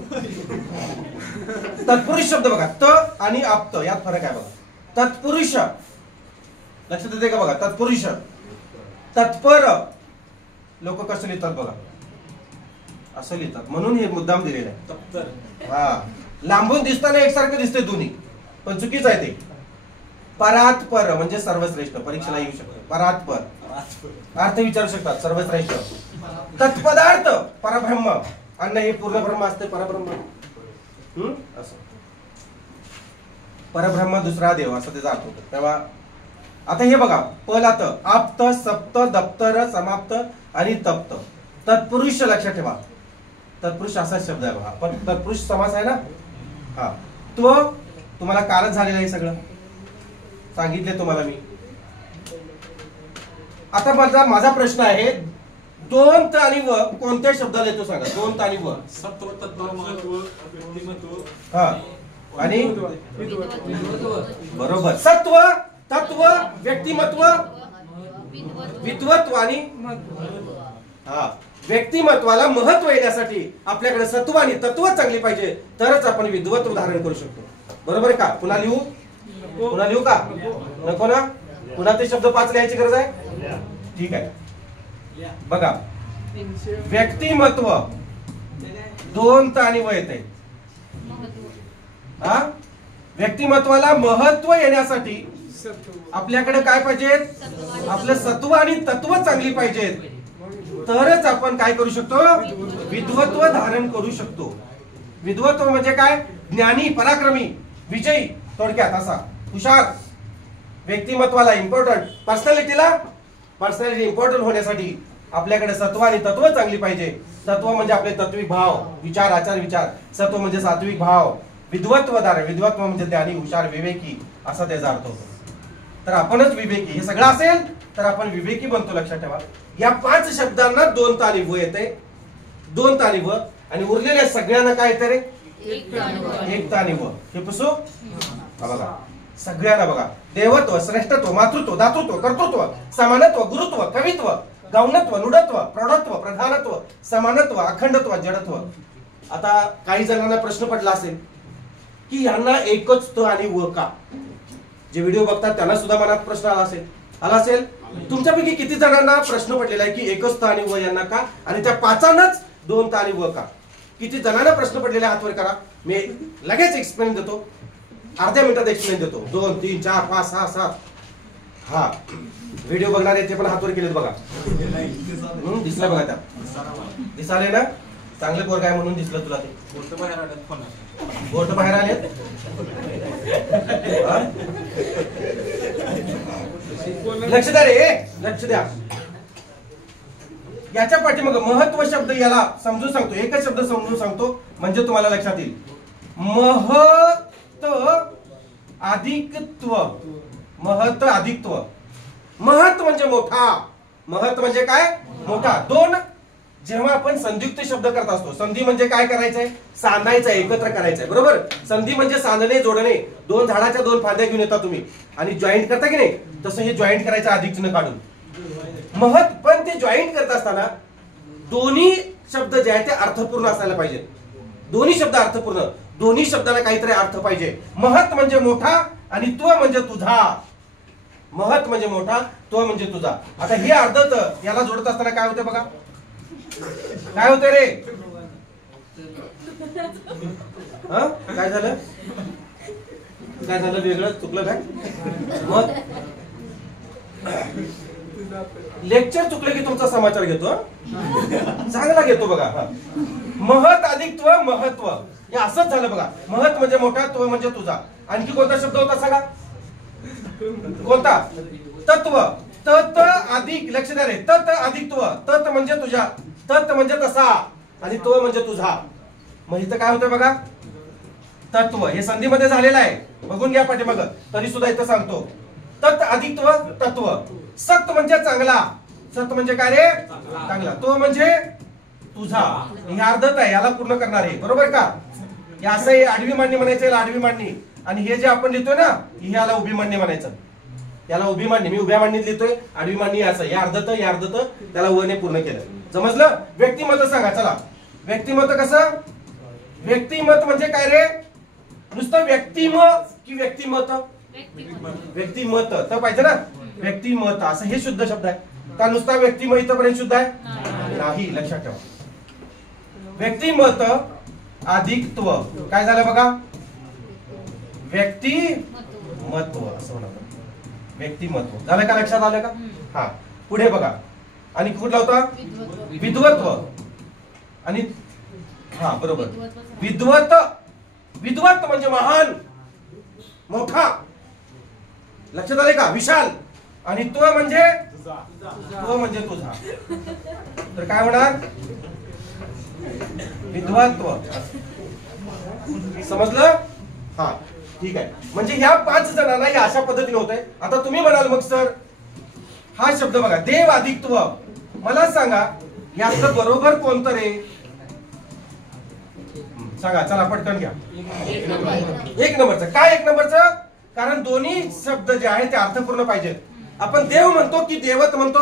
तत्पुरुष शब्द बघा, त आणि आप्त यात फरक आहे बघा. तत्पुरुष लक्षात येते का बघा? तत्पुरुष, तत्पर लोक कसं लिहितात बघा, असं लिहितात. म्हणून हे मुद्दाम दिलेलं आहे. हा, लांबून दिसताना एकसारखं दिसते दोन्ही, पण चुकीचं आहे ते. परात्पर म्हणजे सर्वश्रेष्ठ, परीक्षेला येऊ शकतो. परात्पर अर्थ विचारू शकतात, सर्वश्रेष्ठ. तत्पदार्थ परब्रह्म, अन्न हे पूर्ण ब्रह्म असते, परब्रह्म. असं परब्रह्म दुसरा देव असं त्याचा अर्थ होतो. तेव्हा आता हे बघा, पलात आप्त, सप्त, दप्तर, समाप्त आणि तप्त. तत्पुरुष लक्षात ठेवा, तत्पुरुष असा शब्द आहे बघा. पण तत्पुरुष समास आहे ना, हा तो तुम्हाला कालच झालेला आहे, सगळं सांगितले तुम्हाला मी. आता माझा प्रश्न आहे, दोन त आणि व कोणत्या शब्दाला येतो सांगा? दोन त आणि व. सत्व, तत्व, महत्व, व्यक्तिमत्व, हा आणि बरोबर. सत्व, तत्व, व्यक्तिमत्व, विद्वत्व आणि हा, व्यक्तिमत्वाला महत्व येण्यासाठी आपल्याकडे सत्व आणि तत्व चांगली पाहिजे, तरच आपण विद्वत्व धारण करू शकतो. बरोबर का? पुन्हा लिहू? पुन्हा लिहू का? नको ना? पुन्हा ते शब्द 5 लिहायची गरज आहे? ठीक आहे. बघा, व्यक्तिमत्व दोन त आणि व येते. हा व्यक्तिमत्वाला महत्व येण्यासाठी सत्व आपल्याकडे काय पाहिजेत आपलं सत्व आणि तत्व चांगली पाहिजेत तरच आपण काय करू शकतो विद्वत्व धारण करू शकतो. विद्वत्व म्हणजे काय ज्ञानी पराक्रमी विजयी थोडक्यात असा हुशार. व्यक्तिमत्वाला इम्पॉर्टंट पर्सनॅलिटी इम्पॉर्टंट होण्यासाठी आपल्याकडे सत्व आणि तत्व चांगली पाहिजे. तत्व म्हणजे आपले तत्विक भाव विचार आचार विचार. सत्व म्हणजे सात्विक भाव. विद्वत्व म्हणजे ज्ञानी हुशार विवेकी असा त्याचा अर्थ होतो. तर आपणच विवेकी हे सगळं असेल तर आपण विवेकी बनतो. लक्षात ठेवा या 5 शब्दांना 2 तानिव येते 2 तानिव आणि उरलेल्या सगळ्यांना काय येते रे 1 तानिव. हे पुसू बघा सगळ्यांना बघा देवत्व श्रेष्ठत्व मातृत्व दातृत्व कर्तृत्व समानत्व गुरुत्व कवित्व गौणत्व नुडत्व प्रौढत्व प्रधानत्व समानत्व अखंडत्व जडत्व. आता काही जणांना प्रश्न पडला असेल की यांना एकच त आणि व का. जे व्हिडिओ बघतात त्यांना सुद्धा मनात प्रश्न आला असेल. तुमच्यापैकी किती जणांना प्रश्न पडलेला आहे की एकच त आणि व यांना का आणि त्या 5 2 त आणि व का. किती जणांना प्रश्न पडलेला हातवर करा. मी लगेच एक्सप्लेन देतो अर्ध्या मिनिटात एक्सप्लेन देतो. 2 3 4 5 6 7 हा व्हिडिओ बघणारे ते पण हातवर केलेत बघा. दिसलं बघा त्या दिसाले ना चांगले पोरग आहे म्हणून दिसलं तुला ते. बोट बाहेर आले लक्ष द्या रे लक्ष द्या. याच्या पाठीमाग महत्व शब्द याला समजून सांगतो. एकच शब्द समजून सांगतो म्हणजे तुम्हाला लक्षात येईल. महत अधिकत्व. महत अधिकत्व. महत म्हणजे मोठा. महत म्हणजे काय मोठा. 2 जेव्हा आपण संयुक्त शब्द करत असतो संधी म्हणजे काय करायचंय सांधायचं एकत्र करायचंय बरोबर. संधी म्हणजे सांधणे जोडणे. 2 झाडाच्या 2 फांद्या घेऊन येता तुम्ही आणि जॉईंट करता की नाही तसं हे जॉईंट करायचं अधिक चिन्ह काढून. महत पण ते जॉईंट करत असताना दोन्ही शब्द जे आहेत ते अर्थपूर्ण असायला पाहिजे. दोन्ही शब्द अर्थपूर्ण. दोन्ही शब्दाला काहीतरी अर्थ पाहिजे. महत म्हणजे मोठा आणि तो म्हणजे तुझा. महत म्हणजे मोठा तो म्हणजे तुझा. आता हे अर्धत याला जोडत असताना काय होते बघा काय होते रे काय झालं वेगळं चुकलं काय मग लेक्चर चुकलं की तुमचा समाचार घेतो चांगला घेतो बघा. महत अधिकत्व महत्व हे असंच झालं बघा. महत म्हणजे मोठा तो म्हणजे तुझा. आणखी कोणता शब्द होता सांगा कोणता तत्व. तत अधिक लक्ष द्या रे तत अधिकत्व. तत म्हणजे तुझ्या तत म्हणजे तसा आणि तो म्हणजे तुझा. मग इथं काय होतं बघा तत्व हे संधीमध्ये झालेलं आहे बघून घ्या पाठीमाग तरी सुद्धा इथं सांगतो. तत अधिकत्व तत्व. सत म्हणजे चांगला. सत म्हणजे काय रे चांगला. तो म्हणजे तुझा. हे अर्धत आहे याला पूर्ण करणार आहे बरोबर का. हे असं हे आडवी मांडणी म्हणायचं आडवी मांडणी आणि हे जे आपण लिहितोय ना याला उभी मांडणी म्हणायचं. याला उभी मांडणी मी उभ्या मांडणीत लिहितोय आडवी मांडणी असं या अर्धत त्याला व ने पूर्ण केलं. समजलं. व्यक्तिमत्व सांगा चला. व्यक्तिमत्व कसं. व्यक्तिमत्व म्हणजे काय रे नुसतं व्यक्तिम की व्यक्तिमत्व. व्यक्तिमत्व तर पाहिजे ना. व्यक्तिमत्व असं हे शुद्ध शब्द आहे का नुसता व्यक्तिमत्व इथपर्यंत शुद्ध आहे नाही. लक्षात ठेवा. व्यक्तिमत्व अधिकत्व काय झालं बघा व्यक्तिमत्व असं म्हणा. व्यक्तिमत्व झालं का लक्षात आलं का. हा पुढे बघा आणि कुठला होता विद्वत्व आणि हा बरोबर विद्वत. विद्वत म्हणजे महान मोठा. लक्षात आले का विशाल आणि तो म्हणजे तुझा. तर काय होणार विद्वत्व. समजलं. हा ठीक आहे. म्हणजे ह्या 5 जणांना हे अशा पद्धतीने होत आहे. आता तुम्ही म्हणाल मग सर हा शब्द बघा देव अधिकत्व. मला सांगा यातलं बरोबर कोणतं रे सांगा चला पटकन घ्या. 1 नंबरचं. काय 1 नंबरचं कारण दोन्ही शब्द जे आहेत ते अर्थपूर्ण पाहिजेत. आपण देव म्हणतो की देवत म्हणतो.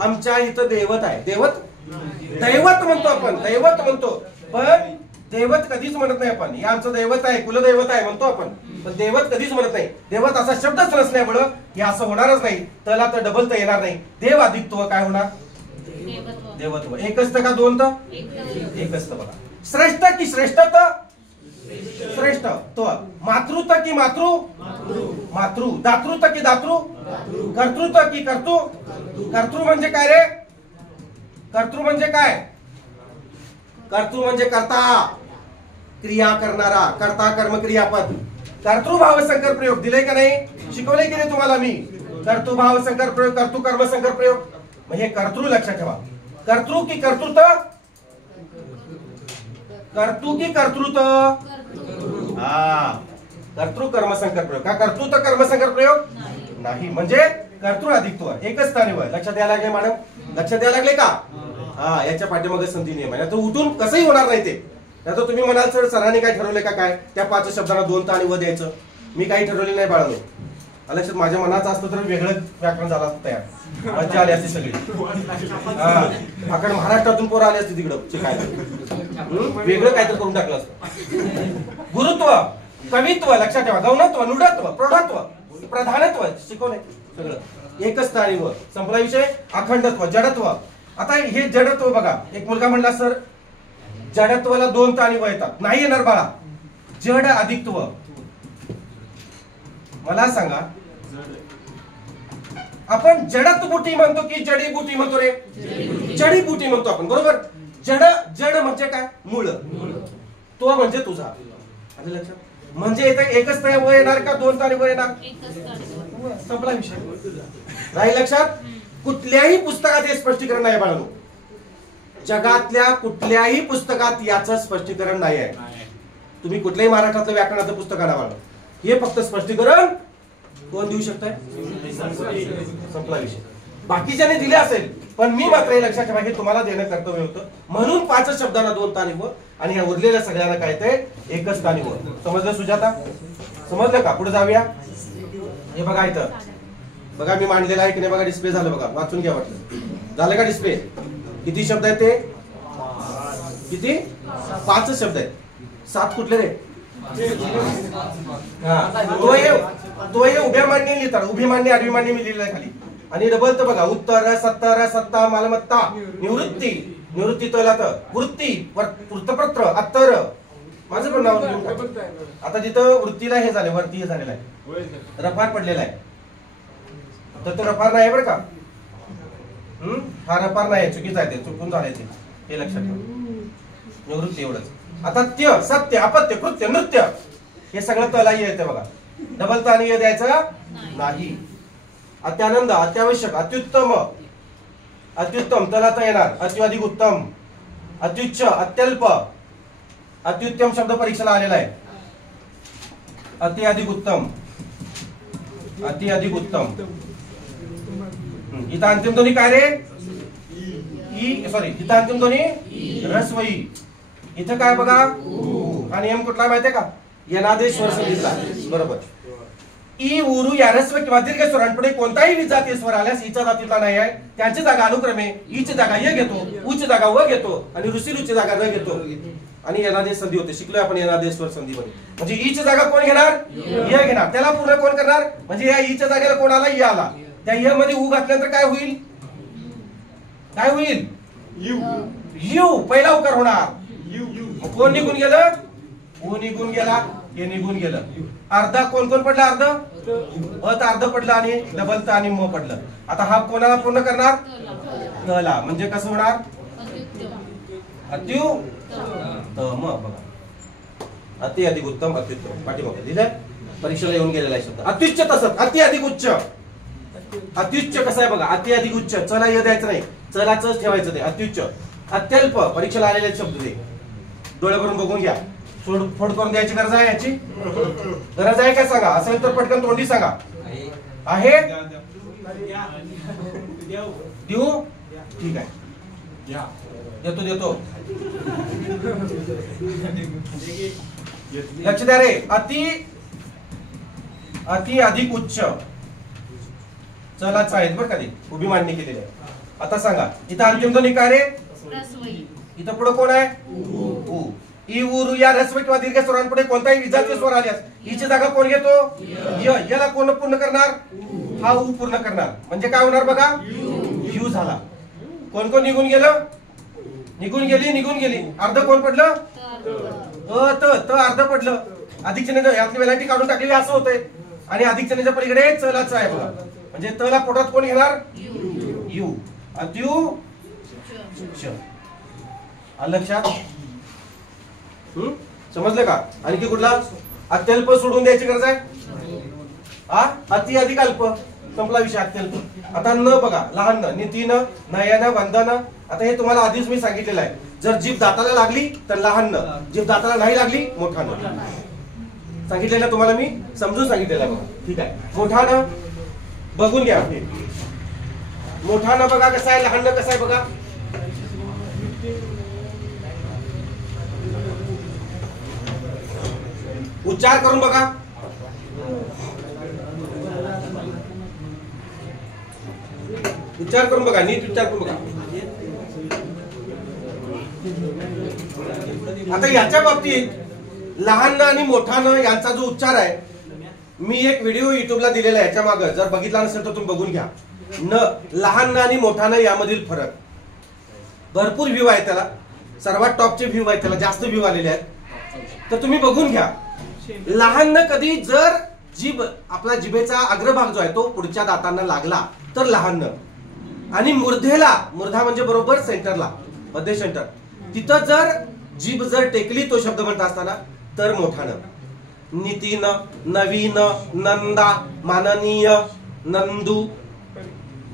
आमच्या इथं देवत आहे. दैवत म्हणतो आपण. दैवत म्हणतो पण देवत कधीच म्हणत नाही आपण. हे आमचं दैवत आहे कुलदैवत आहे म्हणतो आपण पण देवत कधीच म्हणत नाही. देवत असा शब्दच नसल्यामुळे हे असं होणारच नाही. त्याला तर डबल तर येणार नाही. देव अधिकत्व काय होणार देवत्व. एकच तर का 2 तर एकच तर बघा. श्रेष्ठ की श्रेष्ठत्व श्रेष्ठ त्व. मातृत्व की मातृ मातृ. दातृत्व की दातृ कर्तृत्व की कर्तृ. कर्तृ म्हणजे काय रे? कर्तृ म्हणजे काय? कर्तृ म्हणजे कर्ता, क्रिया करणारा, कर्ता कर्म क्रियापद. कर्तृभाव संकर प्रयोग दिले का नाही? शिकवले की नाही तुम्हाला मी? कर्तृभाव संकर प्रयोग, कर्तृ कर्म संकर प्रयोग. मग हे कर्तृ लक्षात ठेवा. कर्तृ की कर्तृत्व? कर्तृ की कर्तृत्व? हा, कर्तृ कर्म संकर प्रयोग. का कर्तृत्व कर्म संकर प्रयोग नाही? म्हणजे कर्तृ अधिकत्व एकच स्थानी वय. लक्षात द्यायला लागले मॅडम? लक्षात द्यायला लागले का? हा, याच्या पाठीमागे संधी नियम आहे. तर उठून कसंही होणार नाही ते. तर तुम्ही म्हणाल सर सरांनी काय ठरवलंय का काय? त्या 5 शब्दांना 2 आणि व द्यायचं. मी काही ठरवले नाही बाळांनो. लक्षात माझ्या मनाचं असतं तर वेगळं व्याकरण झालं असतं तयार. मज्जा आली असती सगळी. अखंड महाराष्ट्रातून पोरं आली असती तिकडं शिकायला. वेगळं काहीतरी करून टाकलं असतं. गुरुत्व, कवित्व लक्षात ठेवा. गौणत्व, नुडत्व, प्रौढत्व, प्रधानत्व शिकवलंय सगळं एकच स्थानी व. संपला विषय. अखंडत्व, जडत्व. आता हे जडत्व बघा. एक मुलगा म्हणला सर जडत्वाला 2 आणि व येतात. नाही येणार बाळा. जड अधिकत्व. मला सांगा आपण जडत बुटी म्हणतो की जडी बुटी म्हणतो रे? जडी बुटी म्हणतो आपण, बरोबर. जड जड म्हणजे काय? मूळ. तो म्हणजे तुझा. आलं लक्षात? म्हणजे इथे एकच तळ व येणार का 2 आणि व येणार? संपला विषय. राहील लक्षात? कुठल्याही पुस्तकात हे स्पष्टीकरण नाही बाळांनो. जगातल्या कुठल्याही पुस्तकात याचं स्पष्टीकरण नाही आहे. तुम्ही कुठल्याही महाराष्ट्रातलं व्याकरणाचं पुस्तक आणा बाळा. हे फक्त स्पष्टीकरण कोण देऊ शकताय? संपला विषय. बाकीच्याने दिले असेल पण मी मात्र हे लक्षात ठेवा की तुम्हाला देणं कर्तव्य होतं. म्हणून 5 शब्दांना 2 आणि व आणि या उरलेल्या सगळ्यांना काय ते एकच स्थानी व. समजलं सुजाता? समजलं का? पुढे जाऊया. हे बघा इथं बघा मी मांडलेलं आहे की नाही बघा. डिस्प्ले झालं बघा. वाचून घ्या वाटलं. झालं का डिस्प्ले? किती शब्द आहेत ते? किती? 5 शब्द आहेत. 7 कुठले रे? तो हे उभ्या मांडणी लिहितात. उभी मांडणी आडवी मांडणी मी लिहिलेलं आहे खाली. आणि डबल तर बघा. उत्तर, सत्तर, सत्ता, मालमत्ता, निवृत्ती, निवृत्ती तलात, वृत्ती, वृत्तपत्र, अत्तर. माझं पण नाव लिहून टाका. आता जिथं वृत्तीला हे झाले वरती हे झालेलं आहे. रफार पडलेला आहे. तर तो रफार नाही बरं का. हा रफार नाही. चुकीचा आहे. ते चुकून झाले ते. हे लक्षात ठेवा. निवृत्ती एवढंच. आता त्य, सत्य, अपत्य, कृत्य, नृत्य हे सगळं तला येते बघा. डबल ता आणि द्यायचं नाही. अत्यानंद, अत्यावश्यक, अत्युत्तम, अत्युत्तम तलात येणार. अत्याधिक उत्तम, अत्युच्च, अत्यल्प. अत्युत्तम शब्द परीक्षेला आलेला आहे. अति अधिक उत्तम, अति अधिक उत्तम. इथं अंतिम ध्वनी काय रे? ई. सॉरी, इथं अंतिम ध्वनी रस्वई. इथं काय बघा? हा नियम कुठला माहितीये का? यनादेश स्वर संधीचा. बरोबर. ई, उरु या रस्व किंवा दीर्घ स्वरांपुढे कोणताही विजातीय स्वर आल्यास ईच्या जातीतला नाही आहे. त्यांची जागा अनुक्रमे ईची जागा य घेतो, उची जागा व घेतो आणि ऋषीची जागा र घेतो. आणि यनादेश संधी होते. शिकलोय आपण यनादेश स्वर संधीमध्ये. म्हणजे ईची जागा कोण घेणार? य घेणार. त्याला पूर्ण कोण करणार? म्हणजे या ईच्या जागेला कोण आला? य आला. त्या य मध्ये उ घातल्यानंतर काय होईल? काय होईल? यू. पहिला उकार होणार. कोण निघून गेलं? उ निघून गेला. हे निघून गेलं. अर्धा कोण कोण पडलं? अर्ध अत अर्ध पडलं आणि डबल त आणि म पडलं. आता हा कोणाला पूर्ण करणार? तला. म्हणजे कसं होणार? अत्यु तम. बघा. अति अधिक उत्तम, अत्युत्तम. पाठीमागे दिलंय. परीक्षेला येऊन गेलेला आहे शब्द. अत्युच्च तसंच. अति अधिक उच्च. अत्युच्च कसं आहे बघा. अति अधिक उच्च. चला ये द्यायचं नाही. चलाच ठेवायचं ते. अत्युच्च. अत्यल्प. परीक्षेला आलेले शब्द ते. डोळे भरून बघून घ्या. फोड करून द्यायची गरज आहे याची? गरज आहे काय सांगा? असेल तर पटकन तोंडी सांगा. आहे? देऊ? ठीक आहे. देतो देतो. लक्ष द्या रे. अति अधिक उच्च. चलाच आहेत बरं का ते. उभी मांडणी केलेली आहे. आता सांगा इथं अंतिम ध्वनी काय रे? इथं पुढे कोण आहे? उ. ई, उरु या रस्व किंवा दीर्घ स्वरांपुढे कोणताही विजातीय स्वर आल्यास ईची जागा कोण घेतो? य. याला कोण पूर्ण करणार? हा उ पूर्ण करणार. म्हणजे काय होणार बघा? यू झाला. कोण कोण निघून गेलं? निघून गेली. अर्ध कोण पडलं? त अर्ध पडलं. अधिक चिन्ह यातली वेलांटी काढून टाकलेली असं होतंय. आणि अधिक चिन्हाच्या पलीकडे चला च आहे बघा. म्हणजे तला पोटात कोण घेणार? यू. अत्यू च. आलं लक्षात? समजलं का? आणखी कुठला? अत्यल्प सोडून द्यायची गरज आहे? अति अधिक अल्प संपला विषय. अत्यल्प. आता न बघा, लहान न, नितीन, नयन, वंदन. आता हे तुम्हाला आधीच मी सांगितलेलं आहे. जर जीभ दाताला लागली तर लहान न, जीभ दाताला नाही लागली मोठा न. सांगितलेलं तुम्हाला मी समजून सांगितलेलं बघा. ठीक आहे. मोठा न बघून घ्या. मोठा न बघा कसा आहे, लहान न कसा आहे बघा. उच्चार करून बघा. उच्चार करून बघा, नीट उच्चार करून बघा. आता याच्या बाबतीत लहान आणि मोठा न यांचा जो उच्चार आहे, मी एक व्हिडिओ युट्यूबला दिलेला आहे. याच्या मागे जर बघितला नसेल तर तुम्ही बघून घ्या. न लहान न आणि मोठा न यामधील फरक. भरपूर व्ह्यू आहे त्याला, सर्वात टॉपचे व्ह्यू आहेत त्याला, जास्त व्ह्यू आलेले आहेत. तर तुम्ही बघून घ्या. लहान न कधी जर जीभ आपला जिभेचा अग्रभाग जो आहे तो पुढच्या दातांना लागला तर लहान न. आणि मूर्धेला, मूर्धा म्हणजे बरोबर सेंटरला, मध्य सेंटर, तिथं जर जीभ जर टेकली तो शब्द म्हणता असताना तर मोठा न. नितीन, नवीन, नंदा, माननीय, नंदू,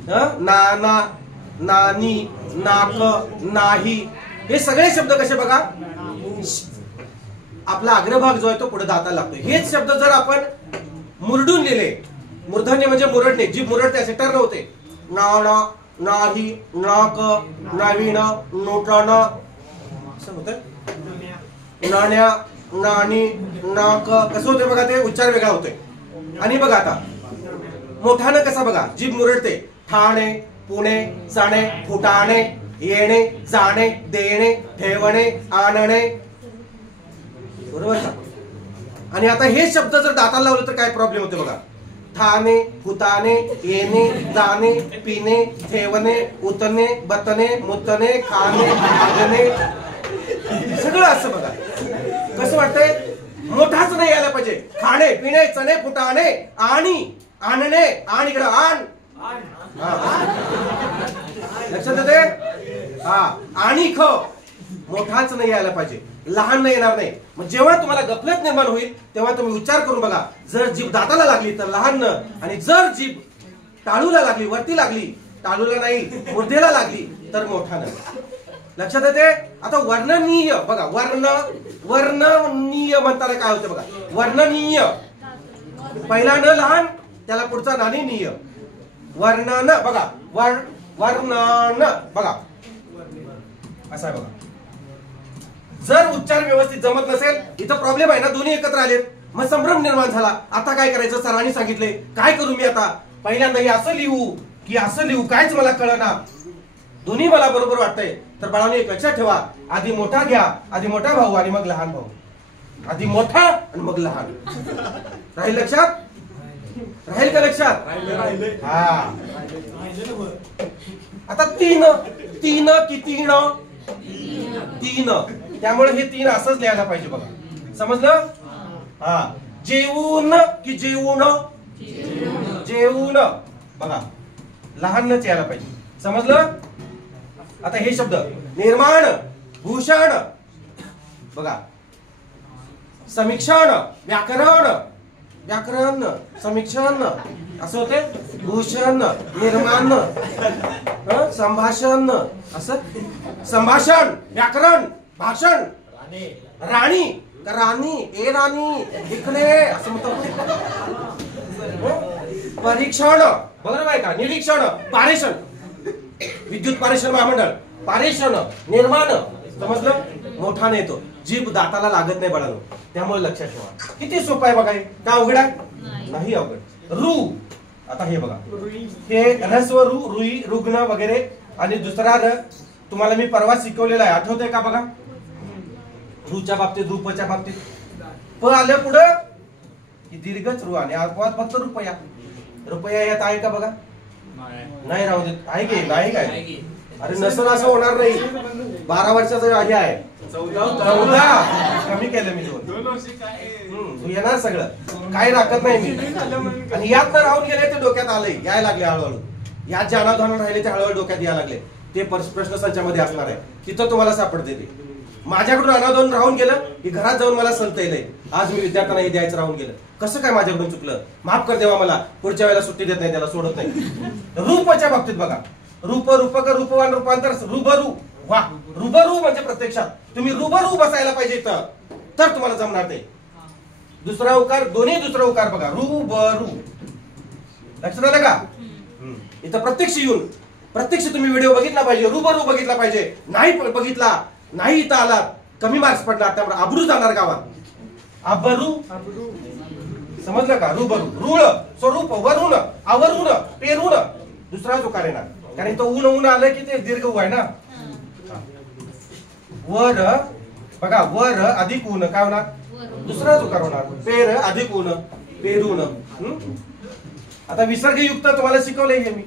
नाना, नानी, नाक, नाही, हे सगळे शब्द कसे बघा, आपला अग्रभाग जो आहे तो पुढे दाताला लागतो. हेच शब्द जर आपण मुरडून लिहिले, मूर्धन्य म्हणजे मुरडणे, जीभ मुरडते, सेंटर नव्हते. नाना, नाही, नाक, नवीन, नूतन, असं होतं. नाण्या, नानी, नाक, कसं होते बघा, ते उच्चार वेगळा होतोय. आणि बघा आता मोठानं कसा बघा, जीभ मुरडते. ठाणे, पुणे, चणे, फुटाणे, येणे, जाणे, देणे, ठेवणे, आणणे, बरोबर का? आणि आता हे शब्द जर दाताला लावले तर काय प्रॉब्लेम होते बघा. ठाणे, फुताणे, येणे, जाणे, पिणे, ठेवणे, उतणे, बतणे, मुतणे, खाणे, आगणे, सगळं असं बघा. कसं वाटतंय? मोठाच नाही यायला पाहिजे. खाणे, पिणे, चणे, फुटाणे, आणि, आणणे, आणि इकडं आण, लक्षात येते? आणि ख मोठाच नाही यायला पाहिजे, लहान नाही येणार नाही. मग जेव्हा तुम्हाला गफलत निर्माण होईल तेव्हा तुम्ही उच्चार करून बघा. जर जीभ दाताला लागली तर लहान न, आणि जर जीभ टाळूला लागली, वरती लागली, टाळूला नाही मूर्धेला लागली तर मोठा न. लक्षात येते? आता वर्णनीय बघा, वर्णनीय म्हणताना काय होते बघा. वर्णनीय पहिला न लहान, त्याला पुढचा नानीनीय. वर्णन बघा, वर्णन बघा, असं आहे बघा. जर उच्चार व्यवस्थित जमत नसेल, इथं प्रॉब्लेम आहे ना, दोन्ही एकत्र आलेत, मग संभ्रम निर्माण झाला. आता काय करायचं? सरांनी सांगितले, काय करू मी आता? पहिल्यांदा हे असं लिहू की असं लिहू, कायच मला कळना, दोन्ही मला बरोबर वाटतंय. तर बाळांनो एक लक्षात ठेवा, आधी मोठा घ्या, आधी मोठा भाऊ आणि मग लहान भाऊ. आधी मोठा आणि मग लहान. राहील लक्षात? राहील का लक्षात? हा. आता तीन, तीन की तीन, तीन, त्यामुळे हे तीन असंच लिहायला पाहिजे बघा. समजलं? हा. जेवून की जेवून, जेवून बघा, लहानच यायला पाहिजे. समजलं? आता हे शब्द निर्माण, भूषण बघा, समीक्षण, व्याकरण, व्याकरण, समीक्षण, असं होते. भूषण, निर्माण, संभाषण, असं संभाषण, व्याकरण, भाषण, राणी, राणी, ए राणी, इकडे, असं म्हणतो. परीक्षण, बरोबर आहे का? निरीक्षण, पारेषण, विद्युत पारेषण महामंडळ, पारेषण, निर्माण. समजलं? मोठा येतो, जीभ दाताला लागत नाही बाळांनो, त्यामुळे लक्षात ठेवा. किती सोपं आहे बघा. का अवघड आहे? नाही अवघड. रू, आता हे बघा, हे ऱ्हस्व रू, रुई, रुग्ण वगैरे. आणि दुसरा र तुम्हाला मी परवा शिकवलेला आहे, आठवतंय का बघा? रूच्या बाबतीत, रूपच्या बाबतीत प आलं पुढं की दीर्घच रू, आणि अपवाद फक्त रुपया. रुपया यात आहे का बघा? नाही राहू देत. आहे की नाही? काय अरे नसल असं होणार नाही. 12 वर्षाचं हे आहे. 14 कमी केलं मी 2 वर्ष काय तू येणार सगळं काय राखत नाही मी. आणि यात राहून गेले ते डोक्यात आले यायला लागले हळूहळू. यात जे अनाधान राहिले ते हळूहळू डोक्यात यायला लागले. ते प्रश्न संचामध्ये असणार आहे तिथं तुम्हाला सापडते ते. माझ्याकडून अनाधान राहून गेलं की घरात जाऊन मला सलता येईल. आज मी विद्यार्थ्यांना हे द्यायचं राहून गेलं. कसं काय माझ्याकडून चुकलं माफ कर देवा मला. पुढच्या वेळेला सुट्टी देत नाही त्याला सोडत नाही. रूपाच्या बाबतीत बघा रूपक रूपवान रूपांतर रूबरू. वा रूबरू म्हणजे प्रत्यक्षात तुम्ही रूबरू बसायला पाहिजे तर तुम्हाला जमणार ते. दुसरा उकार दोन्ही दुसरा उकार बघा रूबरू. लक्षात आलं का. इथं प्रत्यक्ष येऊन प्रत्यक्ष तुम्ही व्हिडिओ बघितला पाहिजे. रूबरू बघितला पाहिजे. नाही बघितला नाही इथं आला कमी मार्क्स पडणार त्यामुळे आबरू जाणार गावात. आबरू समजलं का. रूबरू रूळ स्वरूप वरून आवरून पेरून दुसराच उकार येणार कारण तो ऊन आलं की ते दीर्घ ऊ आहे ना. वर बघा वर अधिक ऊन काय होणार दुसराच उकार होणार. पेर अधिक ऊन पेरून. आता विसर्गयुक्त तुम्हाला शिकवलंय हे मी.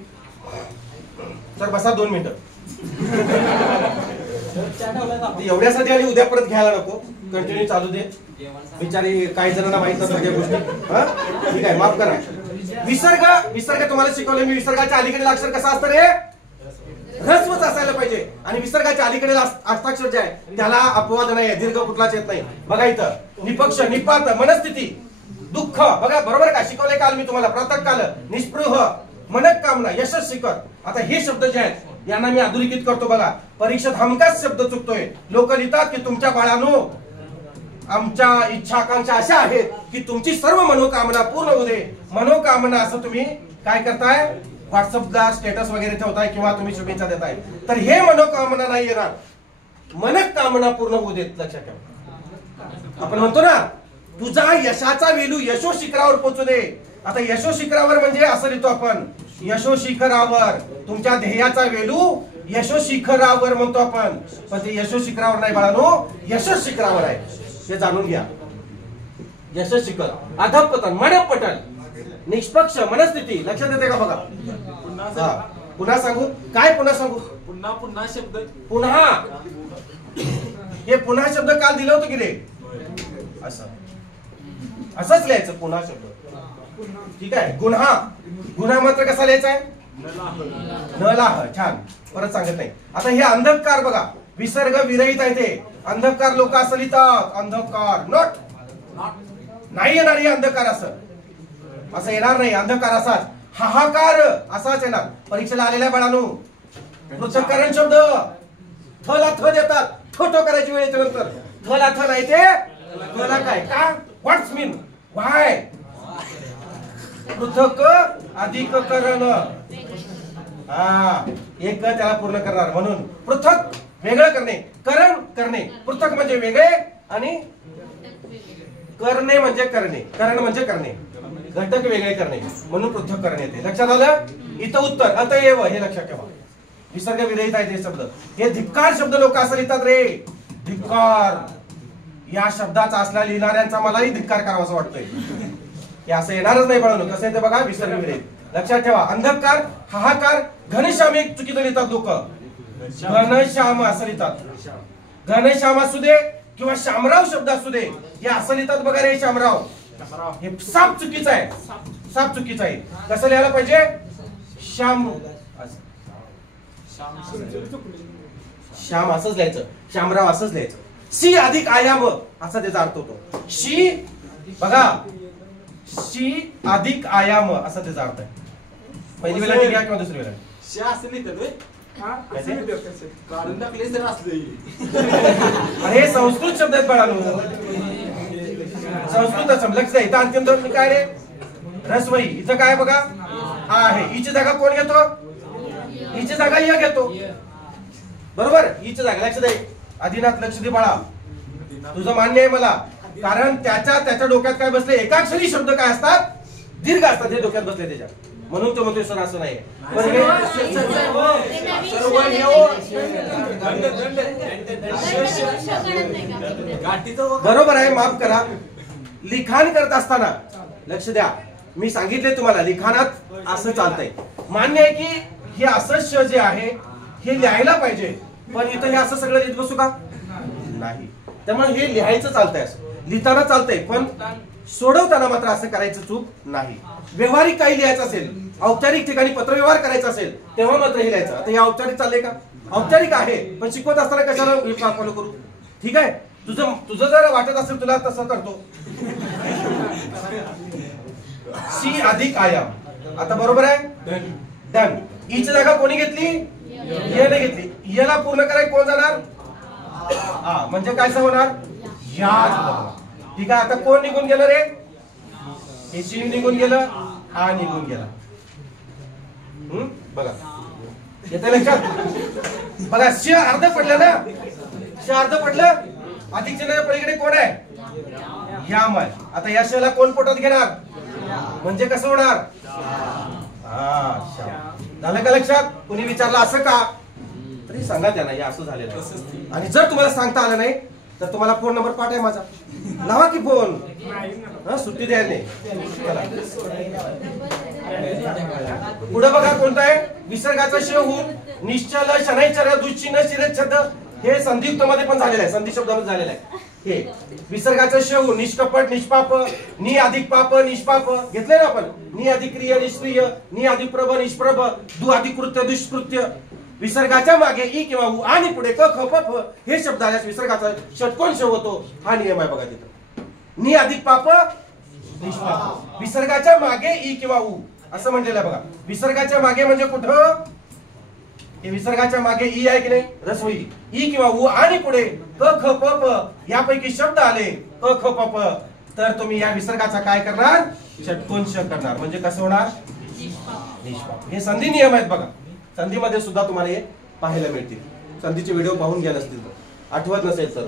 तर बसा 2 मिनिटं. एवढ्यासाठी आणि उद्या परत घ्यायला नको. कंटिन्यू चालू दे. बिचारी काही जणांना माहित नसतात या गोष्टी. ठीक आहे माफ करा. विसर्ग तुम्हाला शिकवले मी. विसर्गाच्या अलीकडील अक्षर कसं असतं रे ह्रस्वच असायला पाहिजे. आणि विसर्गाच्या अलीकडील हस्ताक्षर जे आहे त्याला अपवाद नाही दीर्घ कुठलाच येत नाही. बघा इथं निपक्ष निपात मनस्थिती दुःख बघा बरोबर का शिकवले काल मी तुम्हाला. प्रातःकाल निस्पृह मनक कामना यशस्वी शिखर. आता हे शब्द जे आहेत यांना मी अधोरेखित करतो बघा. परीक्षेत हमखास शब्द चुकतोय. लोक लिहितात की तुमच्या बाळांनो आमच्या इच्छा आकांक्षा अशा आहेत की तुमची सर्व मनोकामना पूर्ण होऊ दे. मनोकामना असं तुम्ही काय करताय व्हॉट्सअपला स्टेटस वगैरे ठेवताय किंवा तुम्ही शुभेच्छा देताय. तर हे मनोकामना नाही येणार. मनोकामना पूर्ण होऊ देत. लक्षात ठेवा. आपण म्हणतो ना तुझा यशाचा वेलू यशो शिखरावर पोहोचू दे. आता यशो शिखरावर म्हणजे असं लिहितो आपण यशो शिखरावर. तुमच्या ध्येयाचा वेलू यशो शिखरावर म्हणतो आपण. पण ते यशो शिखरावर नाही बाळांनो यशो शिखरावर आहे. हे जाणून घ्या. यश शिखर अधपतन मनपटल निष्पक्ष मनस्थिती. लक्षात येते का बघा. पुन्हा सांगू काय पुन्हा सांगू पुन्हा पुन्हा शब्द पुन्हा. हे पुन्हा शब्द काल दिलं होतं की रे असंच लिहायचं पुन्हा शब्द. ठीक आहे. गुन्हा गुन्हा मात्र कसा लिहायचा आहे न लाह. छान परत सांगत नाही. आता हे अंधकार बघा विसर्ग विरहित आहे ते. अंधकार लोक असं लिहितात अंधकार नॉट नाही येणार. हे अंधकार असं येणार नाही. अंधकार असाच हाहाकार असाच येणार. परीक्षेला आलेल्या बाळांनो पृथक्करण शब्द थला थ देतात. ठोठो करायची वेळ येते नंतर थला थ नाही ते थला काय का व्हॉट्स मीन व्हाय पृथक अधिक करण. एक त्याला पूर्ण करणार म्हणून पृथक वेगळं करणे करण करणे. पृथक म्हणजे वेगळे आणि करणे म्हणजे करणे. करण म्हणजे करणे घटक वेगळे करणे म्हणून पृथक करणे येते. लक्षात आलं. इथं उत्तर अतएव हे लक्षात ठेवा. विसर्ग विरहित आहे ते शब्द. हे धिक्कार शब्द लोक असं लिहितात रे धिक्कार. या शब्दाचा असल्या लिहिणाऱ्यांचा मलाही धिक्कार करावासा वाटतोय. हे असं येणारच नाही बाळांनो. कसं येते बघा विसर्ग विरहित. लक्षात ठेवा. अंधकार हाहाकार घनश्याम एक चुकीचं लिहितात लोक. घनश्याम असं लिहितात. घनश्याम असू दे किंवा शामराव शब्द असू दे हे असं लिहितात बघा रे शामराव. हे साप चुकीचं आहे. साप चुकीचं आहे. कसं लिहायला पाहिजे श्याम श्याम असंच लिहायचं. शामराव असंच लिहायचं. शी अधिक आयाम असा त्याचा अर्थ होतो. शी बघा शी अधिक आयाम असा त्याचा अर्थ आहे. पहिली वेळा घ्या किंवा दुसरी वेळा शी असं लिहितात काढून टाकले सर असले. अरे संस्कृत शब्द आहेत बाळांनो. संस्कृत लक्ष द्या. इथं अंतिम दोन काय रे रसवई. इथं काय बघा आ आहे. हिची जागा कोण घेतो हिची जागा या घेतो बरोबर. हिची जागा लक्ष दे. आदिनाथ लक्ष दे बाळा. तुझं मान्य आहे मला. कारण त्याच्या डोक्यात काय बसले एकाक्षरी शब्द काय असतात दीर्घ असतात. हे डोक्यात बसले त्याच्या म्हणून तो म्हणतोय सर असं नाही. बरोबर आहे माफ करा. लिखाण करत असताना लक्ष द्या. मी सांगितले तुम्हाला लिखाणात असं चालतंय. मान्य आहे की हे असं श जे आहे हे लिहायला पाहिजे, पण इथं हे असं सगळं लिहित बसू का? नाही. त्यामुळे हे लिहायचं चालतंय, असं लिहिताना चालतंय, पण सोडवताना मात्र असं करायचं चूक नाही. व्यवहारिक काही लिहायचं असेल, औपचारिक ठिकाणी पत्रव्यवहार करायचा असेल, तेव्हा मात्र हे लिहायचं. आता हे औपचारिक चाललंय का? औपचारिक आहे, पण शिकवत असताना कशाला फॉलो करू? ठीक आहे, तुझं जर वाटत असेल तुला तसं करतो. सी अधिक आयाम. आता बरोबर आहे. डन. ईची जागा कोणी घेतली? ने घेतली. याला पूर्ण करायला कोण जाणार? म्हणजे काय होणार? या. ठीक आहे, आता कोण निघून गेलं रे? हे सी निघून गेलं, हा निघून गेला. बघा येते लक्षात. बघा श अर्ध पडलं ना, श अर्ध पडलं. अधिक चिन्ह पलीकडे कोण आहे? याम आहे. आता या शला कोण पोटात घेणार? म्हणजे कसं होणार? झालं का लक्षात? कुणी विचारलं असं का, तरी सांगा त्यांना हे असं झालेलं आहे. आणि जर तुम्हाला सांगता आलं नाही तर तुम्हाला फोन नंबर पाठ आहे माझा, लावा की फोन. सुट्टी द्यायला नाही. पुढे बघा कोणतं आहे? विसर्गाचा श होऊन निश्चल शनैश्चर्य दुश्चिन्ह शिरच्छद हे संधियुक्त मध्ये पण झालेलं आहे, संधी शब्दामध्ये झालेलं आहे. हे विसर्गाचं श होऊन निष्कपट निष्पाप, नि अधिक पाप निष्पाप घेतलंय ना आपण. नि अधिक क्रिय निष्क्रिय, नि अधिक प्रभ निष्प्रभ, दु अधिक कृत्य दुष्कृत्य. विसर्गाच्या मागे ई किंवा उ आणि पुढे क ख प फ हे शब्द आल्यास विसर्गाचा षटकोन श होतो. हा नियम आहे बघा तिथं. नि अधिक पाप निष्पाप. विसर्गाच्या मागे ई किंवा उ असं म्हटलेलं आहे बघा. विसर्गाच्या मागे म्हणजे कुठं? हे विसर्गाच्या मागे ई आहे की नाही? रस्व ई किंवा उ आणि पुढे क ख प प यापैकी शब्द आले क ख प प तर तुम्ही या विसर्गाचा काय करणार? षटकोन श करणार. म्हणजे कसं होणार? निष्पाप. हे संधी नियम आहेत बघा. संधीमध्ये सुद्धा तुम्हाला हे पाहायला मिळतील. संधीचे व्हिडिओ पाहून घ्या नसतील तर, आठवत नसेल तर.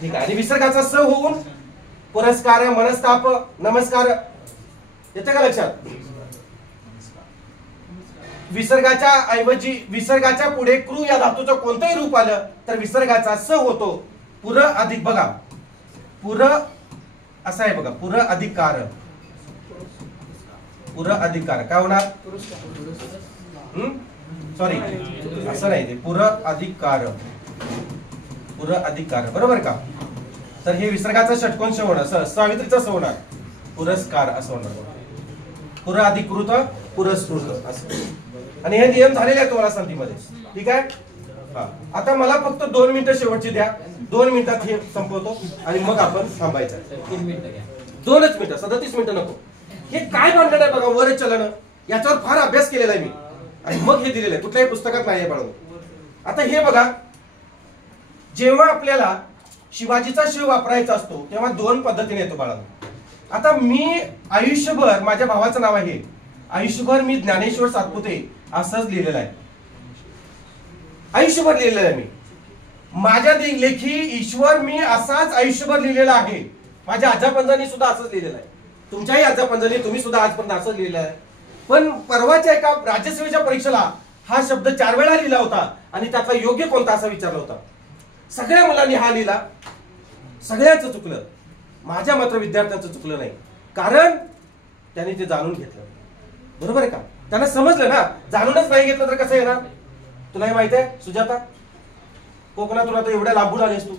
ठीक आहे. आणि विसर्गाचा स होऊन पुरस्कार मनस्ताप नमस्कार येते का लक्षात? विसर्गाच्या ऐवजी विसर्गाच्या पुढे कृ या धातूचं कोणतंही रूप आलं तर विसर्गाचा स होतो. पुर अधिक बघा, पुर असं आहे बघा, पुर अधिक कार. पुर अधिक कार काय होणार? सॉरी असं नाही, ते पुर अधिक कार. पुर अधिक कार बरोबर का? तर हे विसर्गाचा षटकोन श होणार, सावित्रीचा स होणार, पुरस्कार असं होणार. पुर अधिक कृत पुरस्कृत असं. आणि हे नियम झालेले आहेत तुम्हाला संधीमध्ये. ठीक आहे. आता मला फक्त 2 मिनिटं शेवटची द्या. 2 मिनिटात हे संपवतो आणि मग आपण थांबायचं. 2 मिनिटं 37 मिनिटं नको. हे काय भांडण आहे बघा, वर चलन याच्यावर फार अभ्यास केलेला आहे मी आणि मग हे दिलेलं आहे, कुठल्याही पुस्तकात नाही आहे बाळा. आता हे बघा, जेव्हा आपल्याला शिवाजीचा शिव वापरायचा असतो तेव्हा 2 पद्धतीने येतो बाळा. आता मी आयुष्यभर, माझ्या भावाचं नाव आहे, आयुष्यभर मी ज्ञानेश्वर सातपुते असंच लिहिलेलं आहे. आयुष्यभर लिहिलेलं आहे मी. माझ्या लेखी ईश्वर मी असाच आयुष्यभर लिहिलेला आहे. माझ्या आजापंजांनी सुद्धा असंच लिहिलेलं आहे. तुमच्याही आजापंजांनी तुम्ही सुद्धा आजपर्यंत असंच लिहिलेलं आहे. पण परवाच्या एका राज्यसेवेच्या परीक्षेला हा शब्द 4 वेळा लिहिला होता आणि त्यातला योग्य कोणता असा विचारला होता. सगळ्या मुलांनी हा लिहिला, सगळ्यांचं चुकलं, माझ्या मात्र विद्यार्थ्यांचं चुकलं नाही. कारण त्यांनी ते जाणून घेतलं. बरोबर आहे का? त्यांना समजलं ना. जाणूनच नाही घेतलं तर कसं येणार? तुला हे माहित आहे सुजाता, कोकणातून आता एवढ्या लांबून आलेस तू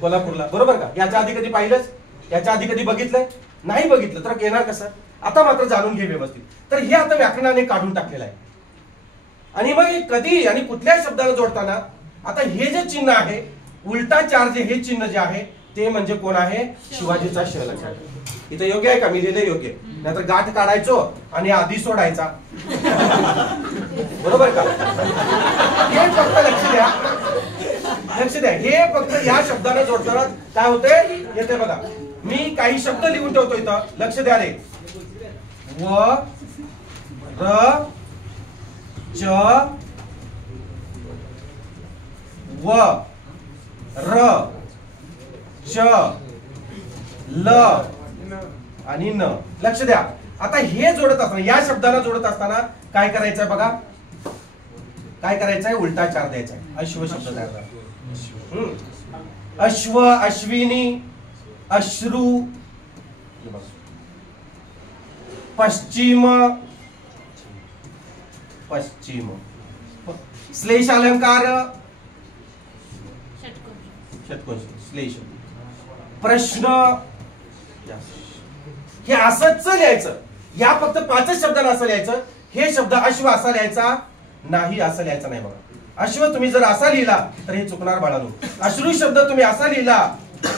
कोल्हापूरला, बरोबर का? याच्या आधी कधी पाहिलंच? याच्या आधी कधी बघितलंय? नाही बघितलं तर येणार कसं? आता मात्र जाणून घे व्यवस्थित. तर हे आता व्याकरणाने काढून टाकलेलं आहे. आणि मग कधी आणि कुठल्या शब्दाला जोडताना आता हे जे चिन्ह आहे उलटा चार, जे हे चिन्ह जे आहे ते म्हणजे कोण आहे? शिवाजीचा श. लक्षात. इथे योग्य आहे का? मी लिहिले योग्य. नाहीतर गाठ काढायचो आणि आधी सोडायचा. बरोबर का? हे फक्त लक्ष द्या, लक्ष द्या. हे फक्त या शब्दाने जोडताना काय होते येते बघा. मी काही शब्द लिहून ठेवतो इथं, लक्ष द्या रे. व र च व र च ल आणि न. लक्ष द्या. आता हे जोडत असताना, या शब्दाला जोडत असताना काय करायचंय बघा, काय करायचंय? उलटा चार द्यायचा. अश्व शब्द द्यायचा. अश्व, अश्विनी, अश्रू, पश्चिम, पश्चिम. श्लेष अलंकार षटकोन श्लेष प्रश्न हे असंच लिहायचं. या फक्त 5 शब्दांना असं लिहायचं. हे शब्द अश्व असा लिहायचा नाही, असं लिहायचं नाही बघा. अश्व तुम्ही जर असा लिहिला तर हे चुकणार बाळांनो. अश्रू शब्द तुम्ही असा लिहिला,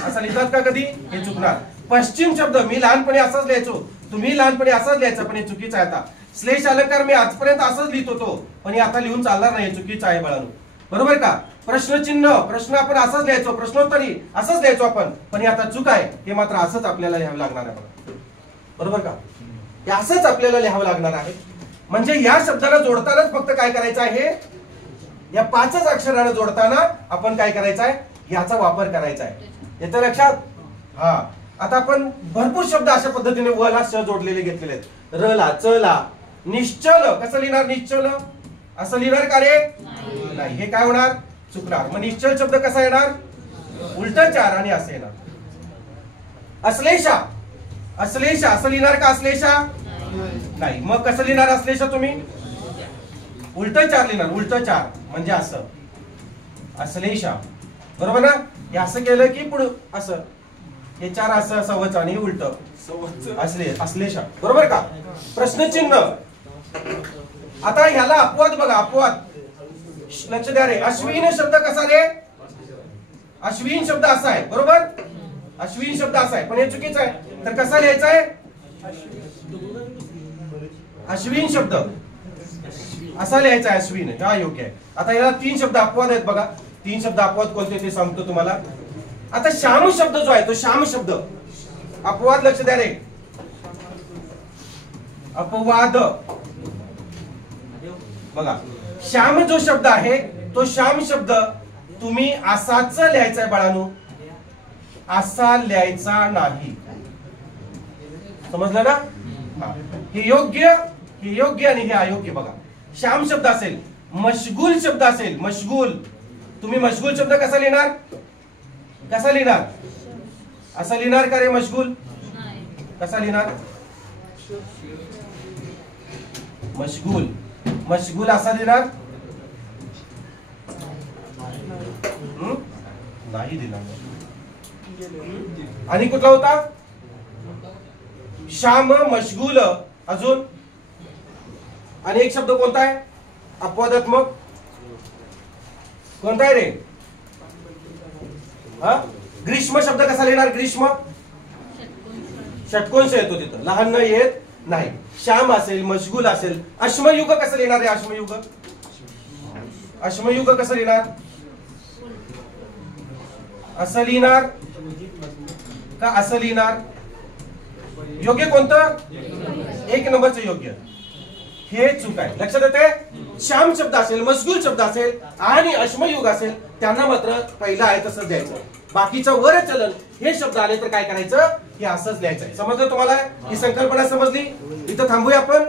असा लिहितात का कधी? हे चुकणार. पश्चिम शब्द मी लहानपणी असाच लिहायचो, तुम्ही लहानपणी असाच लिहायचं, पण हे चुकीचं आहे. आता श्लेष अलंकार मी आजपर्यंत असंच लिहित होतो, पण हे आता लिहून चालणार नाही, हे चुकीचं आहे बाळांनो. बरोबर का? प्रश्नचिन्ह प्रश्न आपण असंच लिहायचो, प्रश्नोत्तरी असंच लिहायचो आपण, पण हे आता चूक आहे. हे मात्र असंच आपल्याला लिहावं लागणार आहे बघा. बरोबर का? हे असंच आपल्याला लिहावं लागणार आहे. म्हणजे या शब्दाला जोडतानाच फक्त काय करायचं आहे, या 5च अक्षराला जोडताना आपण काय करायचं आहे, याचा वापर करायचा आहे. येतं लक्षात? हा. आता आपण भरपूर शब्द अशा पद्धतीने व ला श जोडलेले घेतलेले आहेत. र ला, च ला. निश्चल कसं लिहिणार? निश्चल असं लिहिणार का रे? नाही. हे काय होणार? चुकणार. मग निश्चल शब्द कसा येणार? उलट चार आणि असं येणार. अश्लेषा, अश्लेषा असं लिहिणार का? अश्लेषा नाही. मग कसं लिहिणार अश्लेषा तुम्ही? उलट चार लिहिणार. उलट चार म्हणजे असं अश्लेषा. बरोबर ना? हे असं केलं की पुढे असं, हे 4 असं सवच आणि उलट अश्लेषा. बरोबर का? प्रश्नचिन्ह. आता ह्याला अपवाद बघा, अपवाद लक्ष द्या रे. अश्विन शब्द कसा रे? अश्विन शब्द असा आहे. बरोबर? अश्विन शब्द असा आहे, पण हे चुकीचं आहे. तर कसा लिहायचा आहे? अश्विन शब्द असा लिहायचा आहे. अश्विन हा योग्य आहे. आता याला 3 शब्द अपवाद आहेत बघा. 3 शब्द अपवाद कोणते ते सांगतो तुम्हाला. आता श्याम शब्द जो आहे तो श्याम शब्द अपवाद. लक्ष द्या रे. अपवाद बघा. श्याम जो शब्द आहे तो श्याम शब्द तुम्ही असाच लिहायचा आहे बाळांनो, असा लिहायचा नाही. समजलं ना? हे योग्य, हे योग्य आणि हे अयोग्य बघा. श्याम शब्द असेल, मशगूल शब्द असेल, मशगूल तुम्ही मशगूल शब्द कसा लिहिणार? कसा लिहिणार? असा लिहिणार का रे? मशगूल कसा लिहिणार? मशगूल, मशगूल असा लिहिणार नाही दिला. आणि कुठला होता? श्याम, मशगूल. अजून आणि एक शब्द कोणता आहे अपवादात्मक? कोणता आहे रे? हा, ग्रीष्म शब्द कसा लिहिणार? ग्रीष्म षटकोन येतो तिथं, लहान न येत नाही. श्याम असेल, मशगूल असेल. अश्मयुग कसं लिहिणार रे? अश्मयुग, अश्मयुग कसं लिहिणार? असं लिहिणार का असं लिहिणार? योग्य कोणतं? 1 नंबरचं योग्य. हे चूक आहे. लक्षात येते? श्याम शब्द असेल, मशगूल शब्द असेल आणि अश्मयुग असेल, त्यांना मात्र पहिला आहे तसंच द्यायचं. बाकीचं वर चलन हे शब्द आले तर काय करायचं? हे असंच लिहायचं. समजलं तुम्हाला? ही संकल्पना समजली? इथं थांबूया आपण.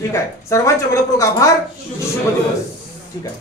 ठीक आहे. सर्वांचे मनपूर्वक आभार. शुभ दिवस. ठीक आहे.